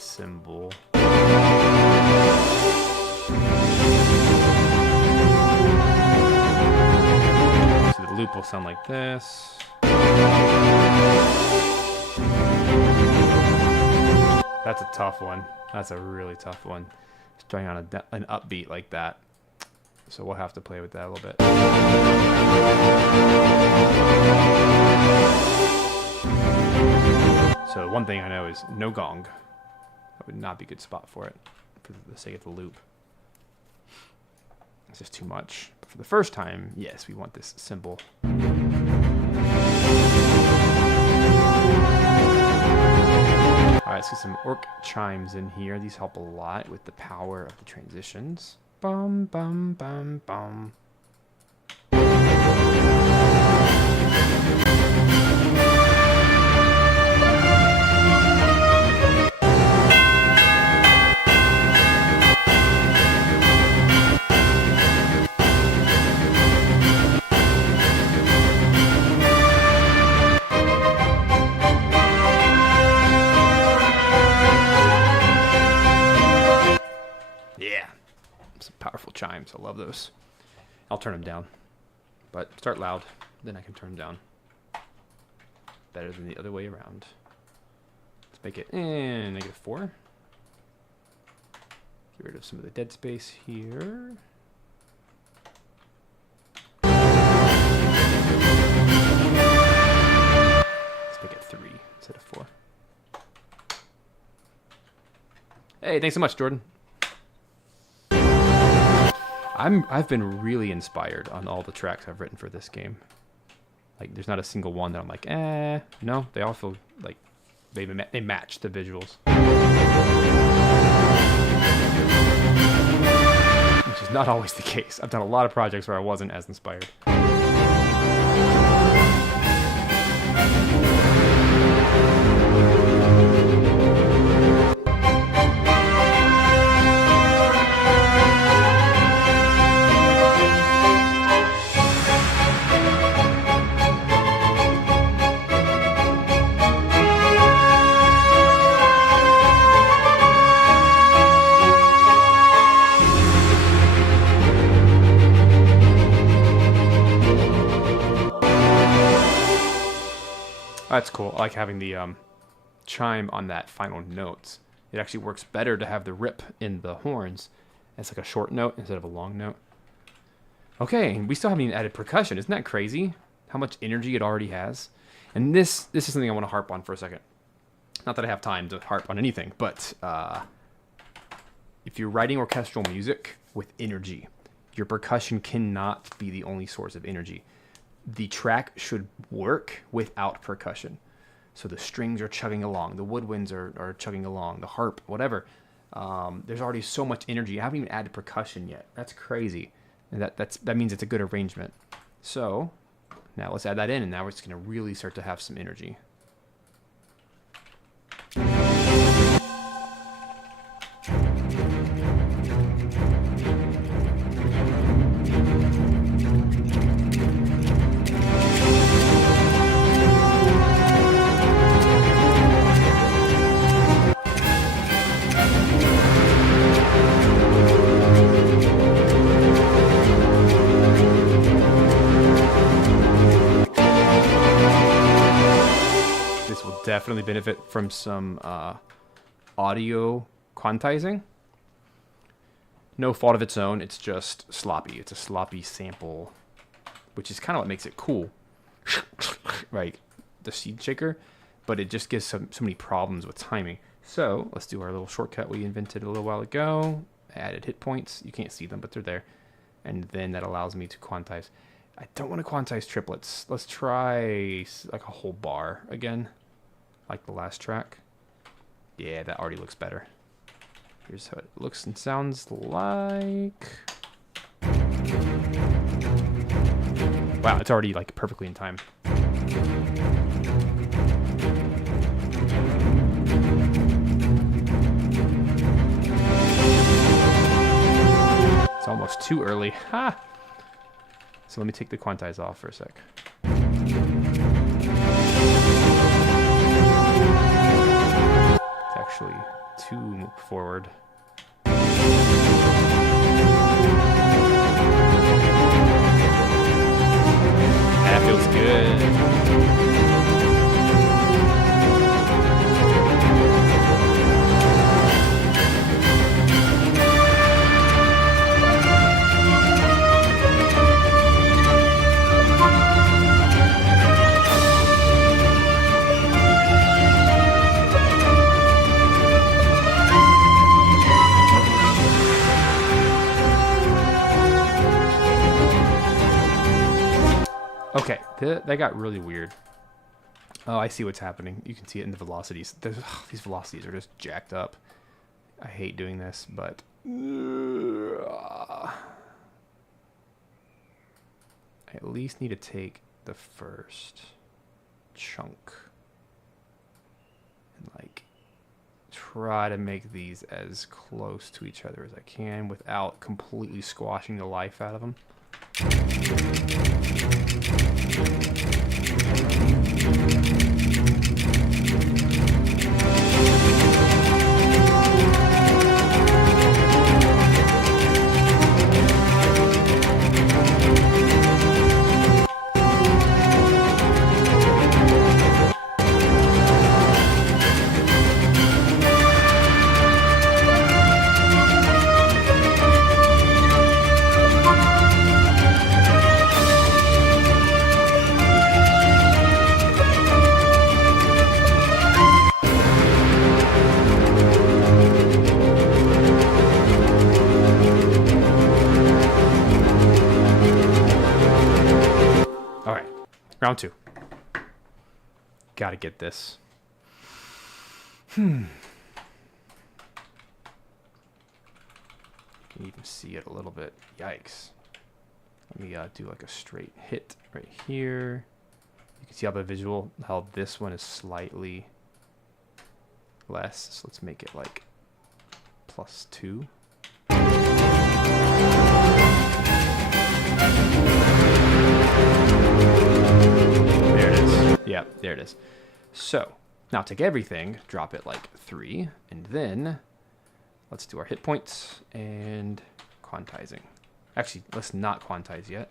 Symbol. So the loop will sound like this. That's a tough one. That's a really tough one. Starting on an upbeat like that. So we'll have to play with that a little bit. So one thing I know is no gong. That would not be a good spot for it, for the sake of the loop. It's just too much. But for the first time, yes, we want this symbol. Alright, let's get some orc chimes in here. These help a lot with the power of the transitions. Bum, bum, bum, bum. those. I'll turn them down. But start loud, then I can turn them down. Better than the other way around. Let's make it -4. Get rid of some of the dead space here. Let's make it 3 instead of 4. Hey, thanks so much, Jordan. I've been really inspired on all the tracks I've written for this game. Like, there's not a single one that I'm like, no. They all feel like they match the visuals. Which is not always the case. I've done a lot of projects where I wasn't as inspired. That's cool. I like having the chime on that final note. It actually works better to have the rip in the horns. It's like a short note instead of a long note. Okay, and we still haven't even added percussion. Isn't that crazy? How much energy it already has. And this is something I want to harp on for a second. Not that I have time to harp on anything, but if you're writing orchestral music with energy, your percussion cannot be the only source of energy. The track should work without percussion. So the strings are chugging along, the woodwinds are chugging along, the harp, whatever. There's already so much energy. I haven't even added percussion yet. That's crazy. And that means it's a good arrangement. So now let's add that in, and now it's going to really start to have some energy. Definitely benefit from some audio quantizing. No fault of its own, it's just sloppy. It's a sloppy sample, which is kind of what makes it cool. Like the seed shaker, but it just gives so many problems with timing. So let's do our little shortcut we invented a little while ago. Added hit points. You can't see them, but they're there. And then that allows me to quantize. I don't want to quantize triplets. Let's try like a whole bar again. Like the last track. Yeah, that already looks better. Here's how it looks and sounds like. Wow, it's already like perfectly in time. It's almost too early. Ha! So let me take the quantize off for a sec. Actually too forward. That feels good. Okay, that got really weird. Oh, I see what's happening. You can see it in the velocities. These velocities are just jacked up. I hate doing this, but... I at least need to take the first chunk and like try to make these as close to each other as I can without completely squashing the life out of them. Round 2. Gotta get this. You can even see it a little bit. Yikes. Let me do like a straight hit right here. You can see how the visual, how this one is slightly less. So let's make it like +2. There it is. Yeah, there it is. So now take everything, drop it like 3, and then let's do our hit points and quantizing. Actually, let's not quantize yet.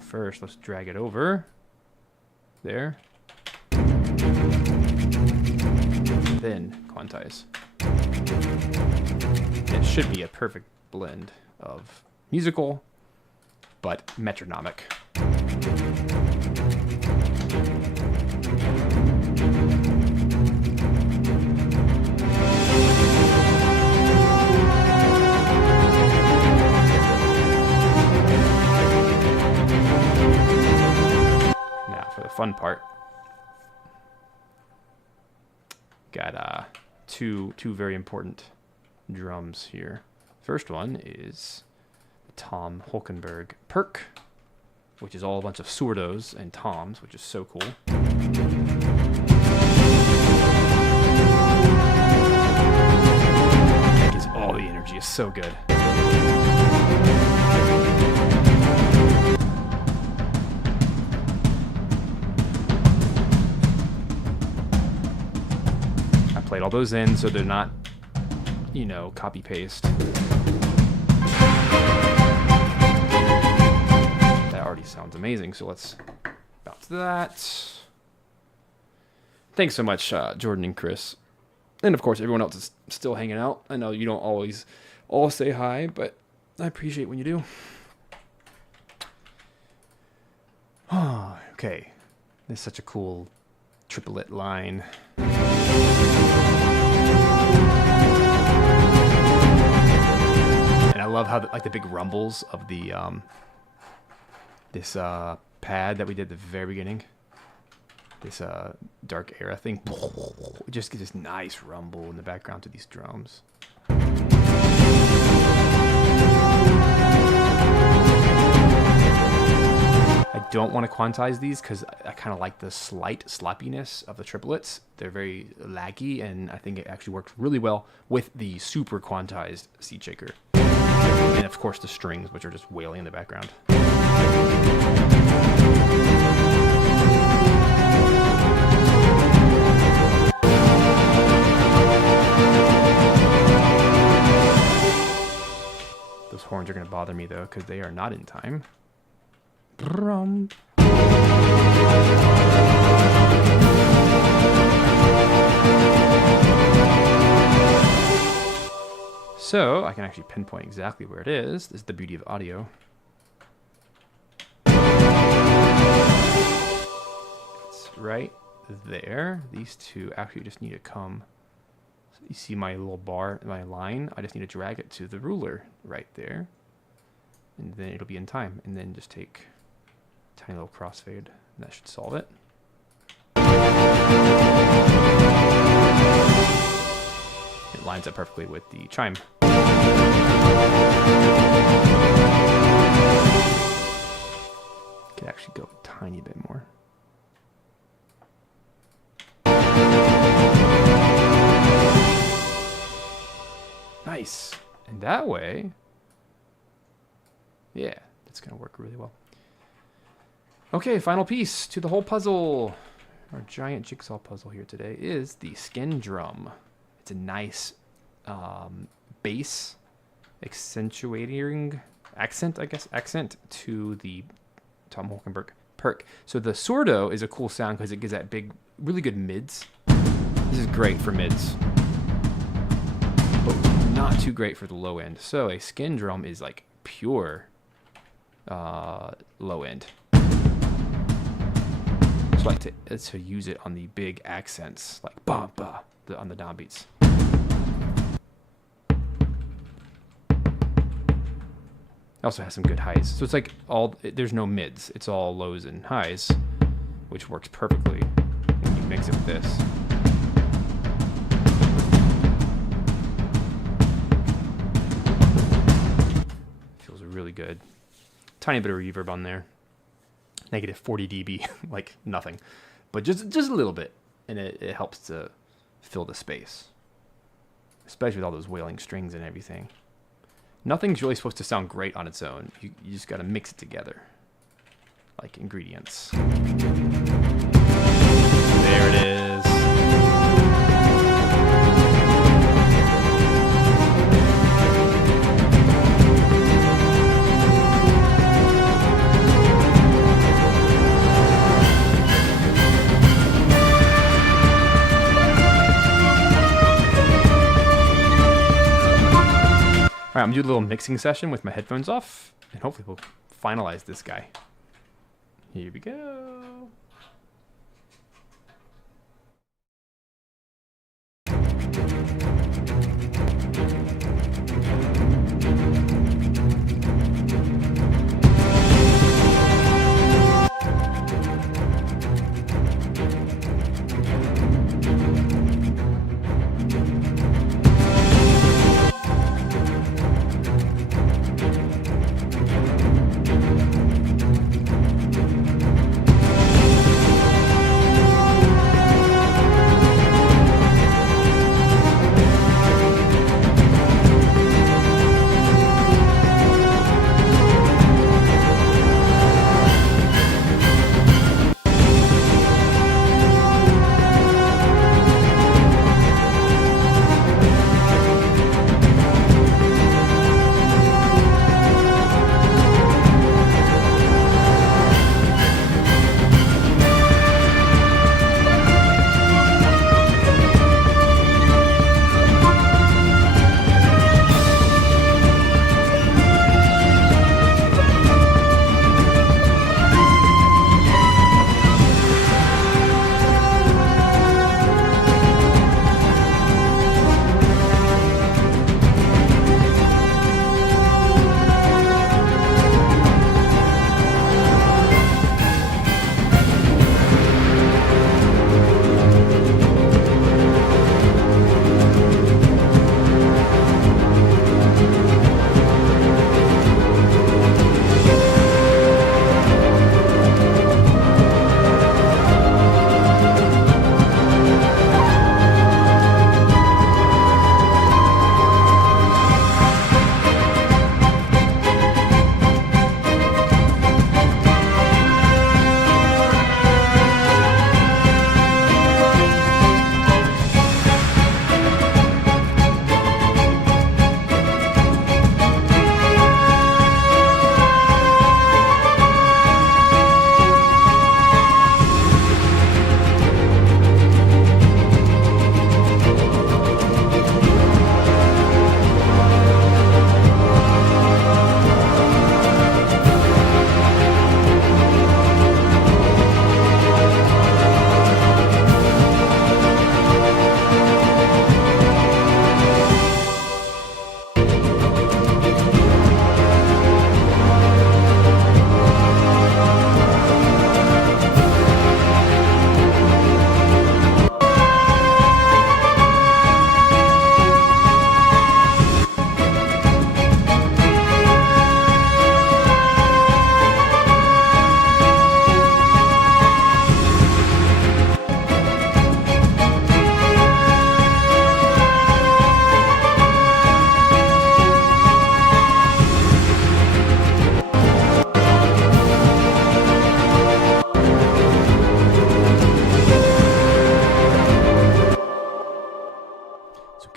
First, let's drag it over. There. Then quantize. It should be a perfect blend of musical, but metronomic. Now for the fun part. Got two very important drums here. First one is the Tom Hulkenberg perk, which is all a bunch of surdos and toms, which is so cool. That gives all the energy. Is so good. I played all those in so they're not, you know, copy paste. That already sounds amazing, so let's bounce that. Thanks so much, Jordan and Chris. And of course, everyone else is still hanging out. I know you don't always all say hi, but I appreciate when you do. Okay. This is such a cool triplet line. And I love how like the big rumbles of the this pad that we did at the very beginning. This dark era thing. It just gives this nice rumble in the background to these drums. I don't want to quantize these because I kind of like the slight sloppiness of the triplets. They're very laggy, and I think it actually works really well with the super quantized seed shaker. And of course the strings, which are just wailing in the background. Those horns are going to bother me though, because they are not in time. So I can actually pinpoint exactly where it is. This is the beauty of audio. It's right there. These two actually just need to come. So you see my little bar, my line? I just need to drag it to the ruler right there. And then it'll be in time. And then just take a tiny little crossfade. And that should solve it. It lines up perfectly with the chime. Could actually go a tiny bit more. Nice. And that way, yeah, that's going to work really well. Okay, final piece to the whole puzzle. Our giant jigsaw puzzle here today is the skin drum. It's a nice bass accentuating accent to the Tom Hulkenberg perk. So the surdo is a cool sound because it gives that big, really good mids. This is great for mids, but not too great for the low end. So a skin drum is like pure low end. So I like to use it on the big accents, like ba ba, on the downbeats. It also has some good highs. So it's like there's no mids. It's all lows and highs, which works perfectly when you mix it with this. Feels really good. Tiny bit of reverb on there. Negative 40 dB, like nothing. But just a little bit. And it helps to fill the space. Especially with all those wailing strings and everything. Nothing's really supposed to sound great on its own. You just got to mix it together. Like ingredients. There it is. Alright, I'm gonna do a little mixing session with my headphones off, and hopefully we'll finalize this guy. Here we go.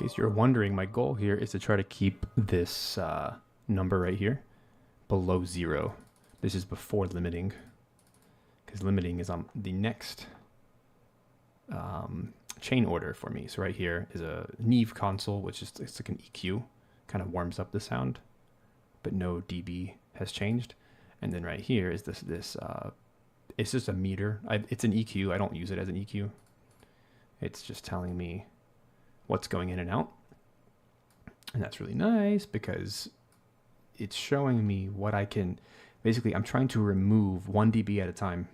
in case you're wondering, my goal here is to try to keep this number right here below 0. This is before limiting, because limiting is on the next chain order for me. So right here is a Neve console, which is it's like an EQ, kind of warms up the sound, but no dB has changed. And then right here is this it's just a meter. It's an EQ. I don't use it as an EQ. It's just telling me what's going in and out. And that's really nice because it's showing me what I can. Basically, I'm trying to remove 1 dB at a time,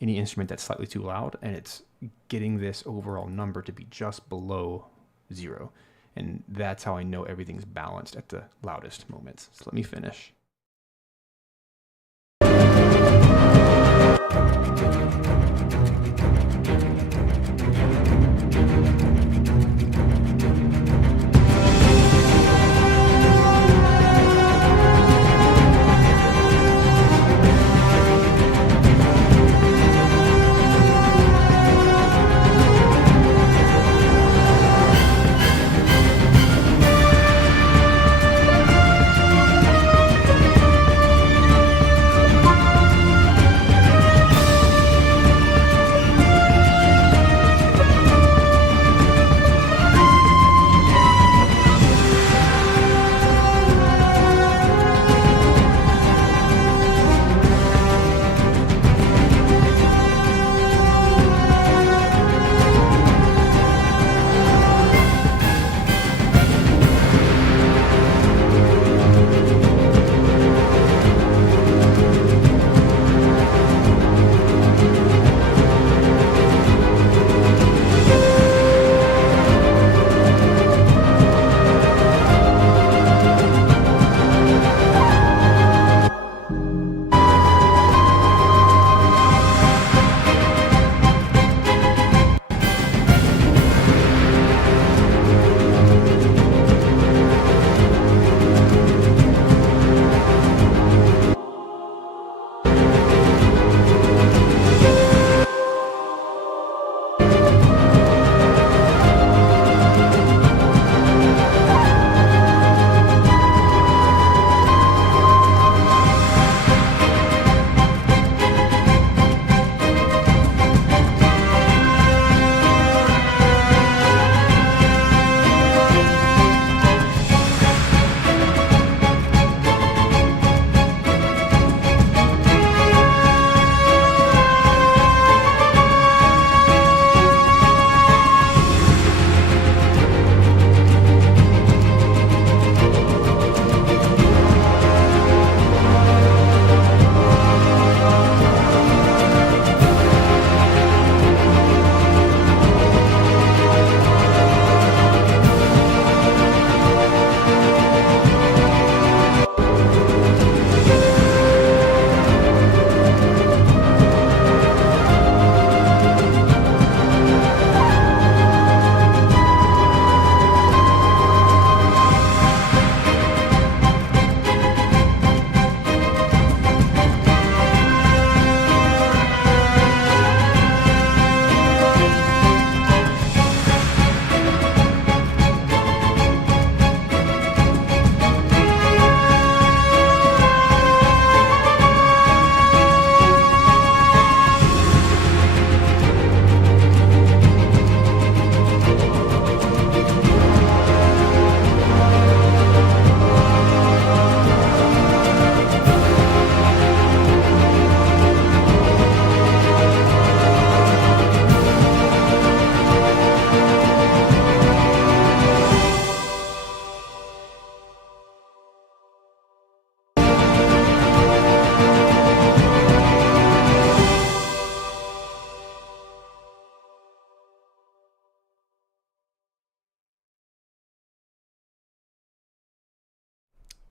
any instrument that's slightly too loud, and it's getting this overall number to be just below 0. And that's how I know everything's balanced at the loudest moments. So let me finish.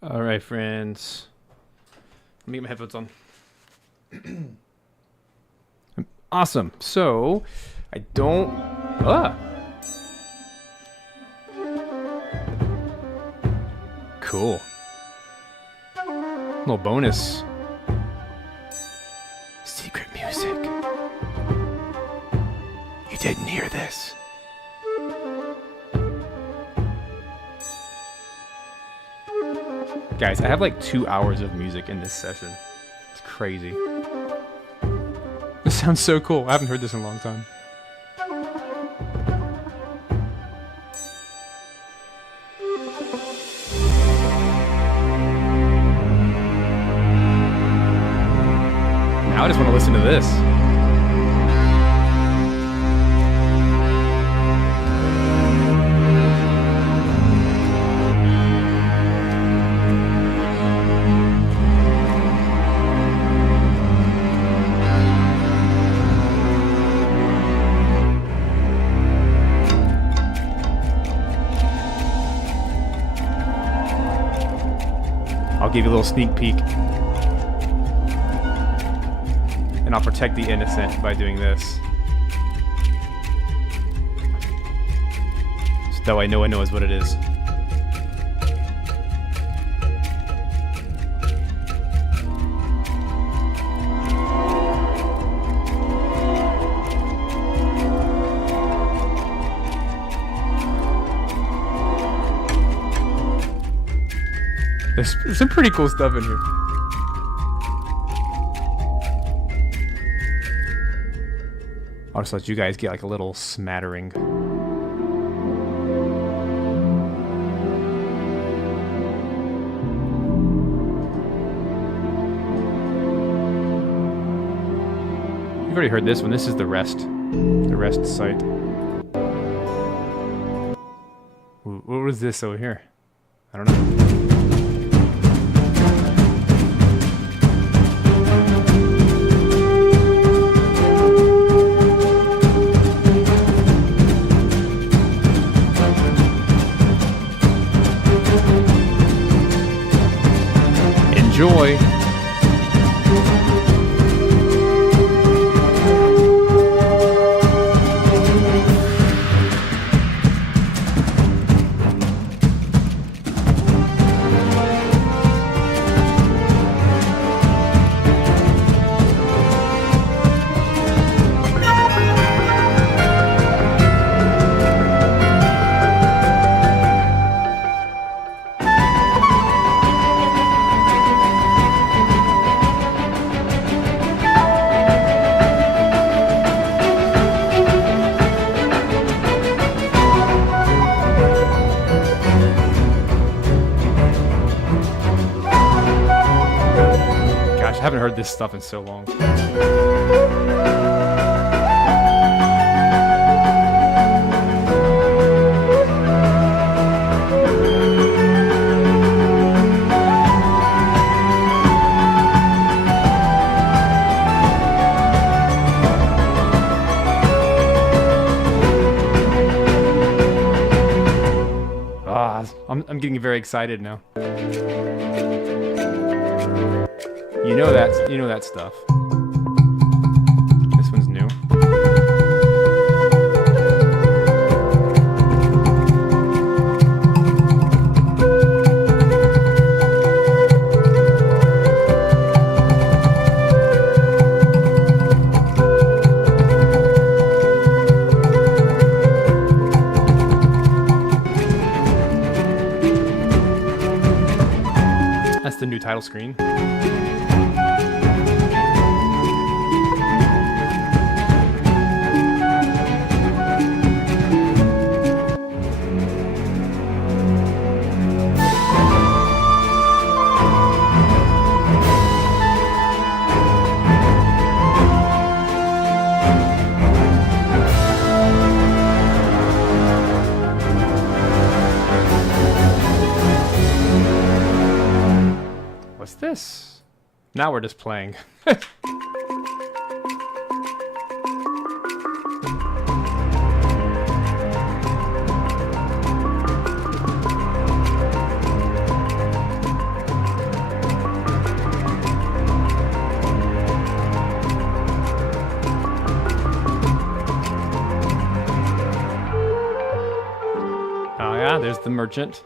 All right, friends. Let me get my headphones on. Awesome. So, I don't... Cool. Little bonus. Secret music. You didn't hear this. Guys, I have like 2 hours of music in this session. It's crazy. This sounds so cool. I haven't heard this in a long time. Now I just want to listen to this. I'll give you a little sneak peek. And I'll protect the innocent by doing this. So that way no one knows what it is. There's some pretty cool stuff in here. I'll just let you guys get like a little smattering. You've already heard this one. This is the rest site. What was this over here? I don't know. Enjoy. I haven't heard this stuff in so long. I'm getting very excited now. You know that stuff. This one's new. That's the new title screen. What's this? Now we're just playing. Oh yeah, there's the merchant.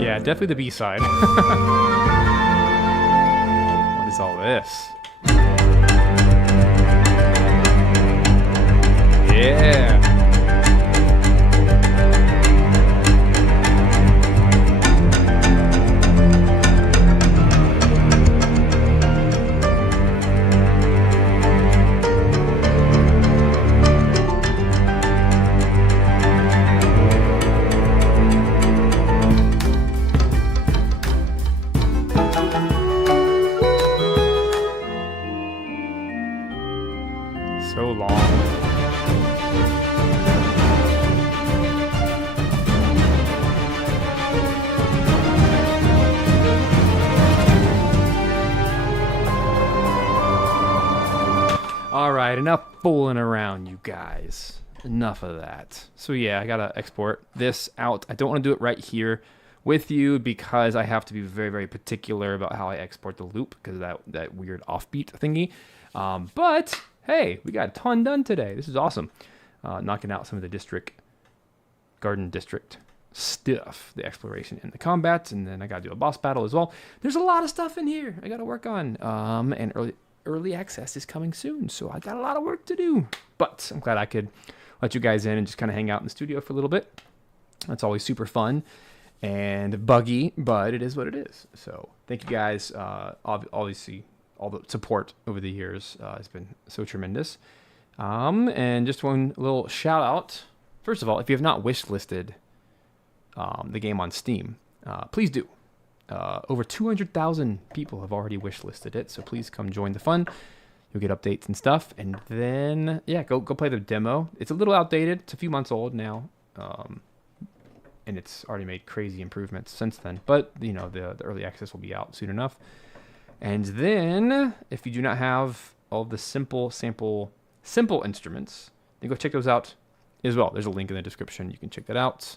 Yeah, definitely the B-side. What is all this? Yeah. right, enough fooling around, you guys. Enough of that. So yeah, I gotta export this out. I don't want to do it right here with you because I have to be very, very particular about how I export the loop because of that weird offbeat thingy. But hey, we got a ton done today. This is awesome. Knocking out some of the garden district stuff, the exploration and the combats, and then I gotta do a boss battle as well. There's a lot of stuff in here I gotta work on. And early access is coming soon, so I got a lot of work to do. But I'm glad I could let you guys in and just kind of hang out in the studio for a little bit. That's always super fun and buggy, but it is what it is. So thank you guys. Obviously, all the support over the years has been so tremendous. And just one little shout out. First of all, if you have not wish listed the game on Steam, please do. Over 200,000 people have already wish listed it, so please come join the fun. You'll get updates and stuff, and then yeah, go play the demo. It's a little outdated. It's a few months old now, and it's already made crazy improvements since then. But you know the early access will be out soon enough. And then if you do not have all the simple instruments, then go check those out as well. There's a link in the description. You can check that out.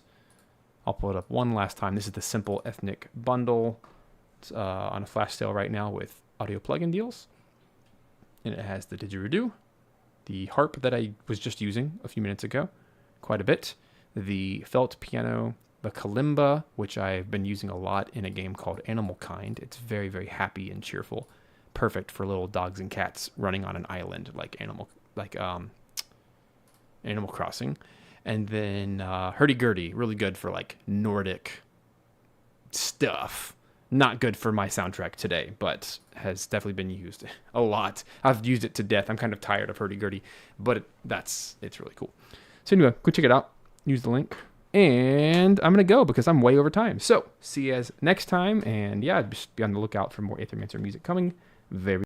I'll pull it up one last time. This is the Simple Ethnic Bundle. It's on a flash sale right now with audio plugin deals. And it has the didgeridoo, the harp that I was just using a few minutes ago, quite a bit, the felt piano, the kalimba, which I've been using a lot in a game called Animal Kind. It's very, very happy and cheerful, perfect for little dogs and cats running on an island like Animal Crossing. And then hurdy-gurdy, really good for like Nordic stuff. Not good for my soundtrack today, but has definitely been used a lot. I've used it to death. I'm kind of tired of hurdy-gurdy, but it's really cool. So anyway, go check it out. Use the link. And I'm going to go because I'm way over time. So see you guys next time. And yeah, just be on the lookout for more Aethermancer music coming very